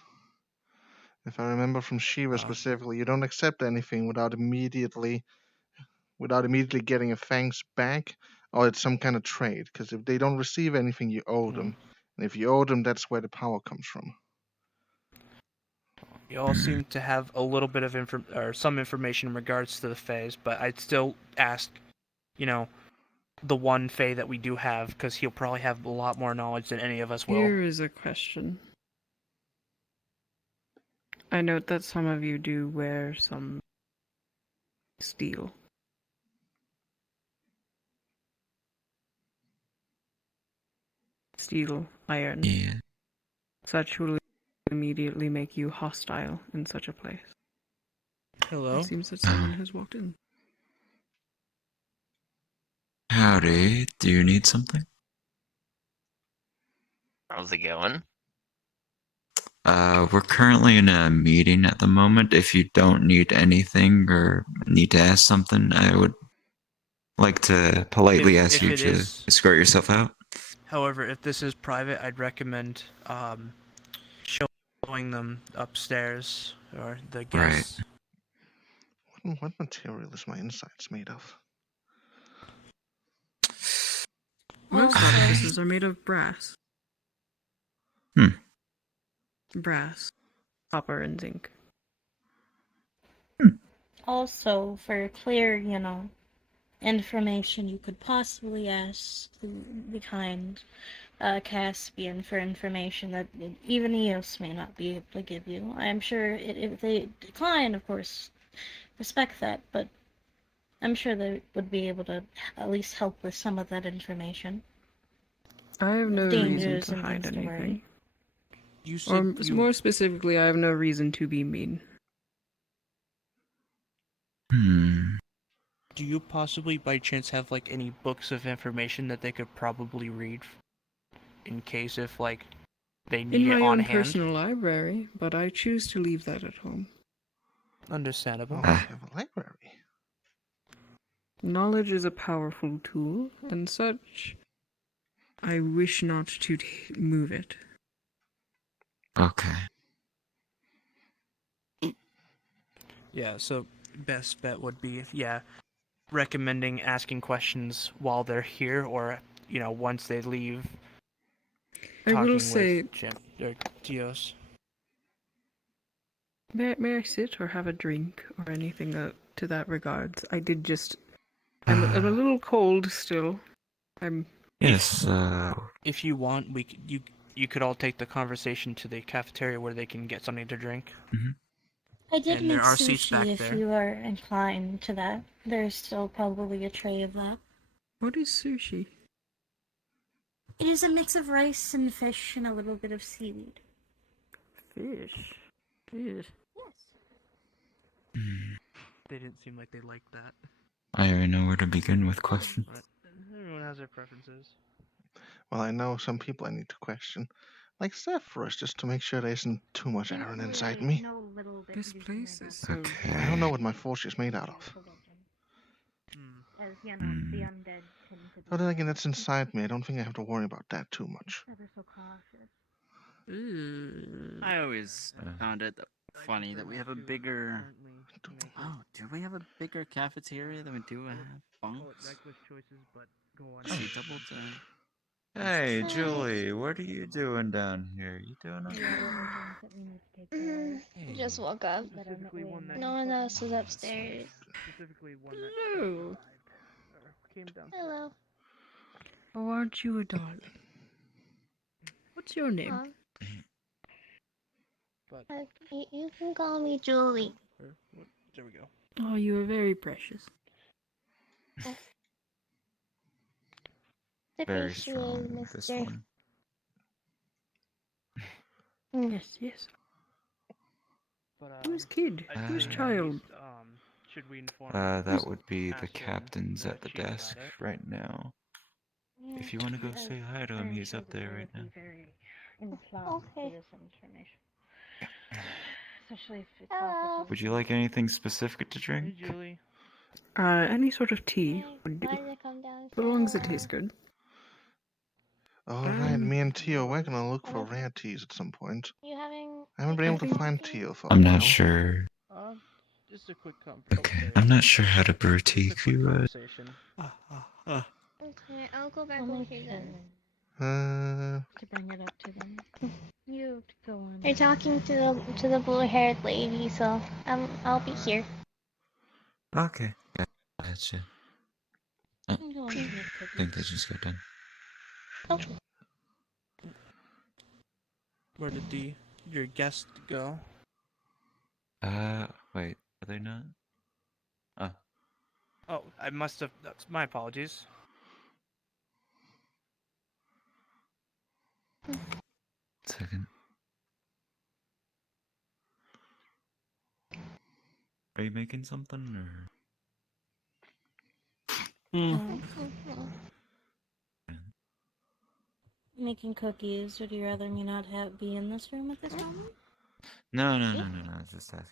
If I remember from Shiva specifically, you don't accept anything without immediately getting a thanks back, or it's some kind of trade. Because if they don't receive anything, you owe them, and if you owe them, that's where the power comes from. You all seem to have a little bit of some information in regards to the Fays, but I'd still ask, the one Fae that we do have, because he'll probably have a lot more knowledge than any of us will. Here is a question. I note that some of you do wear some steel. Steel, iron. Yeah. Such will immediately make you hostile in such a place. Hello? It seems that someone has walked in. Howdy. Do you need something? How's it going? We're currently in a meeting at the moment. If you don't need anything or need to ask something, I would like to politely ask you to escort yourself out. However, if this is private, I'd recommend showing showing them upstairs or the Right. guests. What material is my insides made of? Most Also- octopuses are made of brass. Hmm. Brass, copper, and zinc. Also, for clear, information, you could possibly ask the kind Caspian for information that even EOS may not be able to give you. I'm sure if they decline, of course, respect that, but I'm sure they would be able to at least help with some of that information. I have no reason Dangers to and hide things to worry. anything. You Or said you... more specifically, I have no reason to be mean. Do you possibly, by chance, have like any books of information that they could probably read, in case if like they In need my it on own hand? personal library, but I choose to leave that at home. Understandable. Oh, I have a library. Knowledge is a powerful tool, and such. I wish not to move it. Okay. Yeah, so best bet would be, recommending asking questions while they're here, or once they leave. I will talking say- with Jim or Dios. May I sit or have a drink or anything to that regards? I did just. I'm a little cold still. Yes. If you want, you could all take the conversation to the cafeteria where they can get something to drink. I did And make there are seats back sushi if there. you are inclined to that. There's still probably a tray of that. What is sushi? It is a mix of rice and fish and a little bit of seaweed. Fish? Fish? They didn't seem like they liked that. I don't even know where to begin with questions. But everyone has their preferences. Well, I know some people I need to question. Like Zephyrus, just to make sure there isn't too much iron inside me. This place is so. I don't know what my forge is made out of. As the undead tend to be. Oh, then again, that's inside me. I don't think I have to worry about that too much. Ever so cautious. I always found it funny that we have a bigger. Oh, do we have a bigger cafeteria than we do have bunks? Reckless choices, but go on. Should we double check? Hey, Julie, what are you doing down here? You doing okay? Just woke up. No one else is upstairs. Specifically one that Hello. came down. Hello. Oh, aren't you a darling? What's your name? But You can call me Julie. there we go. Oh, you are very precious. Very Appreciate strong, this Mr. one. Yes, yes. But, Whose kid? Whose child? Should we inform? That would be the ask him, captain's at the chief about desk it? right now. If you want to go say hi to him, he's up there right now. Okay. Especially if it's Hello. Would you like anything specific to drink? Hey, Julie. Any sort of tea would do. Why did I come down? As long as it tastes good. Alright, me and Tio, we're gonna look for rare teas at some point. You having? I haven't been able to find Tio for a I'm while. not sure. Just a quick Okay. I'm not sure how to brew tea. Could you, conversation. Okay, I'll go back over here then. To bring it up to them. You have to go on. You're talking to the blue-haired lady, so I'll be here. Okay. Gotcha. Oh, I'm going to make I think they cookies. just got done. Oh. Where did your guest go? Wait, are they not? Oh, I must have. That's my apologies. Second. Are you making something, or? Making cookies. Would you rather me not be in this room at this moment? No, I was just asking.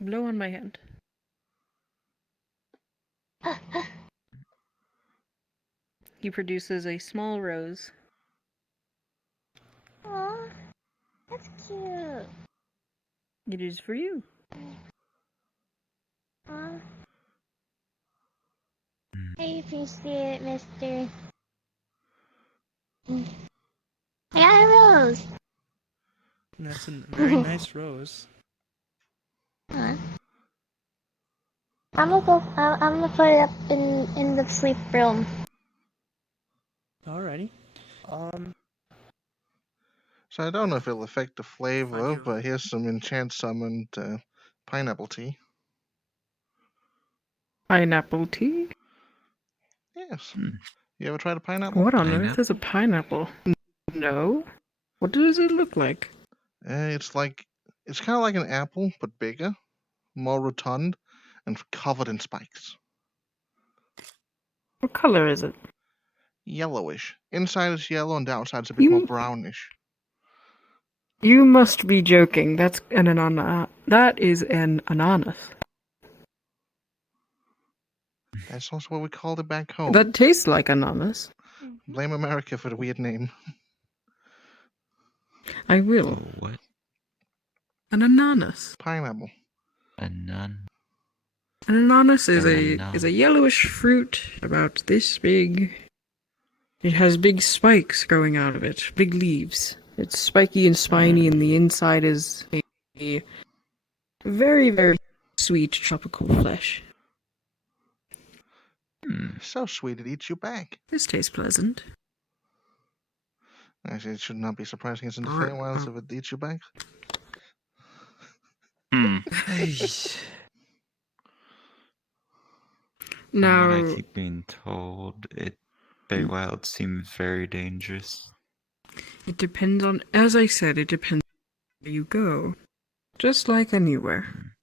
Blow on my hand. He produces a small rose. Aw, that's cute. It is for you. Aw. I appreciate it, mister. I got a rose. That's a very nice rose. Huh? I'm gonna put it up in the sleep room. Alrighty. So I don't know if it'll affect the flavor, but here's some enchant summoned pineapple tea. Pineapple tea? Yes. You ever tried a pineapple? What on earth is a pineapple? No. What does it look like? It's kind of like an apple, but bigger, more rotund, and covered in spikes. What color is it? Yellowish. Inside is yellow, and the outside's a bit more brownish. You must be joking. That's an ananas. That is an ananas. That's also what we called it back home. That tastes like ananas. Blame America for the weird name. I will. What? An ananas. Pineapple. An ananas is a yellowish fruit about this big. It has big spikes growing out of it, big leaves. It's spiky and spiny, and the inside is a very, very sweet tropical flesh. So sweet it eats you back. This tastes pleasant. Actually, it should not be surprising. It's in the Feywilds if it eats you back. From Now, what I keep being told, Feywild seems very dangerous. it depends on, as I said, it depends on where you go. Just like anywhere.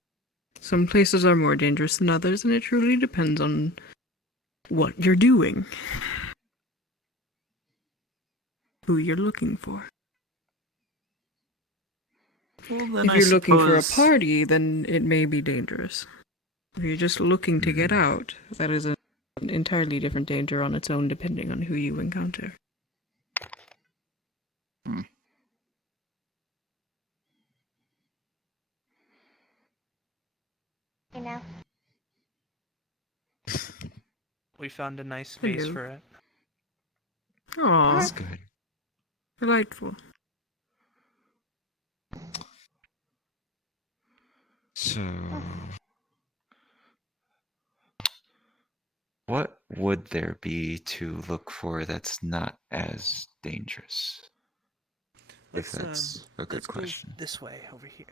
Some places are more dangerous than others, and it truly depends on what you're doing. Who you're looking for. Well, If you're looking for a party, then it may be dangerous. If you're just looking to get out, that is an entirely different danger on its own, depending on who you encounter. You know. We found a nice vase Hello. for it. Aww. That's good. Delightful. So, what would there be to look for that's not as dangerous? If that's a good let's go question. this way over here.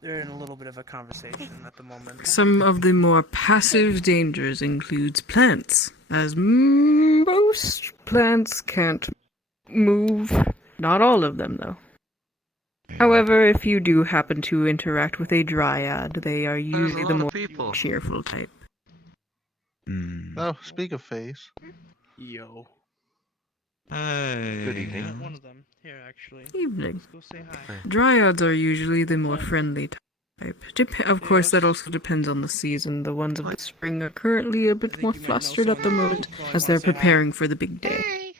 They're in a little bit of a conversation at the moment. Some of the more passive dangers includes plants, as most plants can't move. Not all of them, though. However, if you do happen to interact with a dryad, they are usually the more cheerful type. Oh, speak of face. Yo. Hey. Good evening. One of them here, actually. Evening. Let's go say hi. Dryads are usually the more friendly type. Of course, that also depends on the season. The ones of the spring are currently a bit more flustered at the moment, as they're preparing for the big day.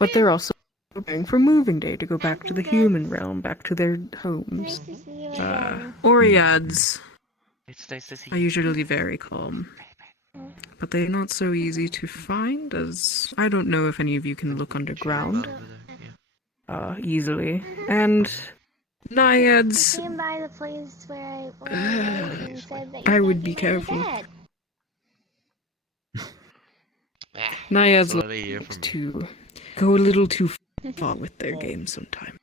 But they're also preparing for moving day to go back to the human realm, back to their homes. Nice to see you again. Oreads It's nice to see are usually very calm. But they're not so easy to find, as I don't know if any of you can look underground easily. And naiads, Came by the place where I was and said that I you would be think you were careful. dead. Naiads Slowly like hear from to go a little too far with their game sometimes.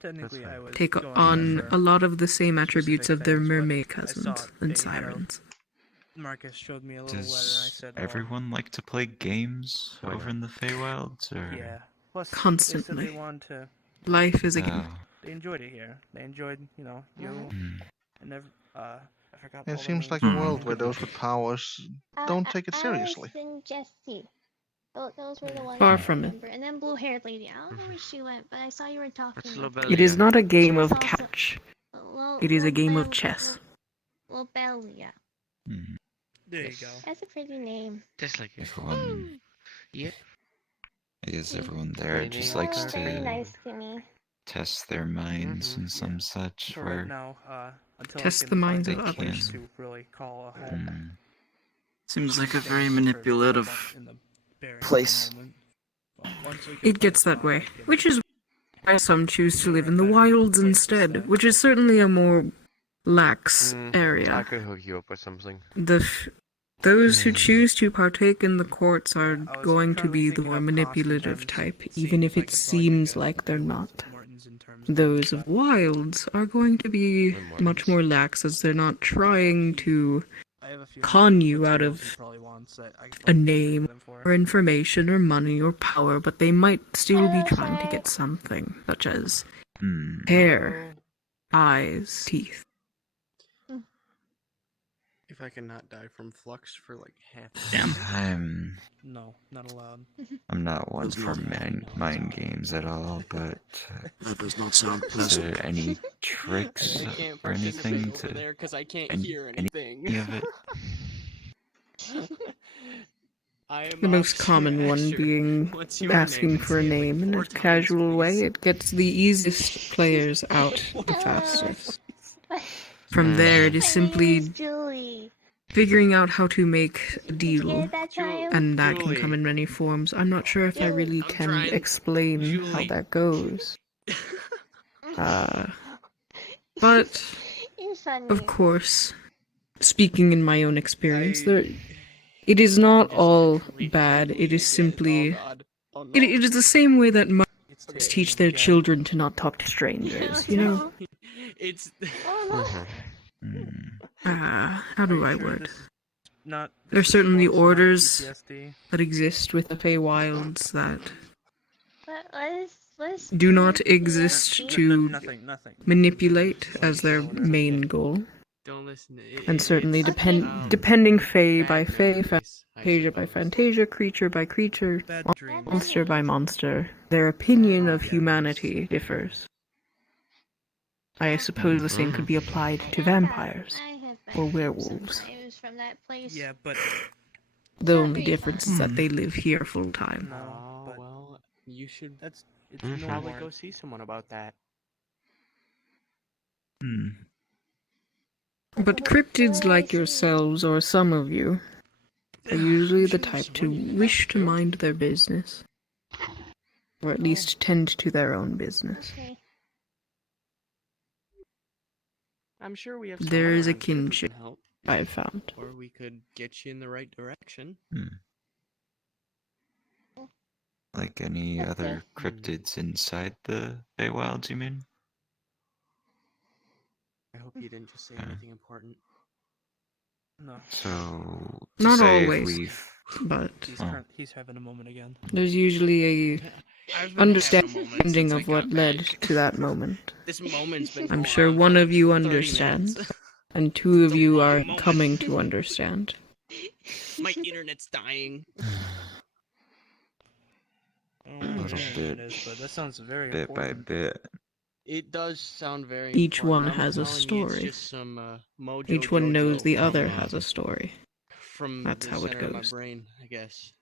Technically, I was Take going on for a lot of the same attributes of their things, but mermaid I saw cousins and they had a- sirens. Marcus showed me a little letter, and I Does said, "Oh, everyone like to play games over in the Feywilds, or? yeah." Plus, Constantly. They said they wanted to. Life is a game. They enjoyed it here. They enjoyed, you, and I forgot. all It the seems names like a of the world where people. those with powers don't take it seriously. Alice and Jessie. Those were the ones Far I from it. remember. And then blue-haired lady. I don't know where she went, but I saw you were talking. It is not a game of also- catch. It is a game of Lobel- chess. Lobelia. There you go. That's a pretty name. Just like If one Yeah. I guess everyone there just likes Very to nice to me. test their minds and some such. For where right now, until Test I the can minds find of a place others. to really call a home. Seems like a Things very I've heard manipulative in the barracks at the place. moment. But once we can It find gets a that spot, way, I can- which is why some choose to live in the wilds instead, which is certainly a more lax I area. could hook you up with something. Those who choose to partake in the courts are going to be the more manipulative type, even if it seems like they're not. Those of wilds are going to be much more lax, as they're not trying to con you out of a name or information or money or power, but they might still be trying to get something, such as hair, eyes, teeth. If I cannot die from flux for like half. I'm No, not allowed. I'm not one for mind games at all, but That does not sound is pleasant. there any tricks I can't or anything participate over to there because I can't any- hear any anything. of it? I am The most Officer common one Asher. being What's your asking name? for a Say it like name in 4 a times, casual way. please. It gets the easiest players out the fastest. My From there, it is name simply is Julie. figuring out how to make a Did you deal, get it that time? and that can come in many forms. I'm not sure if I really I'm can trying. explain how Julie. that goes. But, You're funny. of course, speaking in my own experience, it is not all bad. It is simply... Oh, no. It is the same way that mothers teach their children to not talk to strangers, you know? It's. Oh, How do I word? Not. There are certainly this is not orders PTSD. that exist with the Feywilds that what is do not PTSD? exist to Nothing. manipulate as their main goal. Don't listen. And certainly it's, depending Fey by bad Fey, memories, I Fantasia by suppose. Fantasia, creature by creature, Bad dreams. monster by monster, their opinion of humanity differs. I suppose the same could be applied to vampires I have or bad werewolves. sometimes from that place. Yeah, but The only difference is that they live here full time. no. Oh, But well, you should. it's Probably normal. go see someone about that. But cryptids like yourselves, or some of you, are usually the type to wish to mind their business. Or at least tend to their own business. Okay. I'm sure we have. There someone is a around here who can kinship help. I've found. Or we could get you in the right direction. Like any other cryptids inside the Feywilds, you mean? I hope you didn't just say anything important. No. So, to Not say if always, we've... but He's having a moment again. there's usually a I've been having a moment understanding since I of what got led back. to that moment. This moment's been I'm going sure on one for of you 30 understands, minutes. and two of It's a you long are moment. coming to understand. My internet's dying. I don't know what Little your bit, name is, but that sounds very bit by important. bit. It does sound very Each one important. I'm has a telling you, story. it's just some, mojo Each one knows jojo the from, other has a story. From That's the how it center of my goes. brain, I guess.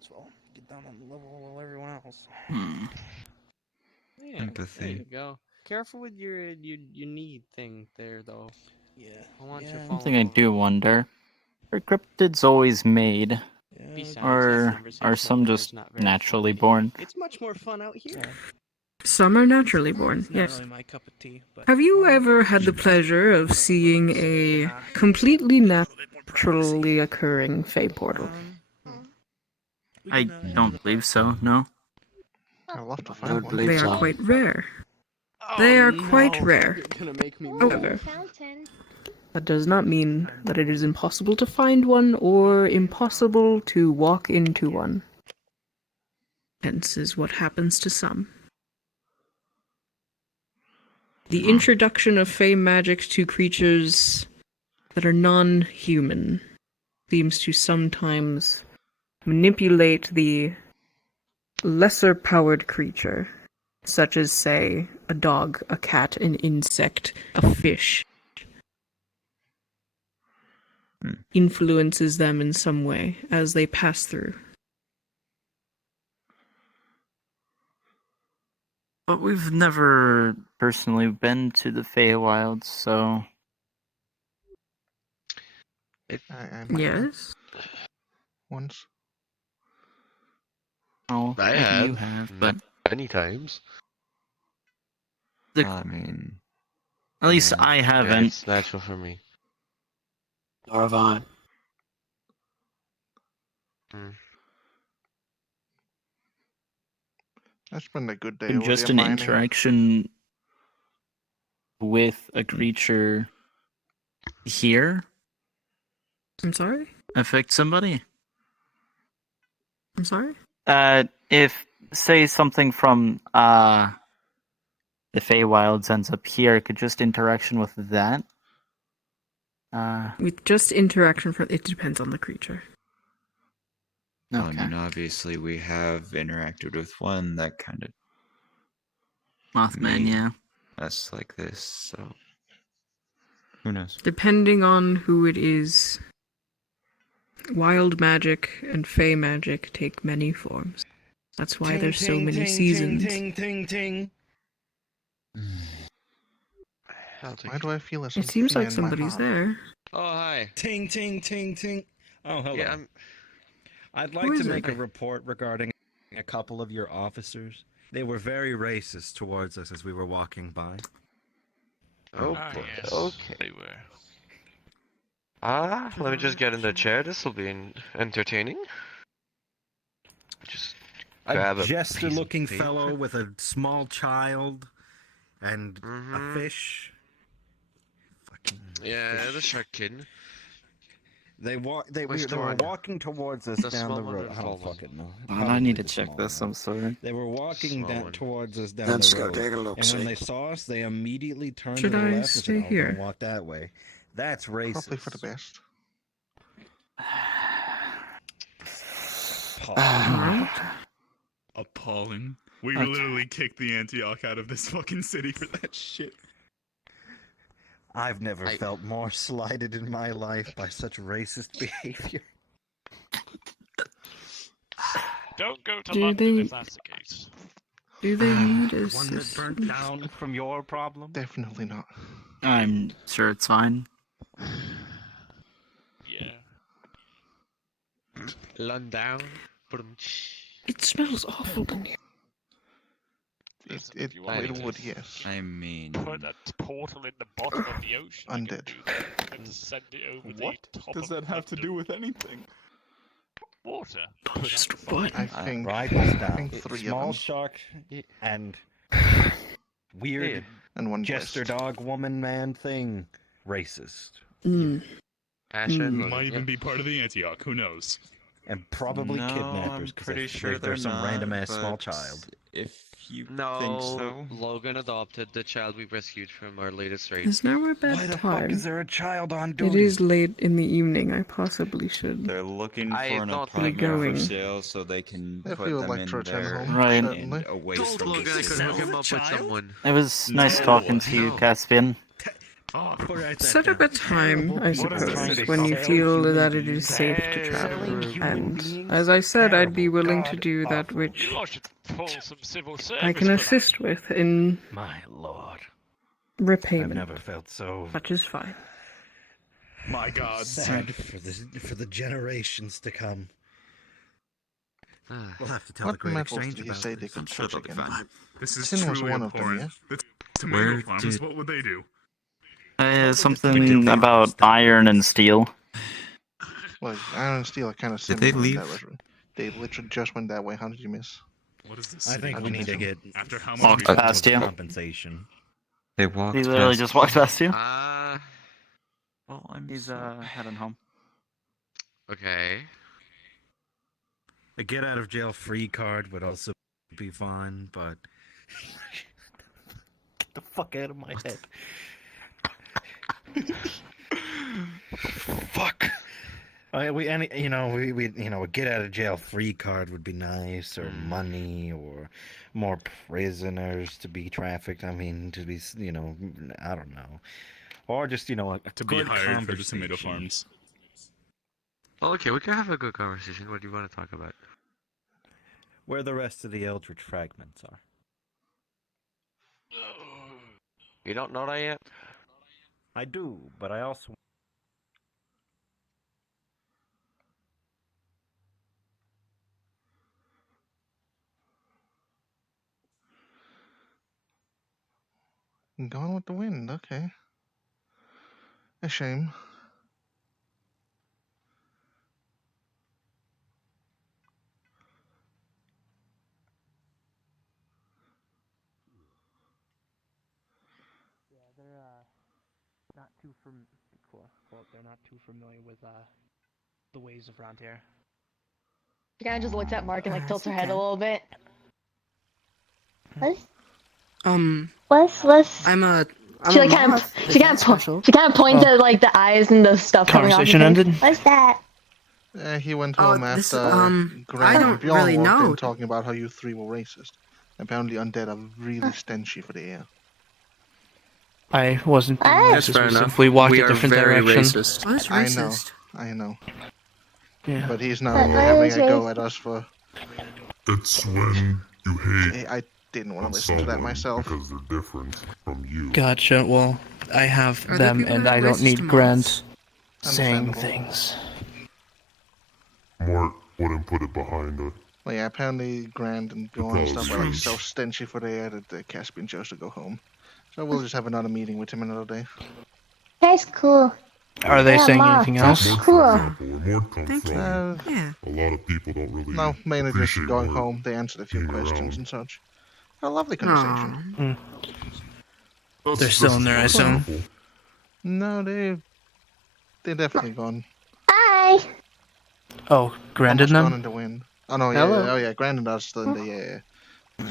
As well, get down on the level of everyone else. Yeah, Empathy. there you go. Careful with your need thing there, though. Yeah. I want you Yeah. falling Something I over. do wonder: are cryptids always made, Besides, that or conversation are some over there is just not very naturally funny. born? It's much more fun out here. Some are naturally born, It's not yes. really my cup of tea, but Have you ever had the pleasure of seeing a completely naturally occurring Fey portal? I don't believe so. No. I'd love to I find would one. believe They are so. quite rare. Oh, They are no. quite rare. You're gonna make me However, Fountain. that does not mean that it is impossible to find one or impossible to walk into one. Hence is what happens to some. The introduction of Fey magic to creatures that are non-human seems to sometimes manipulate the lesser-powered creature, such as, say, a dog, a cat, an insect, a fish. Influences them in some way as they pass through. But we've never personally been to the Feywilds, so. I might have Yes. once. Oh, I maybe have. you have, but Many times. the, I mean, at least yeah. I Yeah, haven't. it's natural for me. Arvon. I spent a good day And over just there an mining. interaction with a creature here I'm sorry? affect somebody? I'm sorry? If say something from the Feywilds ends up here, could just interaction with that? With just interaction from it depends on the creature. Well, I mean, obviously we have interacted with one that kind of Mothman, made yeah. us like this, so who knows? Depending on who it is, wild magic and fey magic take many forms. That's why there's so many seasons. Ting, ting, ting. Why do I feel there's It some seems fear like in my somebody's heart? there. Oh, hi. Ting, ting, ting, ting. Oh, hello. Yeah, I'd Who like to is make it? a report regarding a couple of your officers. They were very racist towards us as we were walking by. Oh Ah, boy. yes, Okay. they were. Let me just get in the chair. This will be entertaining. Just grab A a jester-looking piece of paper. fellow with a small child and a fish. Fucking Yeah, fish. the shark kid. They were Which one? walking towards us The down small the one or road. the I don't tall one? fucking know. I Probably need to the check small this, one. I'm sorry. They were walking Small one. towards us down Let's the go road. take a look, And when see. they saw us, they immediately turned Should to the I left and stay said, "Oh, here?" don't walk that way." That's racist. Probably for the best. Alright. Appalling. We Okay. literally kicked the Antioch out of this fucking city for that shit. I've never felt more slighted in my life by such racist behavior. Don't go to Do London they- if that's the case. Do they need The one that burnt assistance? down from your problem? Definitely not. I'm sure it's fine. Yeah. Lundau. It smells awful in here. Listen, It if you want it me would, to yes. I mean, put a portal in the bottom of the ocean, I can Undead. do that, and just send it over What the top does of that have to London. do with anything? Water. Just That's what? fine. I think Write this I down. think 3 of Small them. shark and weird And one jester blessed. dog woman man thing. Racist. Might even be part of the Antioch. Who knows? And probably no, kidnappers. I'm 'cause pretty they sure raped they're some not, random ass small but child. If you think No, so, Logan adopted the child we rescued from our latest raid. Is now a Why bad the fuck time? is there a child on It duty? is late in the evening. I possibly should. they're looking I for an thought Be apartment going. for sale so they can If put you would them like in to return there home, Right. certainly. and away Told from Logan the I could city. hook him up with someone. It was nice No, talking to you, no. Caspian. Oh, Set up a time, I suppose, when you feel that it is safe to travel. And as I said, I'd be willing to do that which You lot should pull some civil service I can for that. assist with in My lord. I've repayment, never felt so which is fine. my God. sad for the generations to come. We'll have to tell the What Great metals Exchange did he about say they this. could touch again? This is Sin was truly one of them, abhorrent. yeah? The tomato Where farms, did- what would they do? Something about iron and steel. Well, iron and steel are kind of Did they similar in that leave? regard. They literally just went that way. How did you miss? What is this? I think city we need to called? get After how much Walked we past you. compensation. They walked He literally past just walked past you. Well, I'm He's heading home. Okay. A get out of jail free card would also be fine, but get the fuck out of my head. Fuck. We a get out of jail free card would be nice, or money, or more prisoners to be trafficked. I mean, to be, I don't know, or just a To be good hired for the tomato conversation. farms. Well, okay, we can have a good conversation. What do you want to talk about? Where the rest of the Eldritch fragments are. You don't know that yet? I do, but I also. Gone with the wind, okay. A shame. Yeah, they're not too they're not too familiar with the ways around here. She kind of just looks at Mark and like tilts her head a okay. little bit. What's I'm a. She like kind of points at like the eyes and the stuff coming off. Conversation ended. What's that? He went home this, after I Grant don't and Bjorn really walked know. in talking about how you three were racist. Apparently undead are really stenchy for the air. I wasn't being That's racist. fair We enough. simply walked We a are different very direction. racist. Well, that's racist. I know. Yeah. But he's now What having is a go racist? at us for... It's when you hate I didn't want to listen to that someone myself. because they're different from you. Gotcha. Well, I have Are there them, people and that I have don't racist need Grant moms? saying Understandable. things. Mort wouldn't put it behind her. Well, yeah, apparently Grant and Bjorn and stuff are like Strange. so stenchy for the air that Caspian chose to go home. So we'll just have another meeting with him another day. That's cool. Are they Yeah, saying Ma, anything that's else? cool. Where Mort comes Thank you. from, Yeah. a lot of people don't really No, mainly just appreciate going Mort home. They answered a few being questions around. and such. A lovely conversation. They're still in there, I assume. No, they're definitely gone. Hi. Oh, Grant and Almost gone them? in the wind. Oh no, yeah, Hello. oh yeah, Grant and us still in the yeah.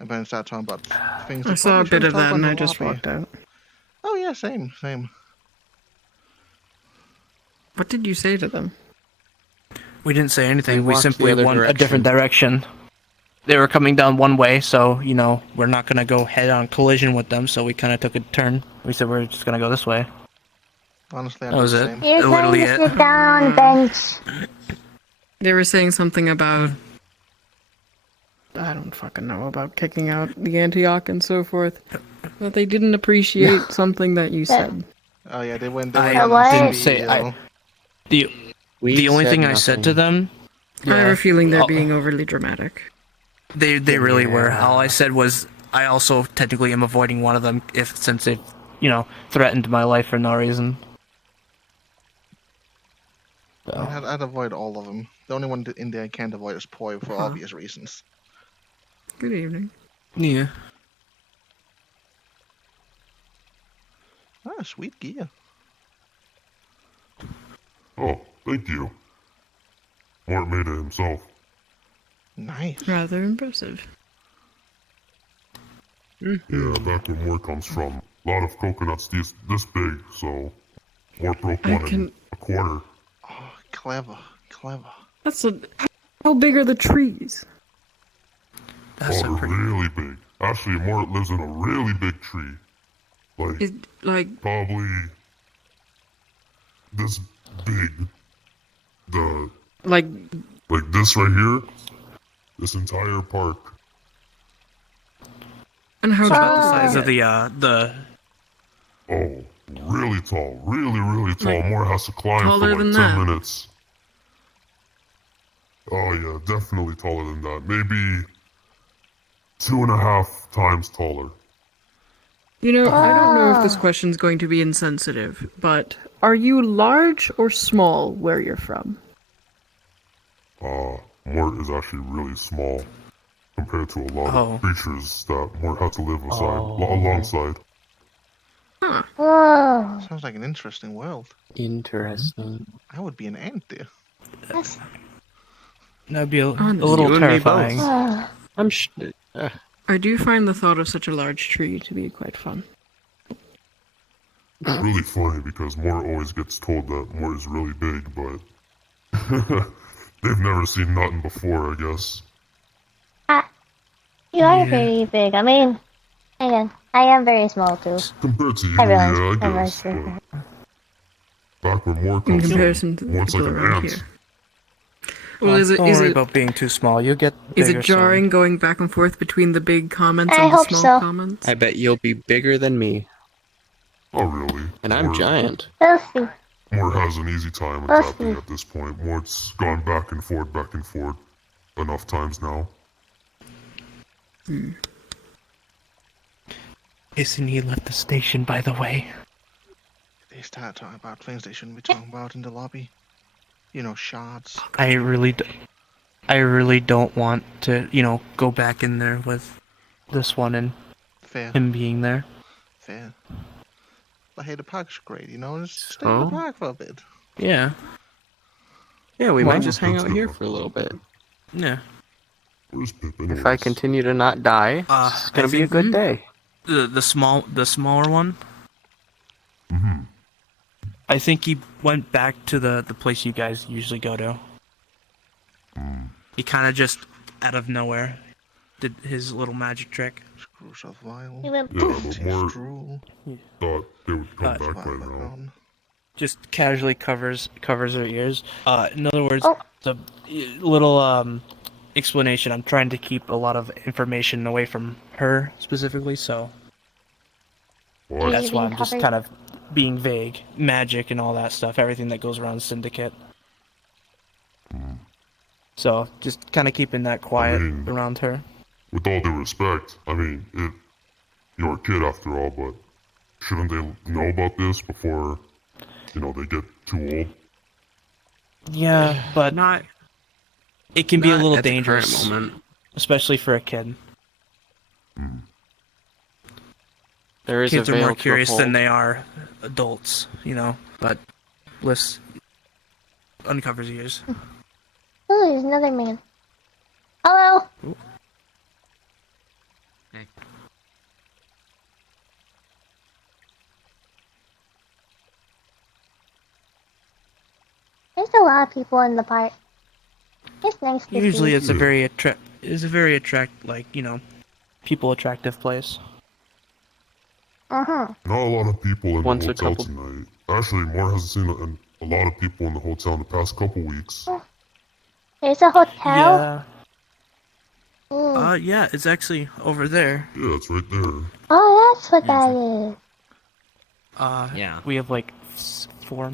And then start talking about things. I we saw a probably bit should've of talked that about and in I the just lobby. walked out. Oh yeah, same. What did you say to them? We didn't say anything. We walked simply the other went a different direction. They were coming down one way, so, you know, we're not going to go head-on collision with them, so we kind of took a turn. We said we're just going to go this way. Honestly, I That do was the it. same. You're going Literally to it. sit down, bench. They were saying something about... I don't fucking know, about kicking out the Antioch and so forth. But they didn't appreciate something that you said. Oh yeah, they went. I on a didn't spiel. say... The only said thing I said to them... I have a feeling they're oh, being overly dramatic. They really were. All I said was, I also technically am avoiding one of them, since they, you know, threatened my life for no reason. So. I'd avoid all of them. The only one in there I can't avoid is Poi for obvious reasons. Good evening. Yeah. Ah, sweet gear. Oh, thank you. Mort made it himself. Nice. Rather impressive. Yeah, back where Mort comes from. A lot of coconuts this big, so Mort broke one in a quarter. Oh, clever. That's how big are the trees? They're really big. Actually, Mort lives in a really big tree. Like probably this big. Like this right here. This entire park. And how about the tall size is of the Oh, really tall. Really tall. Mort has to climb taller for than like 10 that? minutes. Oh yeah, definitely taller than that. Maybe 2.5 times taller. You know, I don't know if this question's going to be insensitive, but are you large or small where you're from? Mort is actually really small compared to a lot of creatures that Mort had to live alongside. Huh. Whoa. Sounds like an interesting world. Interesting. I would be an ant there. That'd be a Honestly, little you and me terrifying. both. I'm I do find the thought of such a large tree to be quite fun. It's really funny because Mort always gets told that Mort is really big, but they've never seen nothing before, I guess. You are very big. I mean, again, I am very small too. Compared to you, Everyone's yeah, I guess. everyone's But back where Mort In comes comparison to from, the Mort's people like an around ant. here. Well, is it don't is worry it about being too small. You'll get is bigger it jarring soon. going back and forth between the big comments I and the hope small so. comments? I bet you'll be bigger than me. Not really. And I'm giant. We'll see. Moore has an easy time We'll adapting see. at this point. Moore's gone back and forth enough times now. Isn't he left the station, by the way? They start talking about things they shouldn't be talking about in the lobby. You know, shards. I really don't want to, go back in there with this one and Fair. him being there. Fair. But hey, the park's great, just stay in the park for a bit. Yeah. Yeah, we Well, might just hang out here for a little bit. Yeah. Where's Pip If I continue to not die, it's gonna be a good day. The smaller one. Mm-hmm. I think he went back to the place you guys usually go to. He kind of just out of nowhere did his little magic trick. Screws off vial. He went Yeah, poof. but Moore thought they would come back by now. Just casually covers her ears. In other words, the little explanation. I'm trying to keep a lot of information away from her specifically, so What? that's why I'm just covered? kind of being vague. Magic and all that stuff, everything that goes around Syndicate. So just kind of keeping that quiet around her. With all due respect, you're a kid after all, but shouldn't they know about this before, they get too old? Yeah, but not. It can be a not little at the current dangerous, moment. especially for a kid. There is Kids a are veil more to curious than uphold. they are adults, But Bliss uncovers ears. Oh, there's another man. Hello. There's a lot of people in the park. It's nice to Usually, see. it's a very people attractive place. Uh-huh. Not a lot of people in Once the a hotel couple- tonight. Actually, Moore hasn't seen a lot of people in the hotel in the past couple weeks. There's a hotel. Yeah. Mm. Yeah, it's actually over there. Yeah, it's right there. Oh, that's what that is. Yeah. We have like 4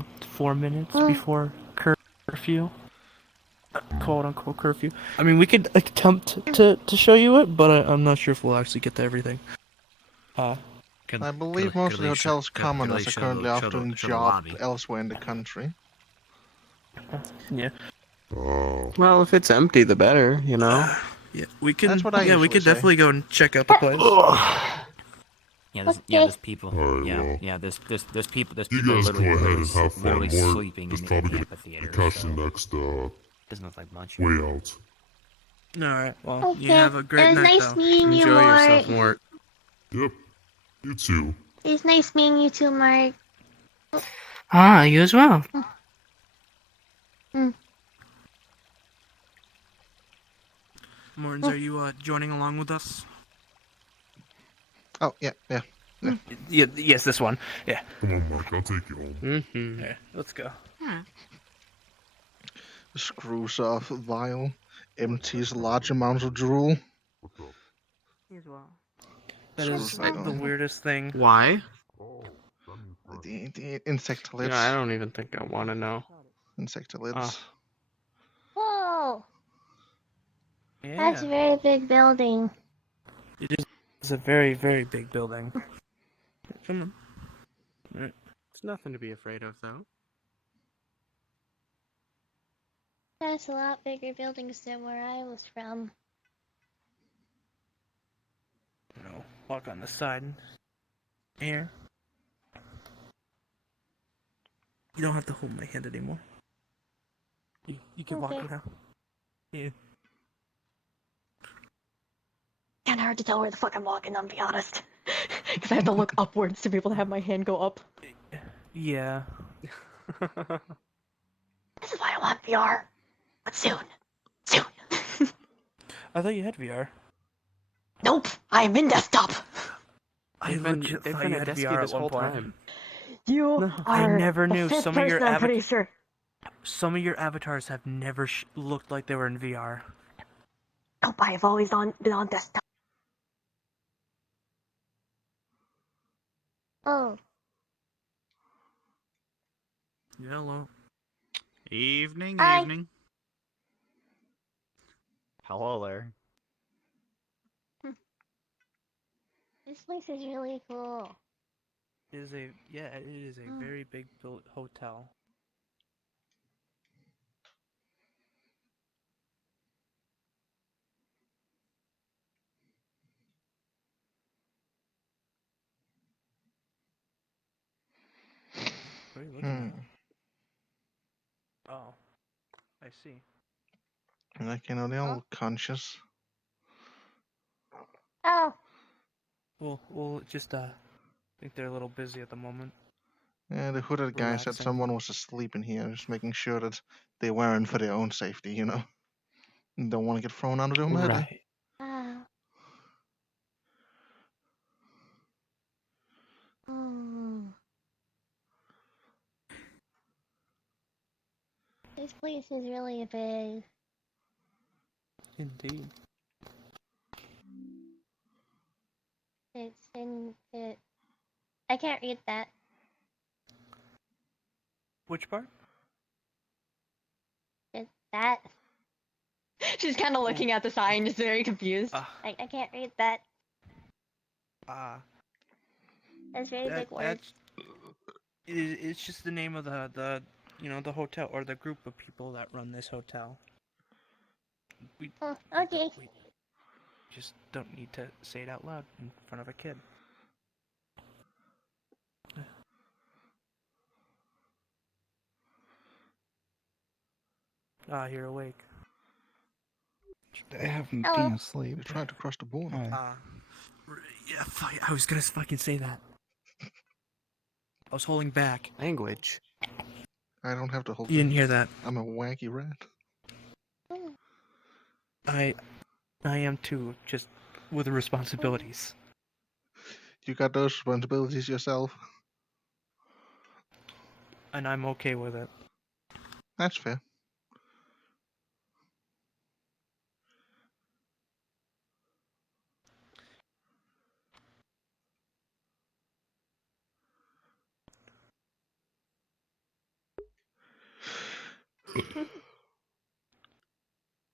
minutes before curfew. Quote unquote curfew. I mean, we could attempt to show you it, but I'm not sure if we'll actually get to everything. I believe most of the hotel's commoners are currently off doing jobs elsewhere in the country. Yeah. Oh. Well, if it's empty, the better, Yeah, we can. That's what I yeah, we usually could say. definitely go and check out the place. There's people. Alright, yeah, well. yeah. There's people. There's You people guys go literally, ahead and have fun. literally Moore sleeping is in the probably gonna amphitheater. catch so the next doesn't look like much. way out. All right. Well, you Okay. have a great It was night, nice though. meeting you, Enjoy Mark. yourself, Mort. Yep. You too. It's nice meeting you too, Mark. You as well. Mm. Mortens, are you joining along with us? Oh, yeah. Yeah, yes, this one. Yeah. Come on, Mark. I'll take you home. Mm-hmm. Yeah, let's go. Screws off vial. Empties large amounts of drool. As well. That is Screws back the on. weirdest thing. Why? The insectilids. Yeah, I don't even think I want to know. Insectilids. Whoa. Yeah. That's a very big building. It is. It's a very, very big building. Come on. All right. It's nothing to be afraid of, though. That's a lot bigger buildings than where I was from. Walk on the side. Here. You don't have to hold my hand anymore. You can walk Okay. now. Yeah. Kinda hard to tell where the fuck I'm walking, I'll be honest. Because I have to look upwards to be able to have my hand go up. Yeah. This is why I want VR. But soon. Soon. I thought you had VR. Nope, I am in desktop. I legit they've thought been you at had Desky VR this at one whole point. time. You I are never the knew fifth some of your person, I'm pretty sure. some of your avatars have never looked like they were in VR. Nope, I've always been on desktop. Oh. Hello. Evening, Hi. evening. Hello there. This place is really cool. It is a it is a very big built hotel. What are you looking at? Oh, I see. Like, you know, they're all conscious. Oh. We'll just think they're a little busy at the moment. Yeah, the hooded guy said Relaxing. someone was asleep in here, just making sure that they weren't for their own safety, you know? Don't want to get thrown under the murder. Right. Oh. Mm. This place is really big. Indeed. It's in it. I can't read that. Which part? It's that. She's kind of looking at the sign, just very confused. I can't read that. That's very big words. It's just the name of the the hotel or the group of people that run this hotel. Oh, okay. We just don't need to say it out loud in front of a kid. You're awake. I haven't Hello. been asleep. They tried to cross the border. Yeah, I was gonna fucking say that. I was holding back. Language. I don't have to hold. You didn't hear that. I'm a wacky rat. I am too, just with responsibilities. You got those responsibilities yourself. And I'm okay with it. That's fair.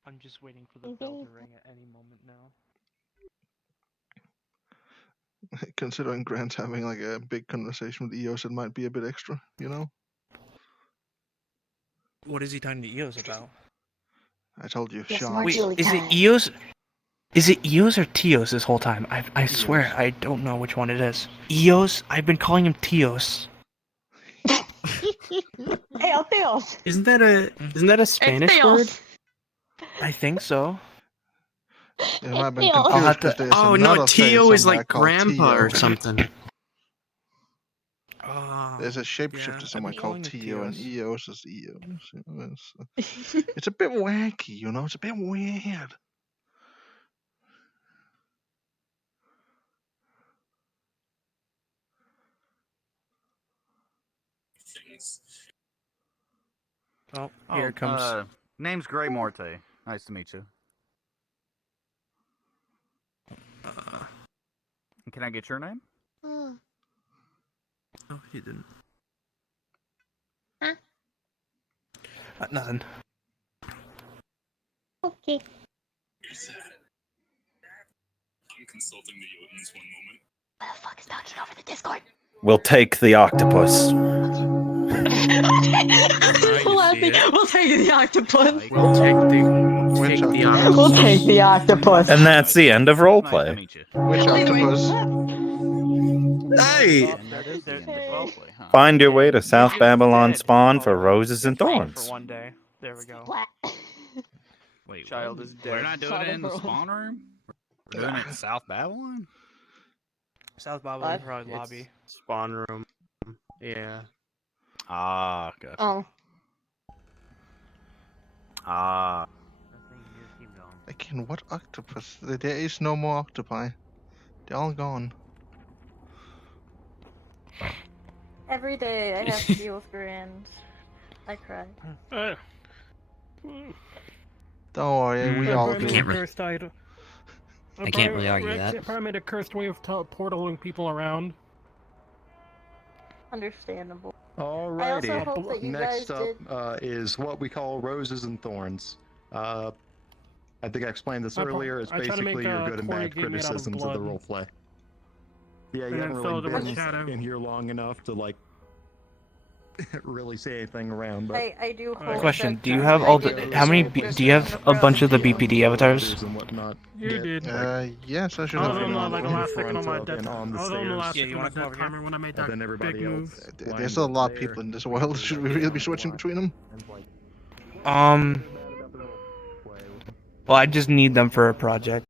I'm just waiting for the bell to ring at any moment now. Considering Grant's having like a big conversation with EOS, it might be a bit extra, you know? What is he talking to EOS about? I told you, Yes, Sean. more Wait, chili is it time. EOS? Is it EOS or Tios this whole time? I swear I don't know which one it is. EOS? I've been calling him Tios. Hey, Theos! Isn't that a Spanish word? I think so. It might have been I'll confused have because to- there's Oh another no, face Tio is somewhere like called grandpa Tio. or something. There's a shapeshifter yeah, somewhere I've been called calling him Tio, and Tios. EOS is EOS. You know, it's a bit wacky, you know? It's a bit weird. Oh, here it comes. Name's Gray Morte. Nice to meet you. Can I get your name? Oh. Oh, he didn't. Huh? Nothing. Okay. I'm consulting the Jotuns one moment. What the fuck is talking over the Discord? We'll take the octopus. Laughing. We'll take the octopus. We'll take the octopus. We'll take the octopus. And that's the end of roleplay. Which octopus? Hey! And that is the end of roleplay, huh? Find your way to South Babylon Spawn for roses and For thorns. one day. There we go. Wait, Child what? is We're dead. not doing it in the spawn room? We're doing it in South Babylon? South Babylon Pride Lobby. Spawn room. Yeah. Ah, gotcha. Oh. Ah. Again, what octopus? There is no more octopi. They're all gone. Every day I have to deal with Grand. I cried. Don't worry, we all do. I can't really argue that. I probably made a cursed way of teleporting people around. Understandable. Alrighty. I also hope that you Next guys up did. is what we call roses and thorns. I think I explained this earlier. It's I try to basically make, your good and Corey bad game made out of criticisms of the blood. roleplay. Yeah, And you then haven't filled it really with shadow. been in here long enough to like really say anything around. But I do hope. Question: that Do you have all the? How many? Do you have a bunch of the BPD avatars? and whatnot. You did. Yes, I should I have. was on the like been last second on my and death. on the I was on the last stairs. second on my death timer when I made that then everybody big else. move. There's a lot of people in this world. Should we really be switching between them? Well, I just need them for a project.